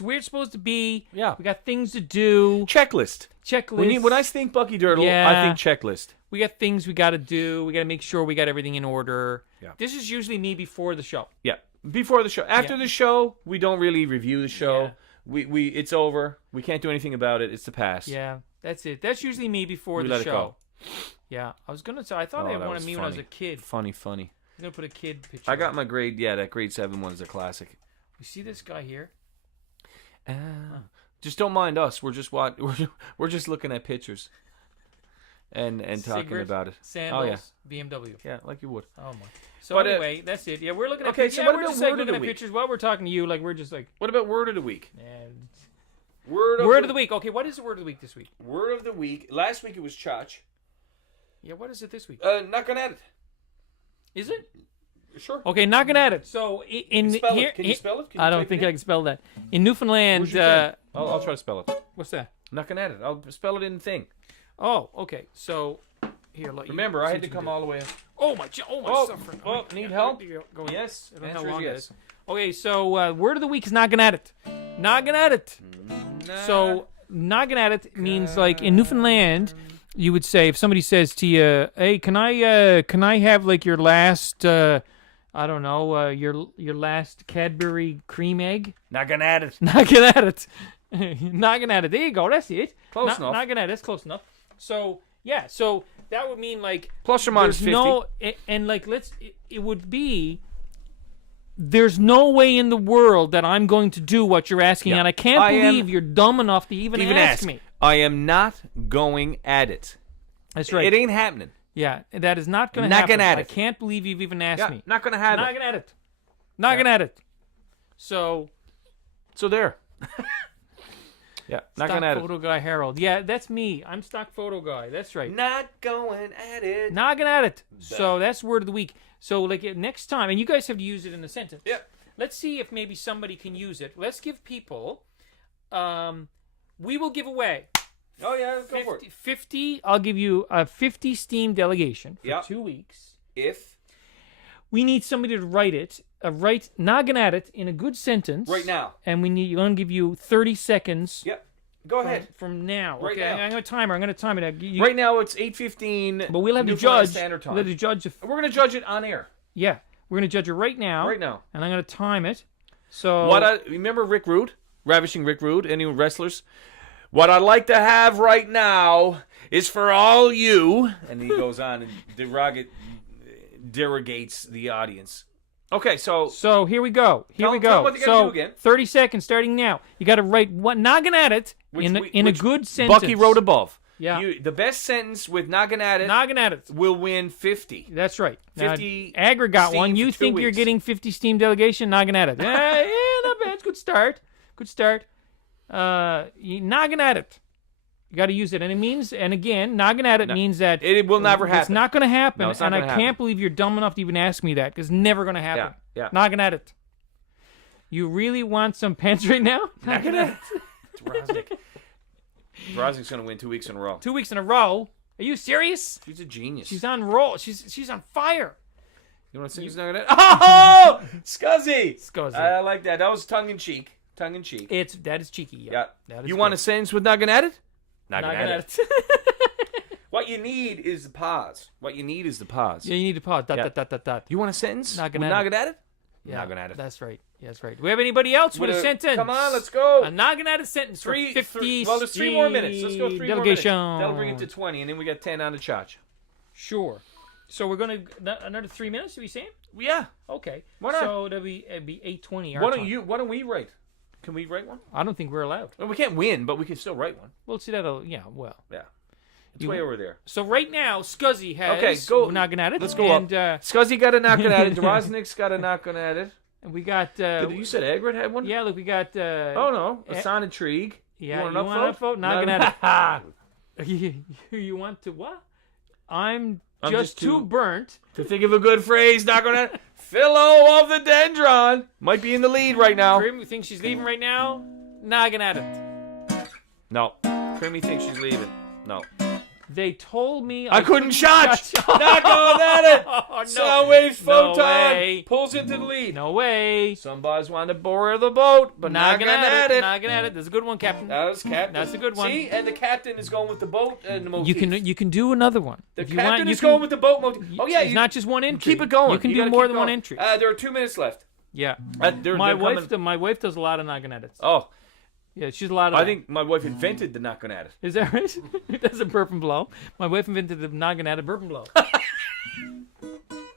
where it's supposed to be. Yeah. We got things to do. Checklist. When I think Bucky Dirtle, I think checklist. We got things we got to do. We got to make sure we got everything in order. Yeah. This is usually me before the show. Yeah. Before the show. After the show, we don't really review the show. Yeah. We it's over. We can't do anything about it. It's the past. Yeah, that's it. That's usually me before We the let it show. go. Yeah, I was gonna say I thought I had that one was of me when I was a funny. kid. Funny. I was gonna put a kid picture. I got my grade. Yeah, that grade 7 one is a classic. You see this guy here? Just don't mind us. We're just we're just looking at pictures and talking Cigarette, about it. Sandals, BMW. Yeah, like you would. Oh my. So But, anyway, that's it. Yeah, we're looking at okay, pictures. so Yeah, what we're about just like word of looking the at week? pictures while we're talking to you. Like we're just like What about word of the week? word of the week. Okay, what is the word of the week this week? Word of the week. Last week it was chach. Yeah, what is it this week? Knocking at it. Is it? Sure. Okay, knocking at it. So in Spell here, it. Can you spell it? Can you I don't type think it I in? can spell that. In Newfoundland, Where's your pen? I'll try to spell it. what's that? Knocking at it. I'll spell it in the thing. Oh, okay. So here, let you Remember, I see had to what you come do. all the way. Oh my! Oh, suffering. oh, my need God. help? Go in. Yes. I don't know Answer how is long it yes. is. Okay, so word of the week is knocking at it. Knocking at it. So knocking at it means like in Newfoundland, you would say if somebody says to you, "Hey, can I have like your last I don't know, your last Cadbury cream egg?" Knocking at it. Knocking at it. Knocking at it. There you go. That's it. Close enough. Knocking at it. That's close enough. So, yeah. So that would mean like Plus or minus there's 50. and like it would be there's no way in the world that I'm going to do what you're asking, Yeah. and I can't I am- believe you're dumb enough to even ask me. I am not going at it. That's right. It ain't happening. Yeah, that is not going to Not happen. gonna at I it. can't believe you've even asked Yeah, me. not gonna have Not it. gonna at it. Not gonna at it. So, So there. Yeah, not stock gonna at it. photo guy Harold. Yeah, that's me. I'm stock photo guy. That's right. Not going at it. Not gonna at it. So that's word of the week. So like next time, and you guys have to use it in a sentence. Yeah. Let's see if maybe somebody can use it. Let's give people. We will give away. Oh yeah, go for it. 50. I'll give you a 50 Steam delegation for Yeah. 2 weeks. If We need somebody to write it. Write noggin at it in a good sentence right now. and we're going to give you 30 seconds. Yep. Go ahead. From now. Right okay, now. I'm going to timer. I'm going to time it. Right now it's 8:15. But we'll have to Newfoundland judge. Standard Time. We'll have to judge. We're gonna judge it on air. Yeah, we're going to judge it right now. Right now. And I'm going to time it. So What I remember Rick Rude, Ravishing Rick Rude, any wrestlers? What I'd like to have right now is for all you, and he goes on and derogates the audience. Okay, so here we go. Here Tell- we tell go. them what they gotta So do again. 30 seconds starting now. You got to write what noggin at it in a which good sentence. Bucky wrote above. Yeah. The best sentence with noggin at it Noggin at it. will win 50. That's right. 50 Now, Agra got Steam one. for You 2 think you're weeks. getting 50 Steam delegation? Noggin at it. Yeah, not bad. It's a good start. Good start. Noggin at it. You got to use it, and it means, and again, noggin at it means that It will never happen. It's not going to happen, No, it's not and I gonna can't happen. believe you're dumb enough to even ask me that because it's never going to happen. Yeah. Noggin at it. You really want some pants right now? Noggin at it. It's Rosnick. Rosnick's going to win 2 weeks in a row. 2 weeks in a row. Are you serious? She's a genius. She's on roll. She's on fire. You want to sing noggin at it? Oh! Scuzzy! Scuzzy. I like that. That was tongue in cheek. Tongue in cheek. That is cheeky. Yeah. That is You want a good. sentence with noggin at it? Noggin Noggin at at it. it. What you need is the pause. What you need is the pause. Yeah, you need to pause. Dot, Yeah. dot, dot, dot, dot. You want a sentence? Noggin with at it. noggin at it? Yeah, Noggin at it. That's right. Yeah, that's right. Do we have anybody else with a sentence? Come on, let's go. A noggin at a sentence for 50 well, there's 3 more minutes. Let's go 3 more minutes. delegation. That'll bring it to 20, and then we got 10 on the charge. Sure. So we're going to another 3 minutes, are we saying? Yeah. Okay. Why not? So it'd be 8:20 our Why time. don't we write? Can we write one? I don't think we're allowed. Well, we can't win, but we can still write one. Well, see that'll well. Yeah. It's way over there. So right now, Scuzzy has Okay, go. noggin at it. Let's go and, up. Scuzzy got a knocking at it. Droznik's got a knocking at it. And we got. You said Agrid had one? Yeah, look, we got. Oh, no. A Son Intrigue. Yeah, you want an upvote? Noggin at it. You want to what? I'm just too burnt. To think of a good phrase, knocking at it. Philo of the Dendron. Might be in the lead right now. Grim thinks she's leaving right now. Noggin at it. No. Creamy thinks she's leaving. No. They told me I couldn't shot. Oh, Not going at it. no. Sound waves No photon. way. Pulls into the lead. No way. Some boys want to bore the boat, but Noggin knocking at it. Noggin at it. That's a good one, Captain. That was captain. That's a good one. See, and the captain is going with the boat and the motif. You can do another one. The If you captain want, you is can- going with the boat motif. Oh yeah, It's not just one entry. keep it going. You can You do gotta more keep than one going. entry. There are 2 minutes left. Yeah. They're My coming- wife does a lot of noggin edits. Oh, Yeah, she's a lot of. I that. think my wife invented the knocking at it. Is that right? That's a burp and blow. My wife invented the noggin at a burp and blow.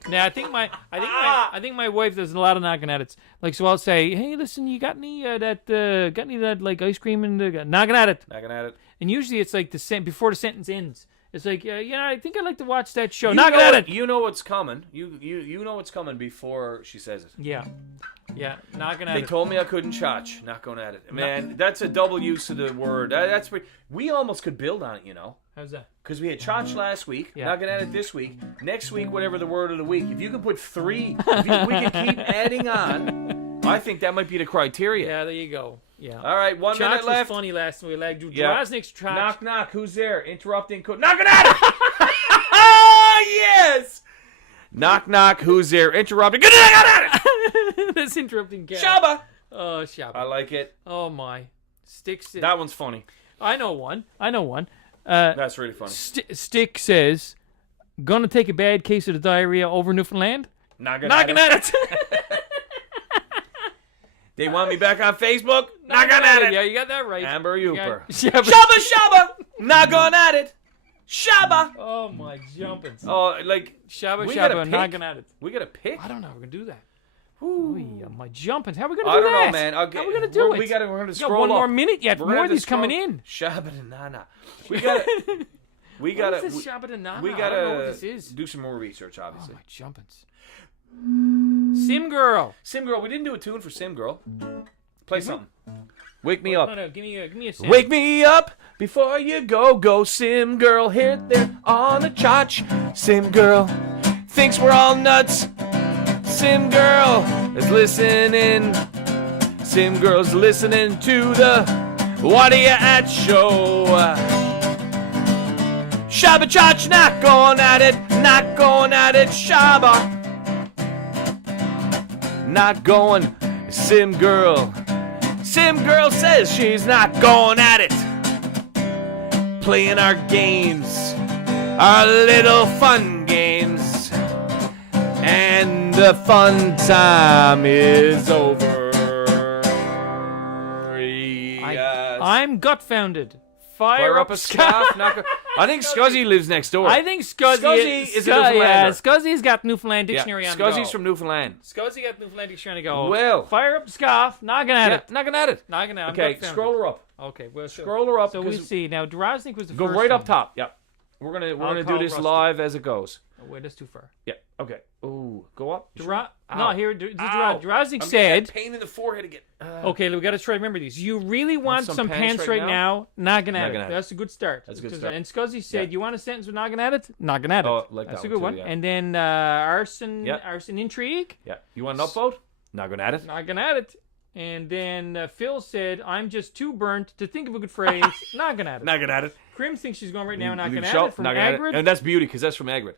Now I think my wife does a lot of noggin edits. Like so, I'll say, hey, listen, you got any that like ice cream and noggin at it? Knocking at it. And usually it's like before the sentence ends. It's like, I think I'd like to watch that show. You Noggin know at it. it. You know what's coming. You know what's coming before she says it. Yeah, noggin at They it. told me I couldn't chotch. Not going at it. Man, that's a double use of the word. That's we almost could build on it, you know. How's that? Because we had chotch last week, Yeah. knocking at it this week. Next week, whatever the word of the week. If you can put 3, we can keep adding on. I think that might be the criteria. Yeah, there you go. Yeah. All right, 1 Chotch minute was left. funny last week. Like Yeah. Droznik's Chotch. Knock, knock. Who's there? Interrupting. Knocking at it. Oh, yes. Knock, knock. Who's there? Interrupting. Knocking at it. That's interrupting cat. Shaba. Oh, Shabba. I like it. Oh my. Sticks. That one's funny. I know one. That's really funny. Stick says, gonna take a bad case of the diarrhea over Newfoundland. Knocking Knocking at at it. They want me back on Facebook? Knocking at it. Yeah, you got that right. Amber Hooper. Shabba. Shabba! Knocking at it. Shabba! Oh my jumpins. Oh, like Shabba we gotta shabba, pick. knocking at it. We got to pick. I don't know how we're gonna do that. Ooh. Ooh, my jumpins. How are we gonna do I don't that? know, man. How are we gonna do it? We're gonna We scroll got one up. more minute yet. We're More gonna of these scroll- coming in. Shabba da nana. We gotta. We gotta. What is this shabba da nana? We I don't know what gotta this is. do some more research, Oh obviously. my jumpins. Sim girl. Sim Girl. We didn't do a tune for Sim Girl. Play something. Wake me up. No, give me a sim. Wake me up before you go, Sim Girl. Here, there, on the chotch. Sim Girl thinks we're all nuts. Sim Girl is listening. Sim Girl's listening to the WhatRUat show. Shabba chotch, not going at it, not going at it, shabba. Not going, Sim Girl. Sim Girl says she's not going at it. Playing our games, our little fun games. And the fun time is over. Yes. I'm gut founded. Fire up a scarf. I think Scuzzy lives next door. I think Scuzzy is a Newfoundlander. Yeah, Scuzzy's got Newfoundland dictionary on the go. Scuzzy's from Newfoundland. Scuzzy got Newfoundland dictionary on the go. Well. Fire up the scarf. Knocking at it. Knocking at it. Knocking at it. Okay, scroll her up. Okay, well, Scroll her up. So we see. Now, Droznik was the Go first right one. up top. Yep. We're gonna do call this Rusty. live as it goes. Oh, wait, that's too far. Yeah. Okay. Ooh, go up. No, Ow. here, Ow. Droznik I'm said... getting pain in the forehead again. Okay, we got to try to remember these. You really want some some pants pants right right now? Knocking at Knocking it. at it. That's a good start. That's a good start. And Scuzzy said, Yeah. you want a sentence with knocking at it? Knocking at it. Oh, like That's that a good one one. too, yeah. And then arson, Yep. arson intrigue? Yeah. You want an upvote? Knocking at it. Knocking at it. And then Phil said, I'm just too burnt to think of a good phrase. Knocking at it. Knocking at it. Krim thinks she's going right now. You Knocking show- at it from knocking at it. Agrid. And that's beauty because that's from Agrid.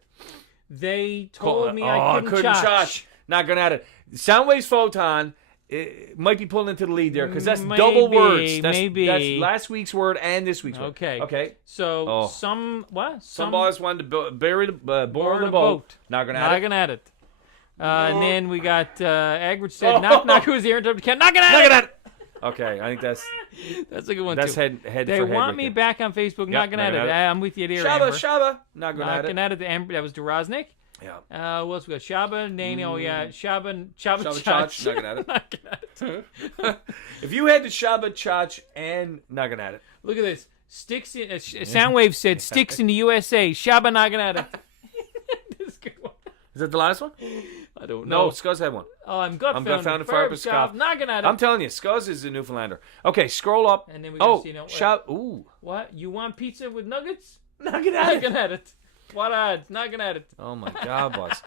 They told me I couldn't chotch. Knocking at it. Soundwaves Photon might be pulling into the lead there because that's double Maybe, words. That's, maybe. That's last week's word and this week's word. Okay. Okay. So Oh. some boys wanted to bury the board board a the boat. Knocking at it. Knocking at it. And then we got Agrid said, knock, knock, who's here? Knocking at Knocking it. at it. Okay, I think that's a good one, that's too. head They for head. want right me there. back on Facebook, knocking at it. I'm with you there, Shabba, Amber. Shabba. Knocking at Knocking it. at it. Amber, that was Droznik. Yeah. What else we got? Shaba, Nane, oh yeah. Shaba, Shabba Chach. Chach, knocking at it. Knocking at it. If you had the Shabba Chach and knocking at it. Look at this. Sticks in, Soundwave said, sticks in the USA. Shaba knocking at it. This is a good one. Is that the last one? I don't No, know. Scuzz had one. Oh, I'm gut found. Fire up a scarf. Knocking at it. I'm telling you, Scuzz is a Newfoundlander. Okay, scroll up. And then we gotta see, Ooh. What? You want pizza with nuggets? Knocking at it. Knocking at it. What odds? Knocking at it. Oh my God, boss.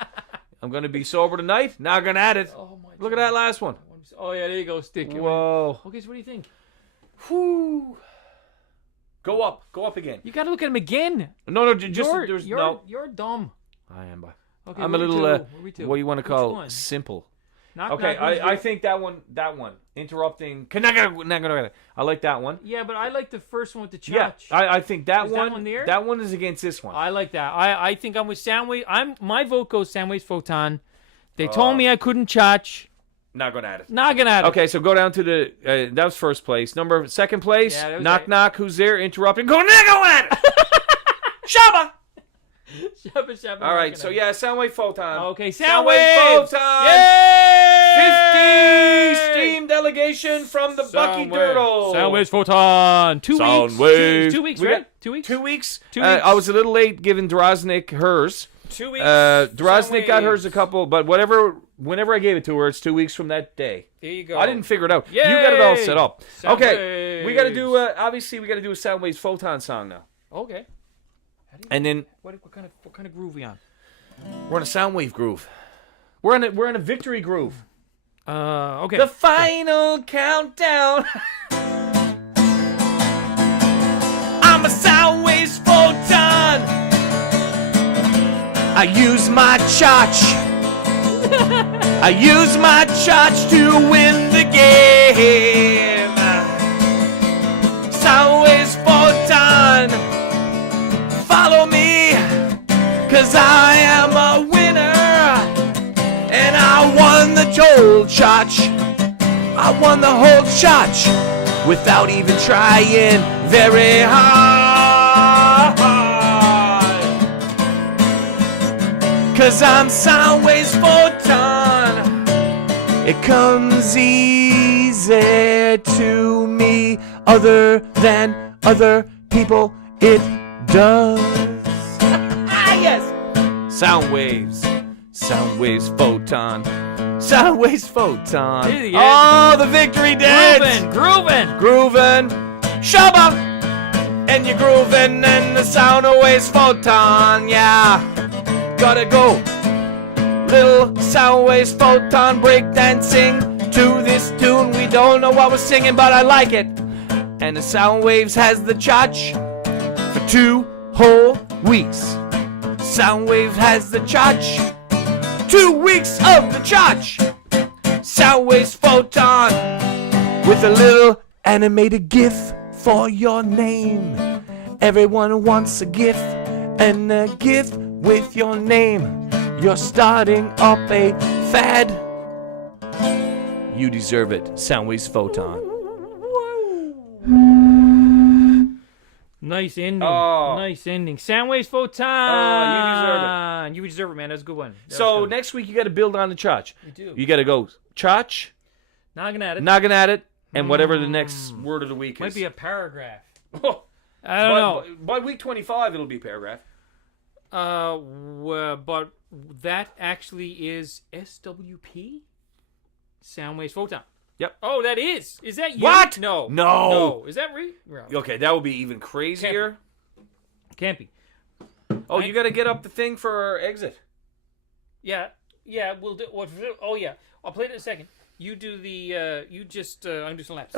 I'm going to be sober tonight. Knocking at it. Oh my Look at that last one. Oh yeah, there you go, Stick. Whoa. Okay, so what do you think? Whew. Go up. Go up again. You gotta look at him again. No, just there's no. You're dumb. I am, boy. Okay, I'm a where we little, to? Where we to? what do you want to Which call one? simple? Knock, Okay, knock, who's I here? think that one, interrupting. I like that one. Yeah, but I like the first one with the church. Yeah, I think that Is one. that one there? That one is against this one. I like that. I think I'm with Soundwave. My vote goes Soundwave's Photon. They told me I couldn't chotch. Not going at it. Knocking at it. Okay, so go down to the. That was first place. Second place. Yeah, that was knock right. knock. Who's there? Interrupting. Go at it. Shabba. Shabba, shabba, All right, knocking so at it. yeah, Soundwave Photon. Okay, Soundwave Soundwave. Photon. Yay! 50 steam delegation from the Bucky Dirtle. Soundwave's Photon. 2 weeks. Soundwave. 2 weeks, We right? got 2 weeks. 2 weeks. 2 weeks. I was a little late giving Droznik hers. 2 weeks. Droznik got Soundwave. hers a couple, but whenever I gave it to her, it's 2 weeks from that day. There you go. I didn't figure it out. Yay! You got it all set up. Okay, Soundwaves. we got to do. Obviously, we got to do a Soundwaves Photon song now. Okay. And then What kind of groove we on? we're in a Soundwave groove. We're in a victory groove. Okay. The final countdown. I'm a Soundwaves Photon. I use my chotch. I use my chotch to win the game. Soundwaves Photon. 'cause I am a winner, and I won the whole chotch. I won the whole chotch without even trying very hard. 'Cause I'm Soundwave's photon. It comes easy to me, other than other people. It does. Yes. Soundwaves photon. Soundwaves photon. Oh, the victory dance. Groovin'. Shabba. And you're groovin' and the Soundwaves photon. Yeah. Gotta go. Little Soundwaves photon breakdancing to this tune. We don't know what we're singing, but I like it. And the Soundwaves has the chotch for 2 whole weeks. Soundwave has the chotch. 2 weeks of the chotch. Soundwave's photon with a little animated GIF for your name. Everyone wants a GIF and a GIF with your name. You're starting up a fad. You deserve it. Soundwave's photon. Nice ending. Oh. Nice ending. Soundwaves photon. Oh, you deserve it. You deserve it, man. That's a good one. So next week you got to build on the chotch. You do. You got to go chotch, Noggin at it. and whatever the next word of the week is. Might be a paragraph. Oh, I don't know. By week 25 it'll be a paragraph. But that actually is SWP? Soundwaves photon. Yep. Oh, that is. Is that you? What? No. No. Is that Okay, that would be even crazier. Can't be. Oh, you got to get up the thing for our exit. Yeah, we'll do. Oh, yeah. I'll play it in a second. You do the. You just undo some laps.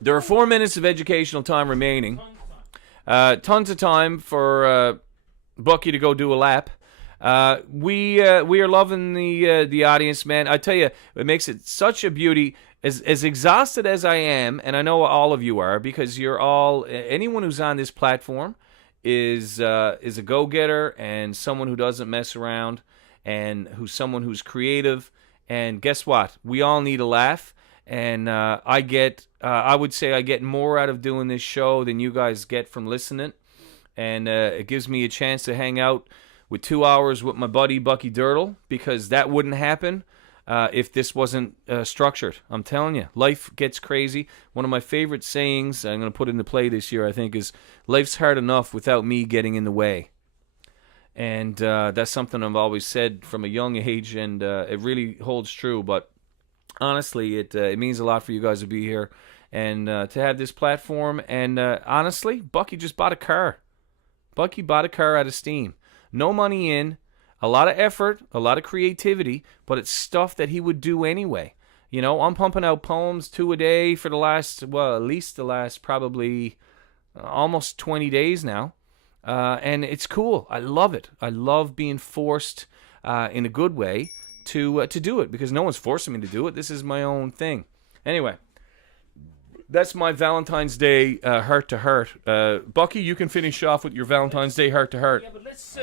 There are 4 minutes of educational time remaining. Tons of time for Bucky to go do a lap. We are loving the audience, man. I tell you, it makes it such a beauty. As exhausted as I am, and I know all of you are, because you're all, anyone who's on this platform is a go-getter and someone who doesn't mess around, and someone who's creative. And guess what? We all need a laugh. And I would say I get more out of doing this show than you guys get from listening. And it gives me a chance to hang out with 2 hours with my buddy Bucky Dirtle, because that wouldn't happen if this wasn't structured. I'm telling you, life gets crazy. One of my favorite sayings I'm going to put into play this year, I think, is life's hard enough without me getting in the way. And that's something I've always said from a young age, and it really holds true. But honestly, it means a lot for you guys to be here and to have this platform. And honestly, Bucky just bought a car. Bucky bought a car out of Steam. No money in, a lot of effort, a lot of creativity, but it's stuff that he would do anyway. You know, I'm pumping out poems 2 a day for at least the last probably almost 20 days now. And it's cool. I love it. I love being forced in a good way to do it, because no one's forcing me to do it. This is my own thing. Anyway, that's my Valentine's Day heart to heart. Bucky, you can finish off with your Valentine's Day heart to heart. Yeah, but let's.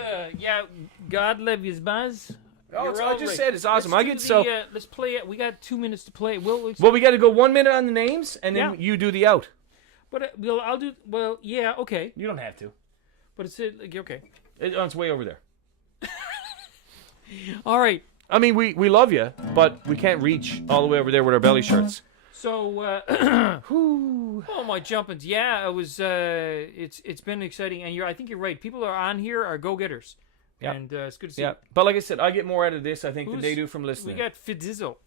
God love you, Buzz. Oh, I just said it's awesome. Let's play it. We got 2 minutes to play. Well, we got to go 1 minute on the names, and then you do the out. But I'll do. Well, yeah, okay. You don't have to. But it's okay. It's way over there. All right. I mean, we love you, but we can't reach all the way over there with our belly shirts. So, oh my jumpins! Yeah, it was. It's been exciting, and I think you're right. People are on here are go-getters, and it's good to see. Yeah, but like I said, I get more out of this, I think, than they do from listening. We got Fidizzle.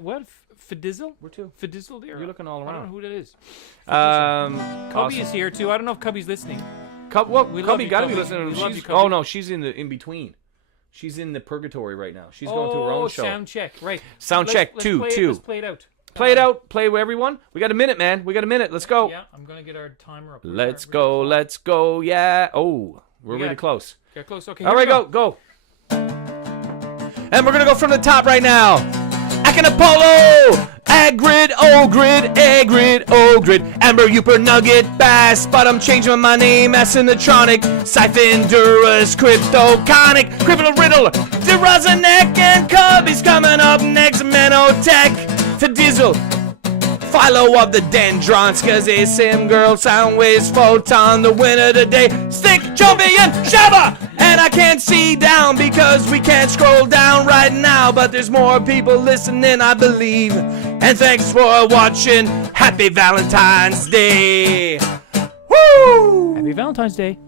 What? Fidizzle? Where to? Fidizzle there. You're looking all around. I don't know who that is. Cubby is here too. I don't know if Cubby's listening. Cubby got to be listening. She's in between. She's in the purgatory right now. She's going to her own show. Sound check, right? Sound check. Let's two. Let's play it out. Play it out. Play with everyone. We got a minute, man. We got a minute. Let's go. Yeah, I'm gonna get our timer up. Let's go. Yeah. Oh, we're really close. Get close. Okay. All right, go. And we're gonna go from the top right now. Akinapolo Agrid, Ogrid, Agrid, Ogrid, Amber, Uper, Nugget, Bass, but I'm changing my name, Asinatronic, Siphon, Durus, Cryptoconic, Criminal Riddle, DeRosanek, and Cubby's coming up next, Menotech, to Dizzle, Philo of the Dendrons, cause a Sim Girl, Soundwaves, Photon, the winner today, Stick, Jumpy, and Shabba! And I can't see down because we can't scroll down right now, but there's more people listening, I believe. And thanks for watching. Happy Valentine's Day. Woo! Happy Valentine's Day.